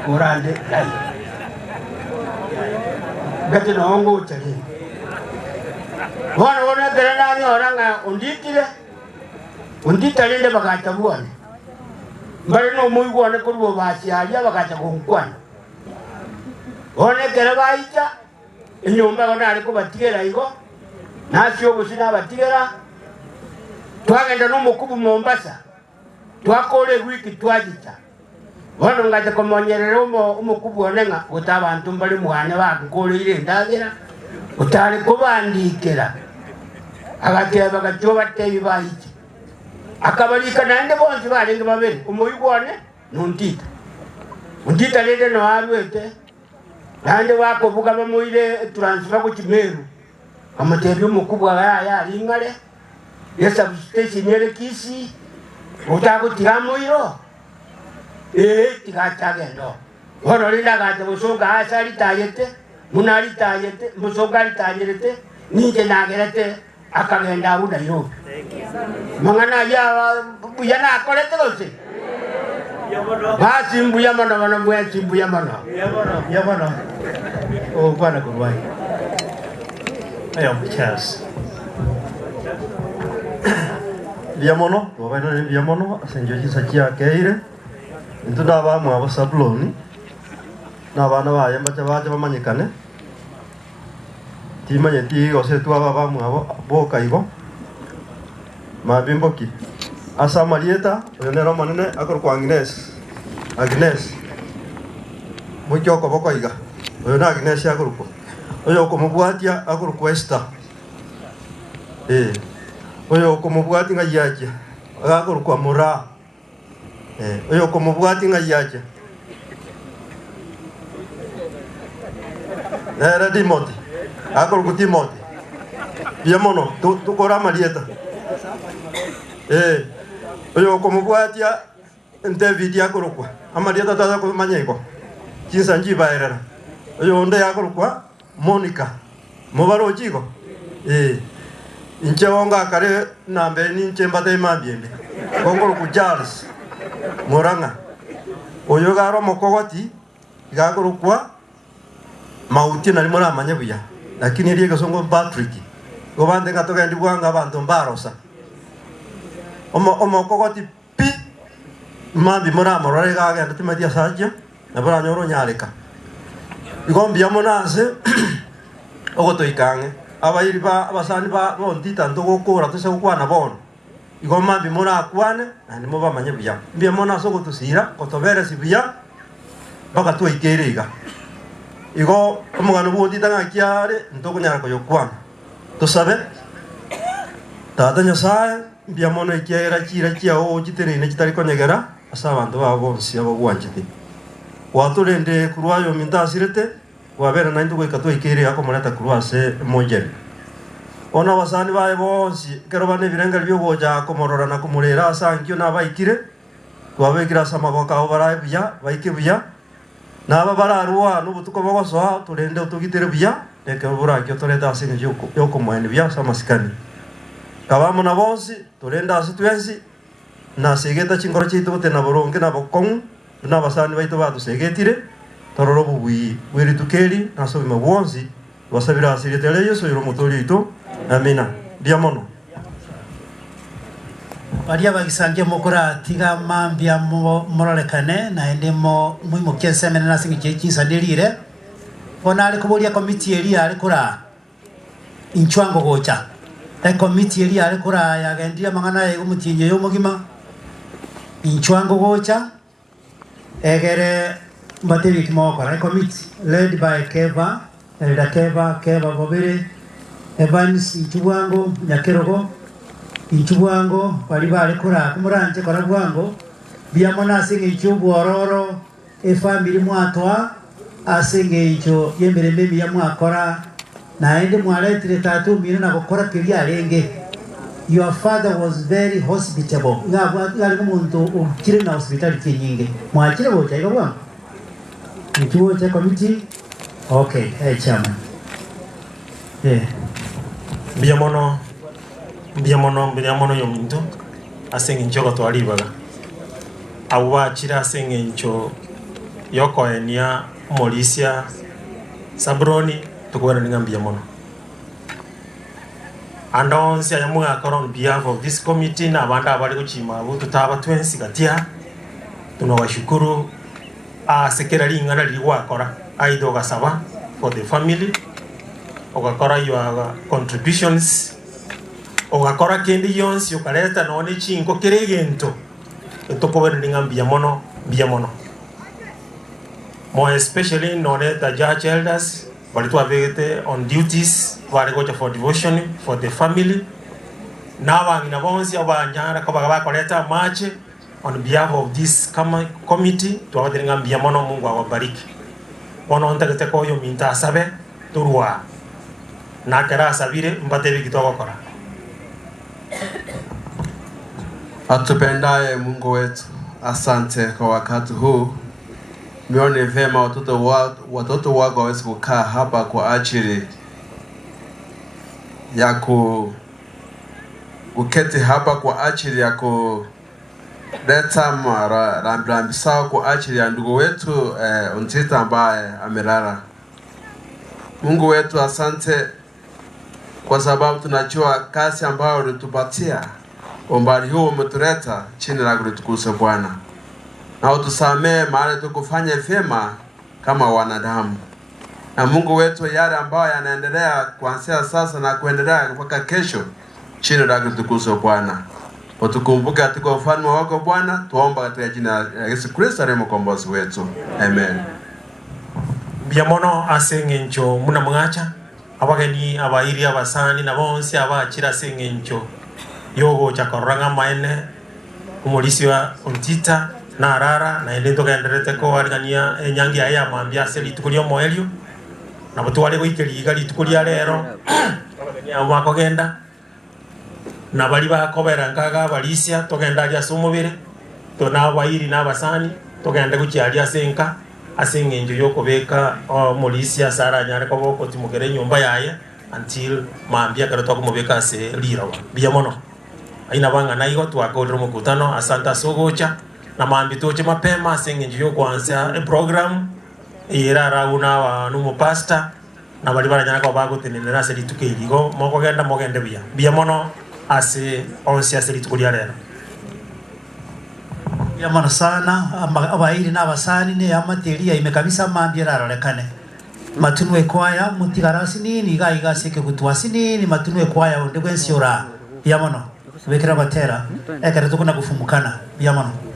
orande dai gate no ngo chale wana terena ni oranga unditire lende bakacha buone mbare no muy buone kurbo basi alia bakacha kunkwana one kere baicha inyumba gona ali kubatigera igo nasi obusina abatigera twagenda n'omukubu Mombasa twakola wiki twagita bono ngaje komonyerera umukubu onenga uta abantu mbali mwana bakukoleire ndagera utali kubandikira agateba gachoba tebi bahiki akabalika nande bonzi balinga babiri umuyibone nuntita untita lede no alwete nande wako buga bamuire transfer ku Kimeru amatebi umukubwa ya lingale yesa station yele kisi utakutika muiro tikachagendo bono linda gate busoga asali tayete munali tayete busoga litayete ninje nagerete akagenda abu Nairobi mangana ya buyana akolete gose basi mbuya mana mana mbuya mbuya mana ya mana o bwana kurwai ayo chas Biamono, wabana ni biamono, asenjoji sakia keire. Itu dah bawa apa sabloni. Nabana bawa yang baca bamanyikane. Tima nyeti ose tua bawa apa boka ibo. Mabimboki. Asa Marieta, onero manene akor ko Agnes. Agnes. Mucho ko boko iga. Ona Agnes akor ko. Oyo ko mubuatia akor ko esta. Oyo kumubwati nga yaje agakuru kwa mura oyo kumubwati nga yaje era Timothy agakuru ku Timothy biamono tukora Marieta oyo kumubwati David agakuru kwa Marieta tata ku manyeko kinsa njibaerera oyo onde agakuru kwa Monica mubaro chiko inche wonga kare nambe ni inche mbate mabiembe kongoro ku Charles Moranga oyo garo mokogoti gakoro kwa mauti na limora manyebuya lakini riye gasongo Patrick gobande ngatoka ndi bwanga abantu mbarosa omo kogoti pi mambi mora morare gaga ndati madia saja na bora nyoro nyaleka igombi yamonase ogoto ikange abairi ba abasani ba bontita ndogokora tose kukwana bono igoma bimona akwane na nimo bamanye bya mbye mona soko tusira kotobere sibya baka tu ikerega igo omugano bwontita ngakiare ntokunyara koyokwana tusabe tata nyasaye mbye mona ikera kira kiao kiterine kitari konyegera asa abantu babonsi abagwanjite waturende kurwayo mintasirete wabera na ndugo ikatwa ikere yako moneta kurwase mojeri ona wasani bae bonsi kero bane birenga byo boja komorora na kumurera asangyo na baikire twabekira samagoka obara bya baike bya na babara ruwa nubutuko bagoso turende utugitere bya eke bura kyo toreta asinge yoko mwene bya samasikani kabamo na bonsi turenda asitwensi na segeta chingoro chitu tena boronge na bokong na basani baito batu segetire tororo bubui wiri tukeri naso bimabonzi wasabira asiritele yeso yoro motori ito amina diamono baria bagisange mokora tiga mambia morolekane na endemo muimo kesemene na singi kinsandirire ona ali kuboria committee eri ali kura inchwango gocha committee eri ali kura yagendia mangana yego mutinye yo mugima inchwango gocha egere Mbatevi Kimokora committee led by Keva, Elda Keva Bobere, Evans Ichuwango, Nyakerogo, Ichuwango, Palibale Kura, Kumuranje Korabuango, Biamona singing Chubu Ororo, a family Muatoa, a singing Icho, Yemere Yamua Kora, Naende Mualet Tatu, Mirana Kora Kiria Renge. Your father was very hospitable. Gamunto, Children Hospital Kinyinge. Mwachiro, take a one. Chuo cha committee. Okay, chairman. Biamono yominto asenga inchogo twalibaga awa chira asenga incho yoko enia Molisia Sabroni tukubana ninga biamono andonsi ayamu akora on behalf of this committee na abanda abali kuchima abo tutaba twensi gatia tunawashukuru sekretari ingana liwa akora aido gasaba for the family ogakora your contributions ogakora kendi yonsi ukaleta none chinko kere gento tokoberninga mbia mono more especially none the church elders balitwa vegete on duties bali gocha for devotion for the family na bangina bonsi abanyara ko bakoleta march on behalf of this committee twabatenga mbia mono. Mungu awabariki ono ntakete ko yo minta sabe turwa na kera sabire mbatebi kitogokora. Atupendaye Mungu wetu, asante kwa wakati huu. Mione vema watoto wako waweze kukaa hapa kwa ajili ya kuketi hapa kwa ajili ya kuleta rambirambi sawa kwa ajili ya ndugu wetu Ontita ambaye amelala. Mungu wetu, asante kwa sababu tunajua kazi ambayo ulitupatia. Umbali huu umetuleta chini la kutukuza Bwana. Na utusamee mahali tukufanya vyema kama wanadamu. Na Mungu wetu, yale ambayo yanaendelea kuanzia sasa na kuendelea mpaka kesho chini la kutukuza Bwana. Utukumbuke katika ufalme wako Bwana, tuomba katika jina la Yesu Kristo aliye mkombozi wetu. Amen. Biamono asengencho muna mwacha abageni abairi abasani na bonse abachira sengencho yogo chakoranga maene umulisi wa Ontita na arara na endento kaenderete ko arigania enyangi aya mambia seli tukulio moelio na butwale goikeriga litukulia lero abageni abako genda na bali bakobera nkaga balisia togenda lya sumubire to na abairi na abasani togenda kuchialia senka asengenjo yokobeka mulisia sara nyare ko boko timugere nyumba yaye until mambia karoto kumubeka se lirawa biamono aina banga na igo twakorera mukutano. Asanta sogocha na mambi toche mapema asengenjo yokwanza program irara una wa numu pastor na bali baranyana ko bagotenera se litukeligo moko genda mogende biamono ase onsi ase litukulia lero yamana sana abairi na abasani ne amateria imekabisa mambia rarolekane matunwe kwaya mutigarasi nini gaiga seke kutwasi nini matunwe kwaya onde kwensiora yamano wekera batera ekara tukuna kufumukana yamano.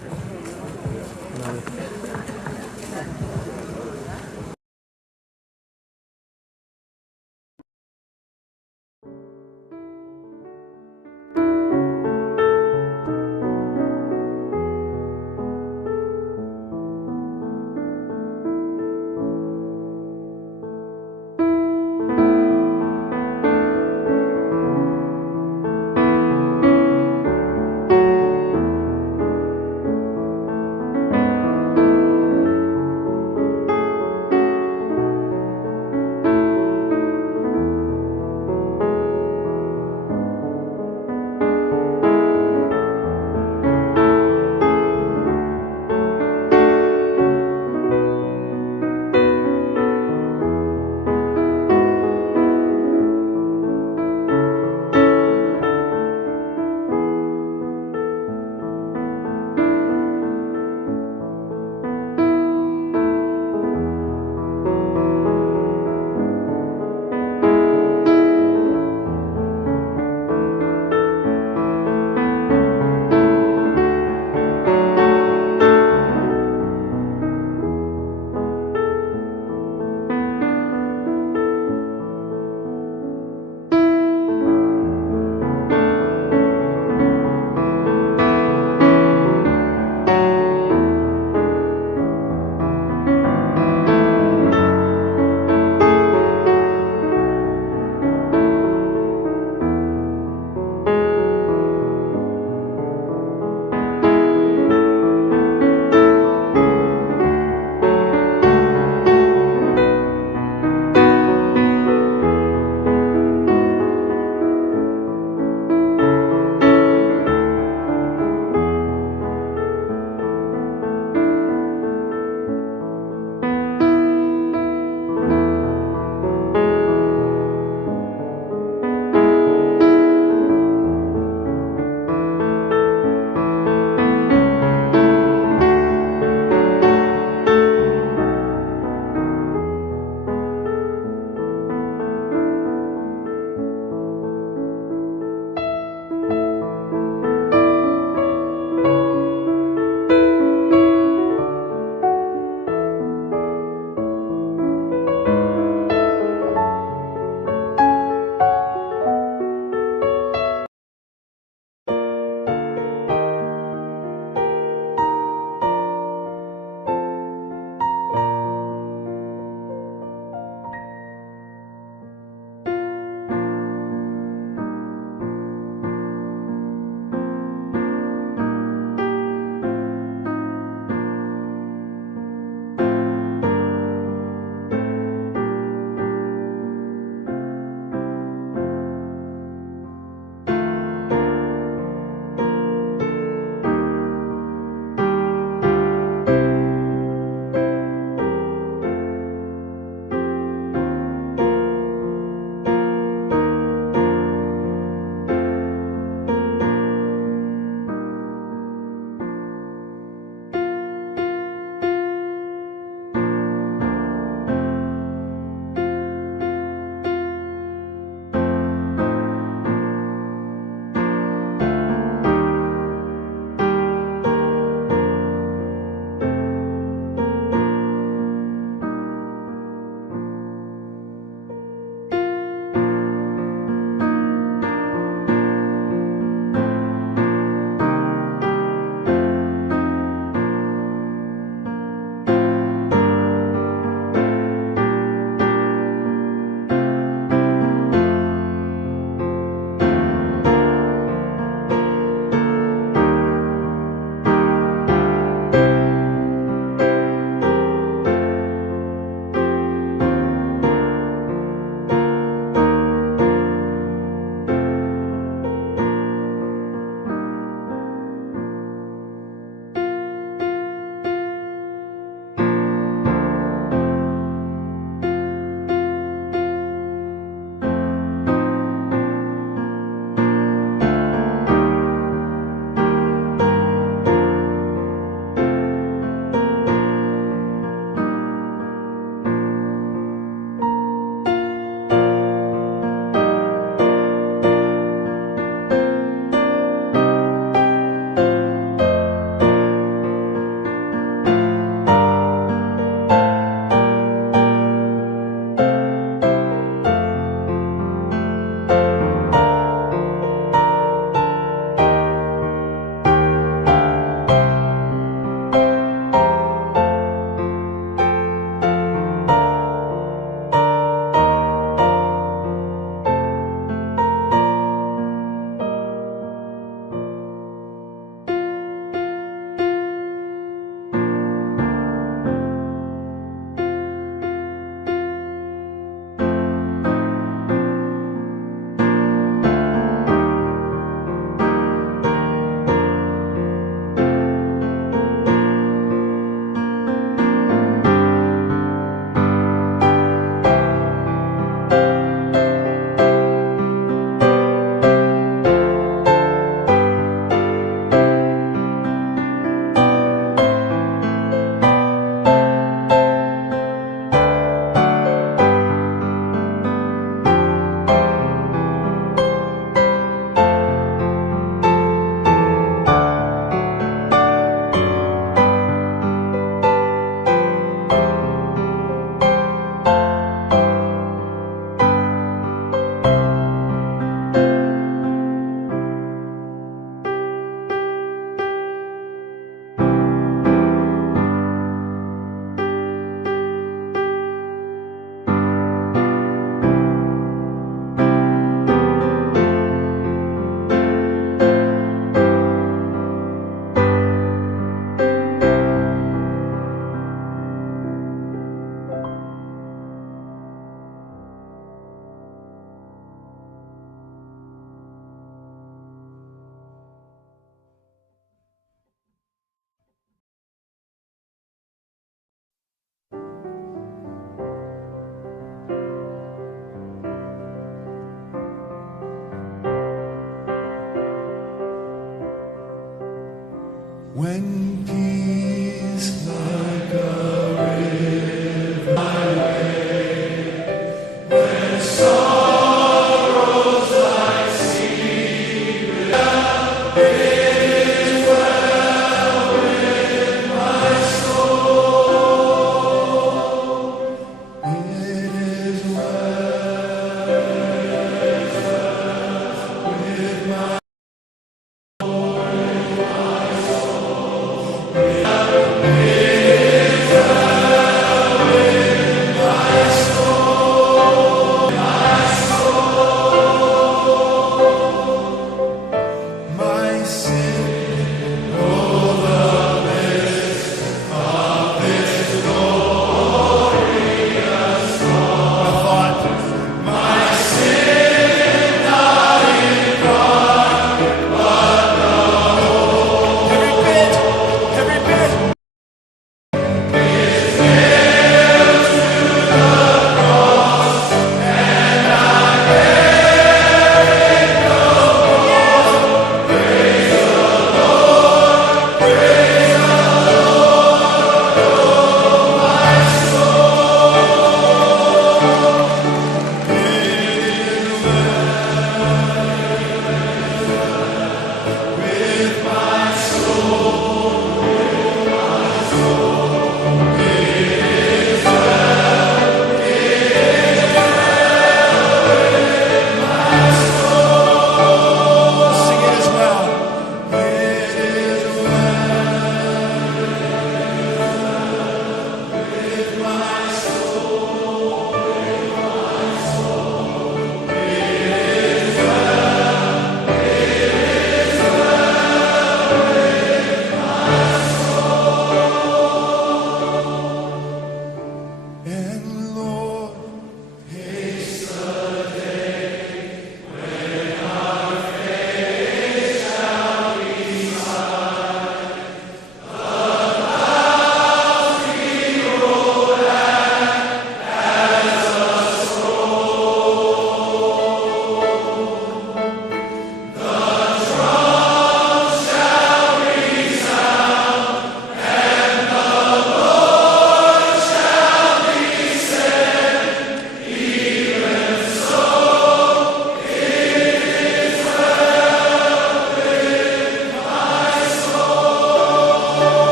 when peace like a